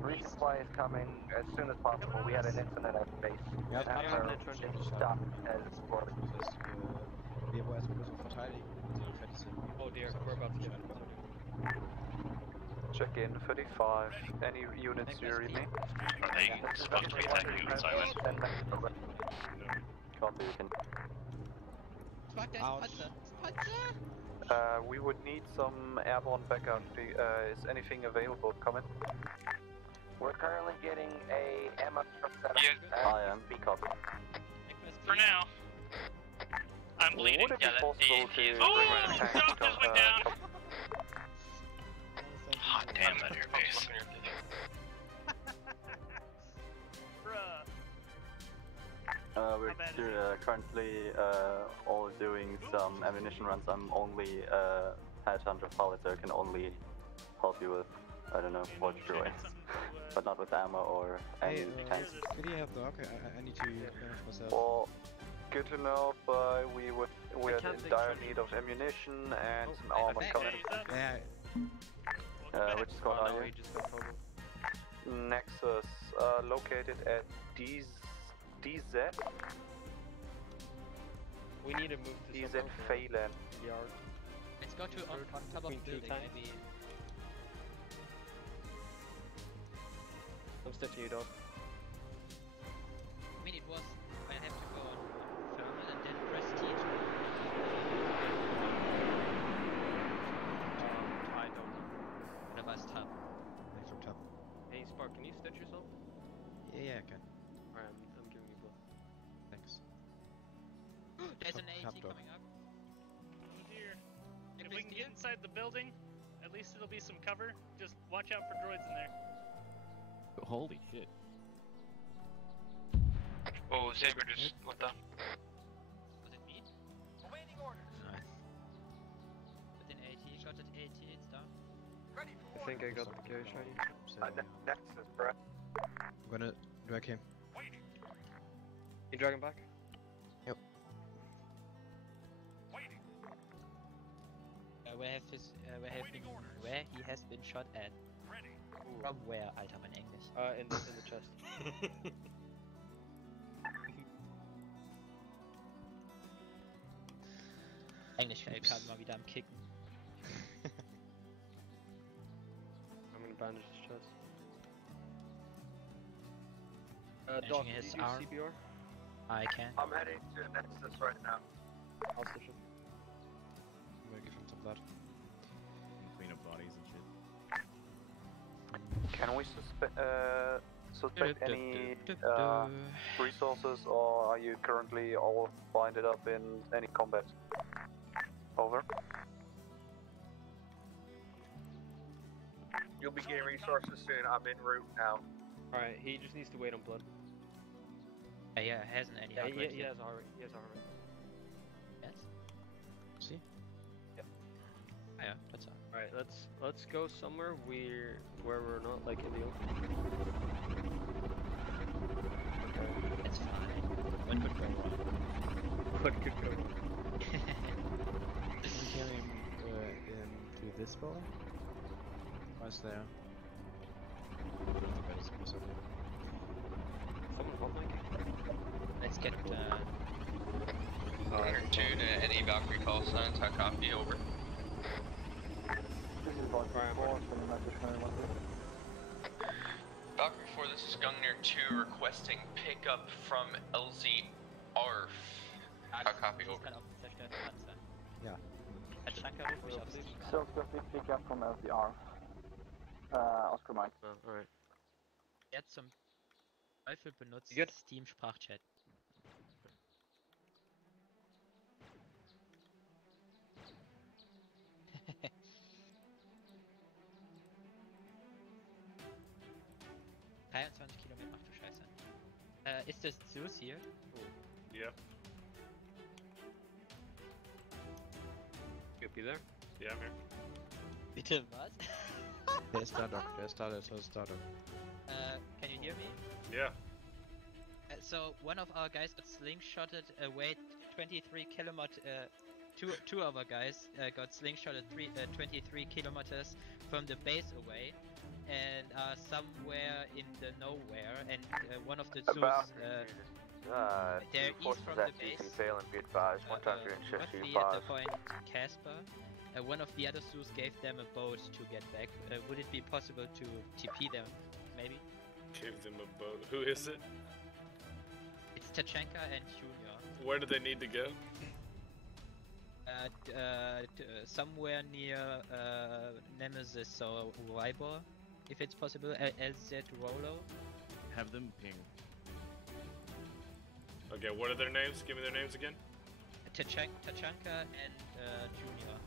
Resupply is coming as soon as possible. We had an incident at base. Ja, After it stopped as ordered. Wir wollen erstmal so verteidigen, wenn sie fertig sind. Oh dear, we're about to get Check in 35. Any units, do you read me? Are they supposed to be attacking you in silence? Copy, you can. We would need some airborne backup. Is anything available? Comment. We're currently getting a ammo truck set up. I am. Copy. For now. I'm bleeding. Would it be possible to Oh, bring the tank doctors went down. Hot damn that airbase. Bruh. We're currently all doing some ammunition runs. I'm only headhunter pilot, so I can only help you with, I don't know, what you're doing. But not with ammo or any tanks. Could you have the okay? I need to finish myself. Well, good to know, but we're in dire need of ammunition and some armor coming. Yeah. Which squad are you? Nexus, located at DZ. We need to move to DZ some Phelan. yard. Let's go to on top of the building, maybe. I'm stitching you, dog. I mean, it was. I have to go on thermal and then press T to. I don't know. Oder was Tab? From top. Hey, Spark, can you stitch yourself? Yeah, I can. Alright, I'm giving you both. Thanks. There's an Top AT dog. coming up. Oh dear. If we can get inside the building, at least it'll be some cover. Just watch out for droids in there. Holy shit. Oh, Saber just what the? Was it me? Awaiting orders. With an AT, shot at AT, it's down. Ready I for think I got the carry shiny. Nexus, bro. I'm gonna do I came. waiting. You drag him back? Yep. Waiting. Where he has been shot at. Ready. From where, Alter, mein Englisch. In the chest. Eigentlich LK mal wieder am Kicken. I'm gonna bandage his chest. Managing Doc, his can you arm. do CPR? I can. I'm heading to Nexus right now. I'll stitch him. I'm gonna give him some blood. And clean up bodies and shit. Can we suspect any resources, or are you currently all binded up in any combat? Over. You'll be getting resources soon. I'm en route now. Alright, he just needs to wait on blood. Yeah, hasn't any Yeah, heart rate he yet. has heart rate. He has heart rate. Yes? See? Yep. Oh, yeah, that's all. Alright, let's go somewhere where we're not like in the open. Okay. It's fine. What could go wrong? What could go wrong? Can we carry him into this building? Or is there? Someone hot mic? Let's get Runner 2 to any Valkyrie call signs, I copy, over. This is about 4, sending message 911. Valkyrie 4, this is Gungnir 2 requesting pickup from LZ ARF. I copy, over. Ja. Tachanka ruft mich aufs Team. So, pick up from LCR. Oscar Mike. Oh, alright. Wer zum Teufel benutzt Good. Steam Sprachchat? Kilometer, ach du Scheiße. Ist das Zeus hier? Yeah. You'll be there? Yeah, I'm here. Bitte was? Der ist da, Doc. Der ist da, Can you hear me? Yeah. So one of our guys got slingshotted away 23 kilometers. Two of our guys got slingshotted 23 kilometers from the base away, and are somewhere in the nowhere. And one of the Zeus, they're east from the base. Failing, be advised. One time during shift, Roughly you at the advised. point Casper. One of the other Zeus gave them a boat to get back. Would it be possible to TP them, maybe? Give them a boat. Who is it? It's Tachanka and Junior. Where do they need to go? Somewhere near Nemesis or Vibor, if it's possible. LZ Rolo. Have them ping. Okay, what are their names? Give me their names again. Tachanka and Junior.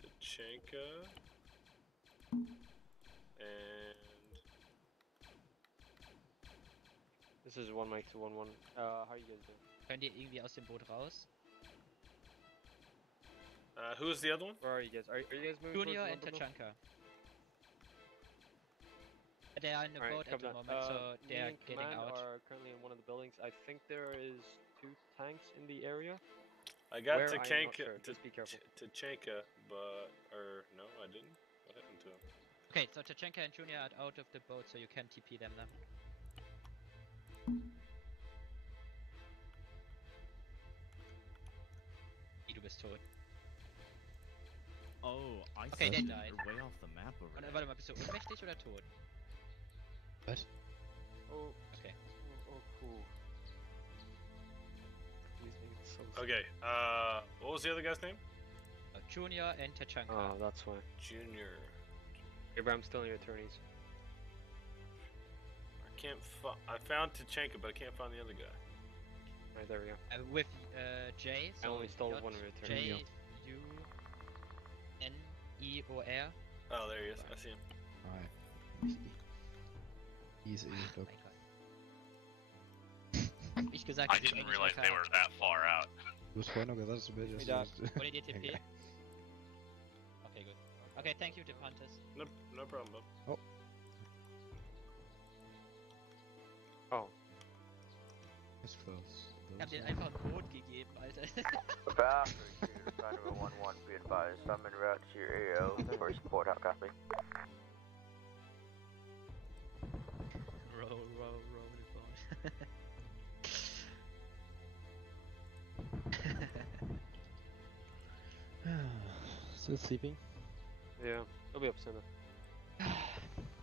Tachanka and This is 1 mic to 1-1. How are you guys doing? Könnt ihr irgendwie aus dem Boot raus? Who is the other one? Where are you guys? Are you guys moving Junior and towards Tachanka. They are in the Alright, boat at the copy that. moment, so they me are and getting Command out. are currently in one of the buildings. I think there is 2 tanks in the area. I got Where? I am not Tachanka, sure. Just be careful. Tachanka, but no, I didn't. What happened to him? Okay, so Tachanka and Junior are out of the boat, so you can TP them now. Du bist tot. Oh, I Okay, see. they died. You're way off the map over there. Warte mal, bist du ohnmächtig oder tot? Was? Oh, okay. Oh, cool. Please make it so Okay, what was the other guy's name? Junior and Tachanka. Oh, that's why. Junior. Abraham, still in your attorneys. I can't I found Tachanka, but I can't find the other guy. Alright, there we go. With J. I only stole J, one of your attorneys. J-U-N-I-O-R. Oh, there he is. I see him. Alright. Easy, Doc. Hab ich gesagt, I dass ich didn't eigentlich realize they were that far out. Du hast vorhin noch gesagt, dass du willst. Wollt ihr TP? Okay, gut. Okay, thank you, Depantis. No problem, bub. Oh. Oh. It's close. Ich hab den einfach ein Boot gegeben, Alter. Valkyrie 2, Finder 1-1, be advised. I'm en route to your AO for support. How copy? Roll the boat. Still sleeping? Yeah, I'll be up soon.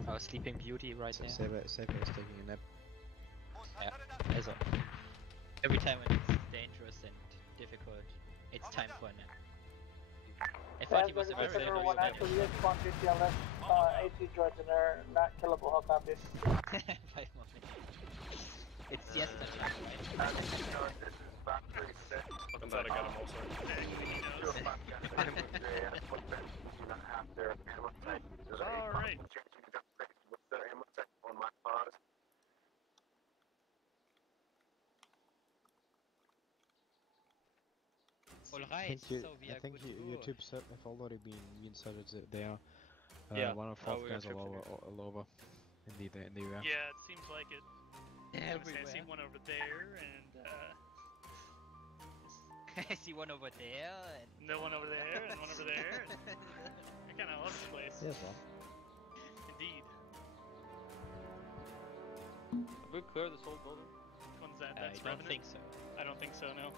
Our sleeping beauty right So now. Saber is taking a nap. Yeah. Also, every time when it's dangerous and difficult, it's time for a nap. I thought he was a very Federal 1 actually is spawn duty unless AC droids in there, not killable. How copies? 5 more minutes. It's yesterday, right? I'm glad I got him also. Alright. Alright, so we I are think good to your go. troops have already been inserted there. Yeah, one of our 4th guys troops are all over in the area. Yeah, it seems like it. I Everywhere. see one over there, and I see one over there, and no one over there, and one over there. You're kind of all over the place. Yes, well. Indeed. Have we cleared this whole building? Which one's that? I That's don't Revenant? think so. I don't think so, no.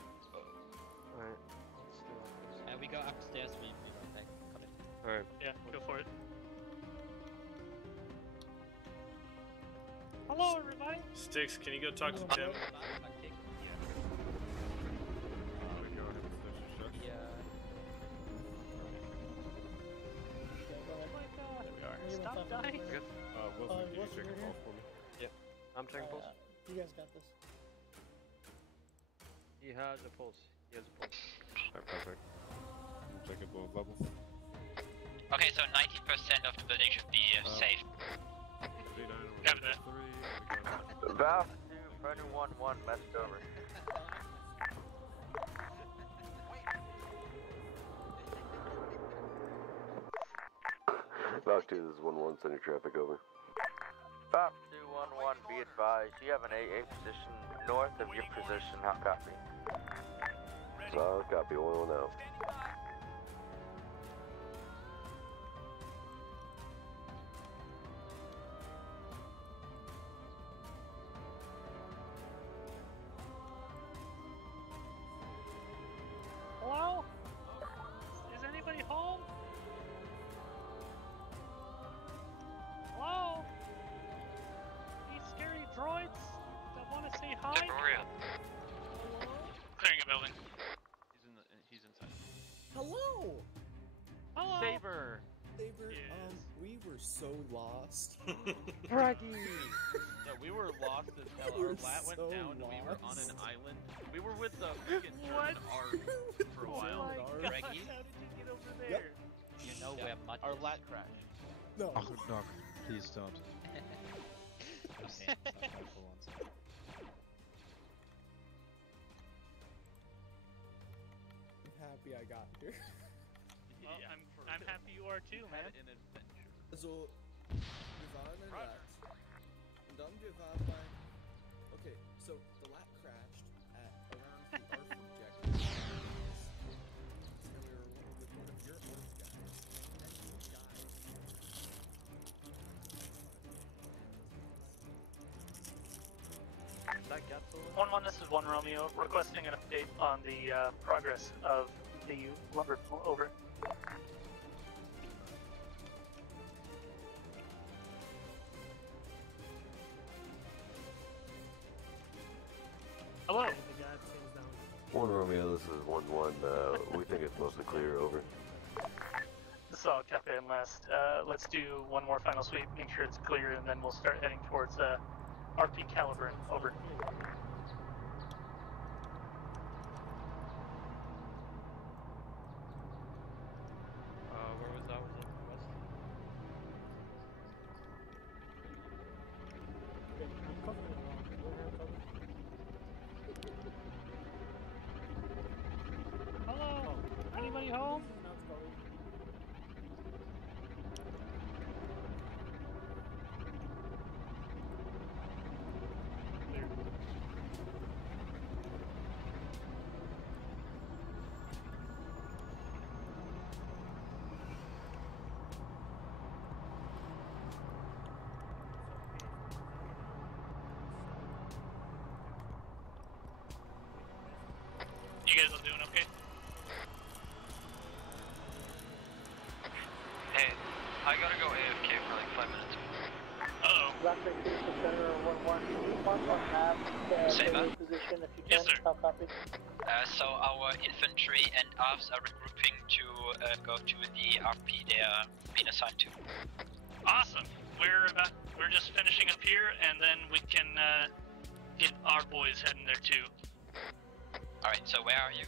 Alright, let's do it. We go upstairs, we run back. Come in. Alright. Yeah, go for it. Hello, everybody. Sticks, can you go talk to Tim? Stop dying. Wilson, can you check a pulse for me? Yeah, I'm checking pulse. You guys got this. He has a pulse. He has a pulse. Alright, perfect. Check it below level. Okay, so 90% of the building should be safe. Copy that. Valve 2, Friendly 1-1, messed over. Valve 2, this is 1-1, send your traffic over. Valve 2-1-1, be advised, you have an AA position north of your position, how copy? Solid copy, 1-1 out. Hello? Is anybody home? Hello? These scary droids that want to say hi? Clearing a building. He's inside. Hello! Hello? Saber, Yes. we were so lost. Braggy! Yeah, we were lost as hell. We Our were lat went so down and we were on an lost. island. We were with the freaking German army for a while. Oh my God, Reggie? how did you get over Yep. there? You know where mud Our is. lat crashed. No. Oh, dog, please don't. Okay, it's not bad for once. I'm happy I got here. Well, I'm happy you are too, man. Had an adventure. Also, wir waren in Lat. Und dann wir waren bei... Okay, so the Lat crashed at around the Earth objective. And we were with one of your Earth guys. And he died. 1-1, this is 1 Romeo, requesting an update on the progress of the lumber flow. Over. Hello. 1 Romeo, this is 1-1, we think it's mostly clear, over. This is all Cafe and last. Let's do one more final sweep, make sure it's clear, and then we'll start heading towards RP Caliber. Over. Where was that? Was it west? Hello. Anybody home? How copy? So our infantry and ARFs are regrouping to go to the RP they are being assigned to. Awesome. We're just finishing up here, and then we can get our boys heading there too. All right. So where are you?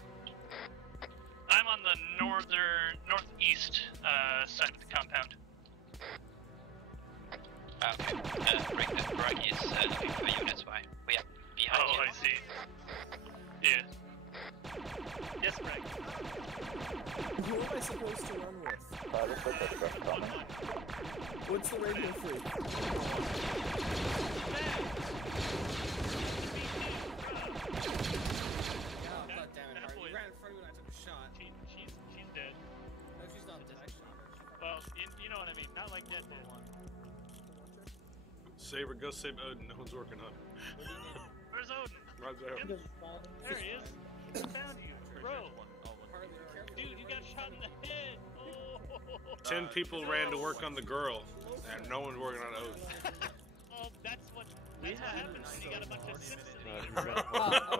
I'm on the northeast side of the compound. Okay. Greg is looking for you. That's why we are behind you. Oh, I see. Yeah. Yes, Greg. Who am I supposed to run with? What's the radio freak? God damn it, Harvey. You ran in front of me when I took a shot. She's dead. No, she's not dead. I shot her. Well, you know what I mean. Not like dead. Saber, go save Odin. No one's working on it. Where's Odin? Right there. There he is. Found you, bro. Dude, you got shot in the head. Oh. 10 people ran to work on the girl, and no one's working on Odin. Oh, that's what happens when you got a bunch of Simpsons.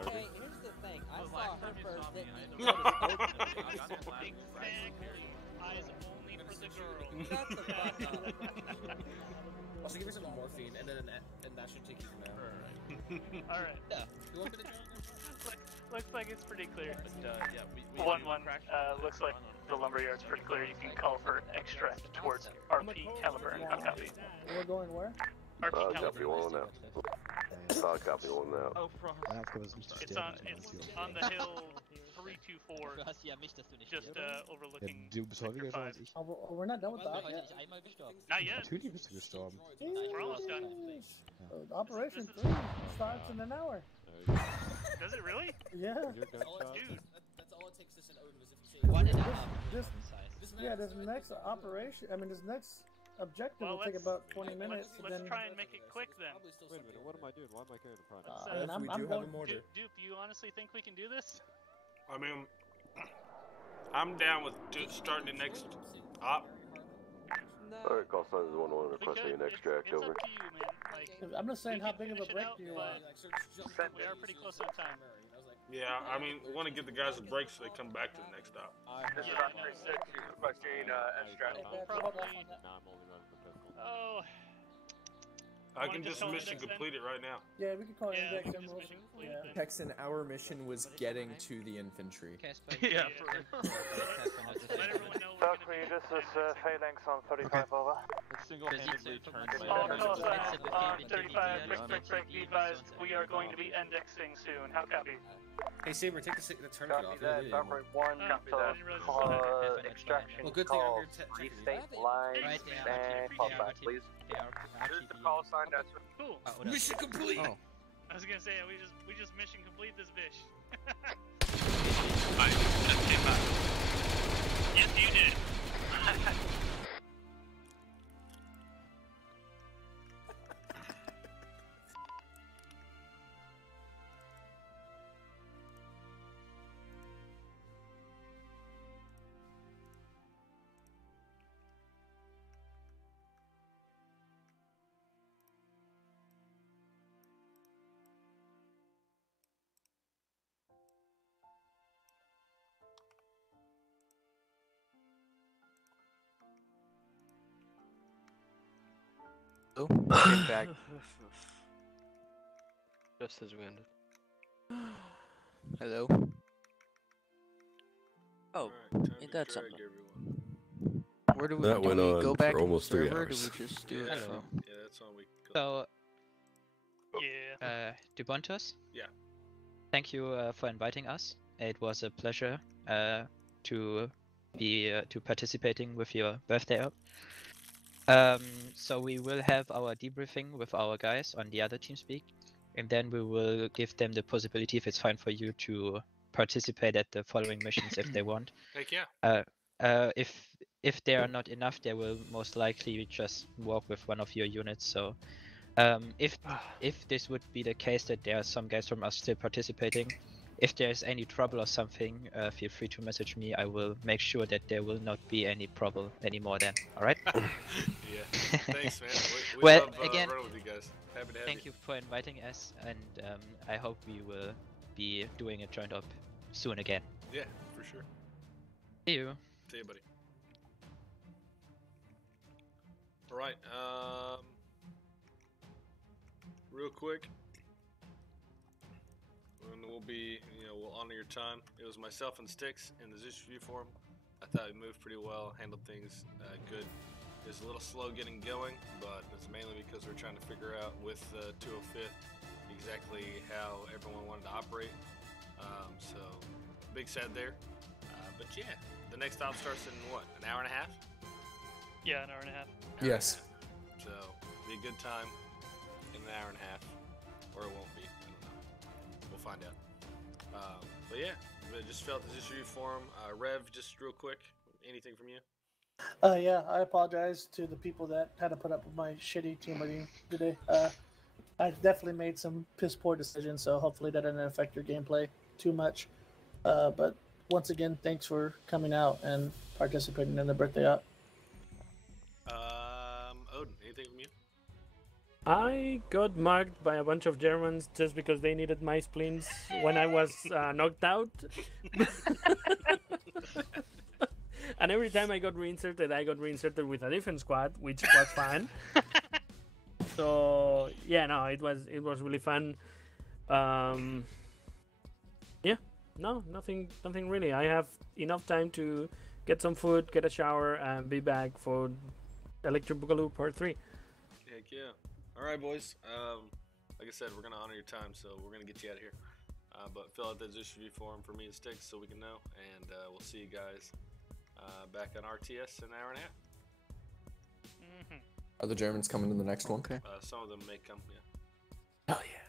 Okay, here's the thing. I saw her first, didn't Exactly. Eyes only for the girl. Shut the fuck up. Also, give her some morphine, and that should take you from there. Alright. Yeah. You want me to join? Looks like it's pretty clear. Yeah, we 1-1, looks like the lumberyard's pretty clear. You can call for extract towards RP caliber and copy. We're going where? RP Copy caliber. one now. Copy one now. Oh, it's on the hill 324. Just overlooking Du bist häufiger da als ich. Oh, we're not done with that yet. Not yet. Natürlich bist du gestorben. We're almost done. Operation 3 starts in an hour. Does it really? Yeah. Dude. That's all it takes to send Odin is if you say 1.5 This, size. yeah, this next operation, this next objective will take about 20 minutes. Let's try and make it quick then. Wait a minute, what am I doing? Why am I carrying the front? I'm going. Dupe, you honestly think we can do this? I mean, I'm down with starting the next op. Alright, call signs 1-1 requesting an extract over. It's up to you, man. Like, I'm just saying how big of a break do you want. We are pretty close on time. Yeah, I mean, we want to give the guys a break so they come back to the next stop. This is on 36, requesting extract. Probably. Oh. I can just mission complete it right now. Yeah, we can call it index and we'll. Texan, our mission was getting to the infantry. Yeah, for real. Let everyone know we're gonna be... This is Phalanx on 35 over. Single-handedly turned All calls on 35, break, be advised, we are going to be indexing soon. How copy? Hey, Saber, take the tourniquet off. That, number 1, extraction Well, good thing I'm call, here checking you. restate lines, and call back, please. Here's the call sign, that's cool. Mission complete! I was gonna say, we just mission complete this bitch. Yes, you did. Oh, get back. Just as we ended. Hello. Oh, ain't that something? Where do we, That went on go back for almost to the 3 server, or hours. do we just do it? Yeah, that's all we. So, yeah. Dubontos? Yeah. Thank you for inviting us. It was a pleasure to be participating with your birthday up. So we will have our debriefing with our guys on the other TeamSpeak, and then we will give them the possibility, if it's fine for you, to participate at the following missions if they want. Heck yeah. If there are not enough, they will most likely just walk with one of your units. So, if this would be the case that there are some guys from us still participating, if there's any trouble or something, feel free to message me. I will make sure that there will not be any trouble anymore then. Alright? Yeah. Thanks, man. We Well, love again, running with you guys. Happy to have thank you for inviting us, and I hope we will be doing a joint op soon again. Yeah, for sure. See you. See you, buddy. All right. Real quick, and we'll be, we'll honor your time. It was myself and Styx in the Zeus review forum. I thought we moved pretty well, handled things good. It was a little slow getting going, but it's mainly because we're trying to figure out with 205th exactly how everyone wanted to operate. So big sad there. But yeah, the next stop starts in what, an hour and a half? Yeah, an hour and a half. Yes. So be a good time in an hour and a half, or it won't be. I don't know. We'll find out. But yeah, I just felt this issue forum. Rev, just real quick, anything from you? Yeah, I apologize to the people that had to put up with my shitty team meeting today. I definitely made some piss poor decisions, so hopefully that didn't affect your gameplay too much. But once again, thanks for coming out and participating in the birthday op. Odin, anything from you? I got marked by a bunch of Germans just because they needed my splints when I was knocked out. And every time I got reinserted with a different squad, which was fun. So yeah, no, it was really fun. Yeah, no, nothing really. I have enough time to get some food, get a shower, and be back for Electric Boogaloo Part 3. Heck yeah. All right, boys. Like I said, we're gonna honor your time, so we're gonna get you out of here. But fill out that Zeus review form for me and Styx so we can know, and we'll see you guys back on RTS in an hour and a half. Are the Germans coming to the next one? Some of them may come, yeah. Oh yeah.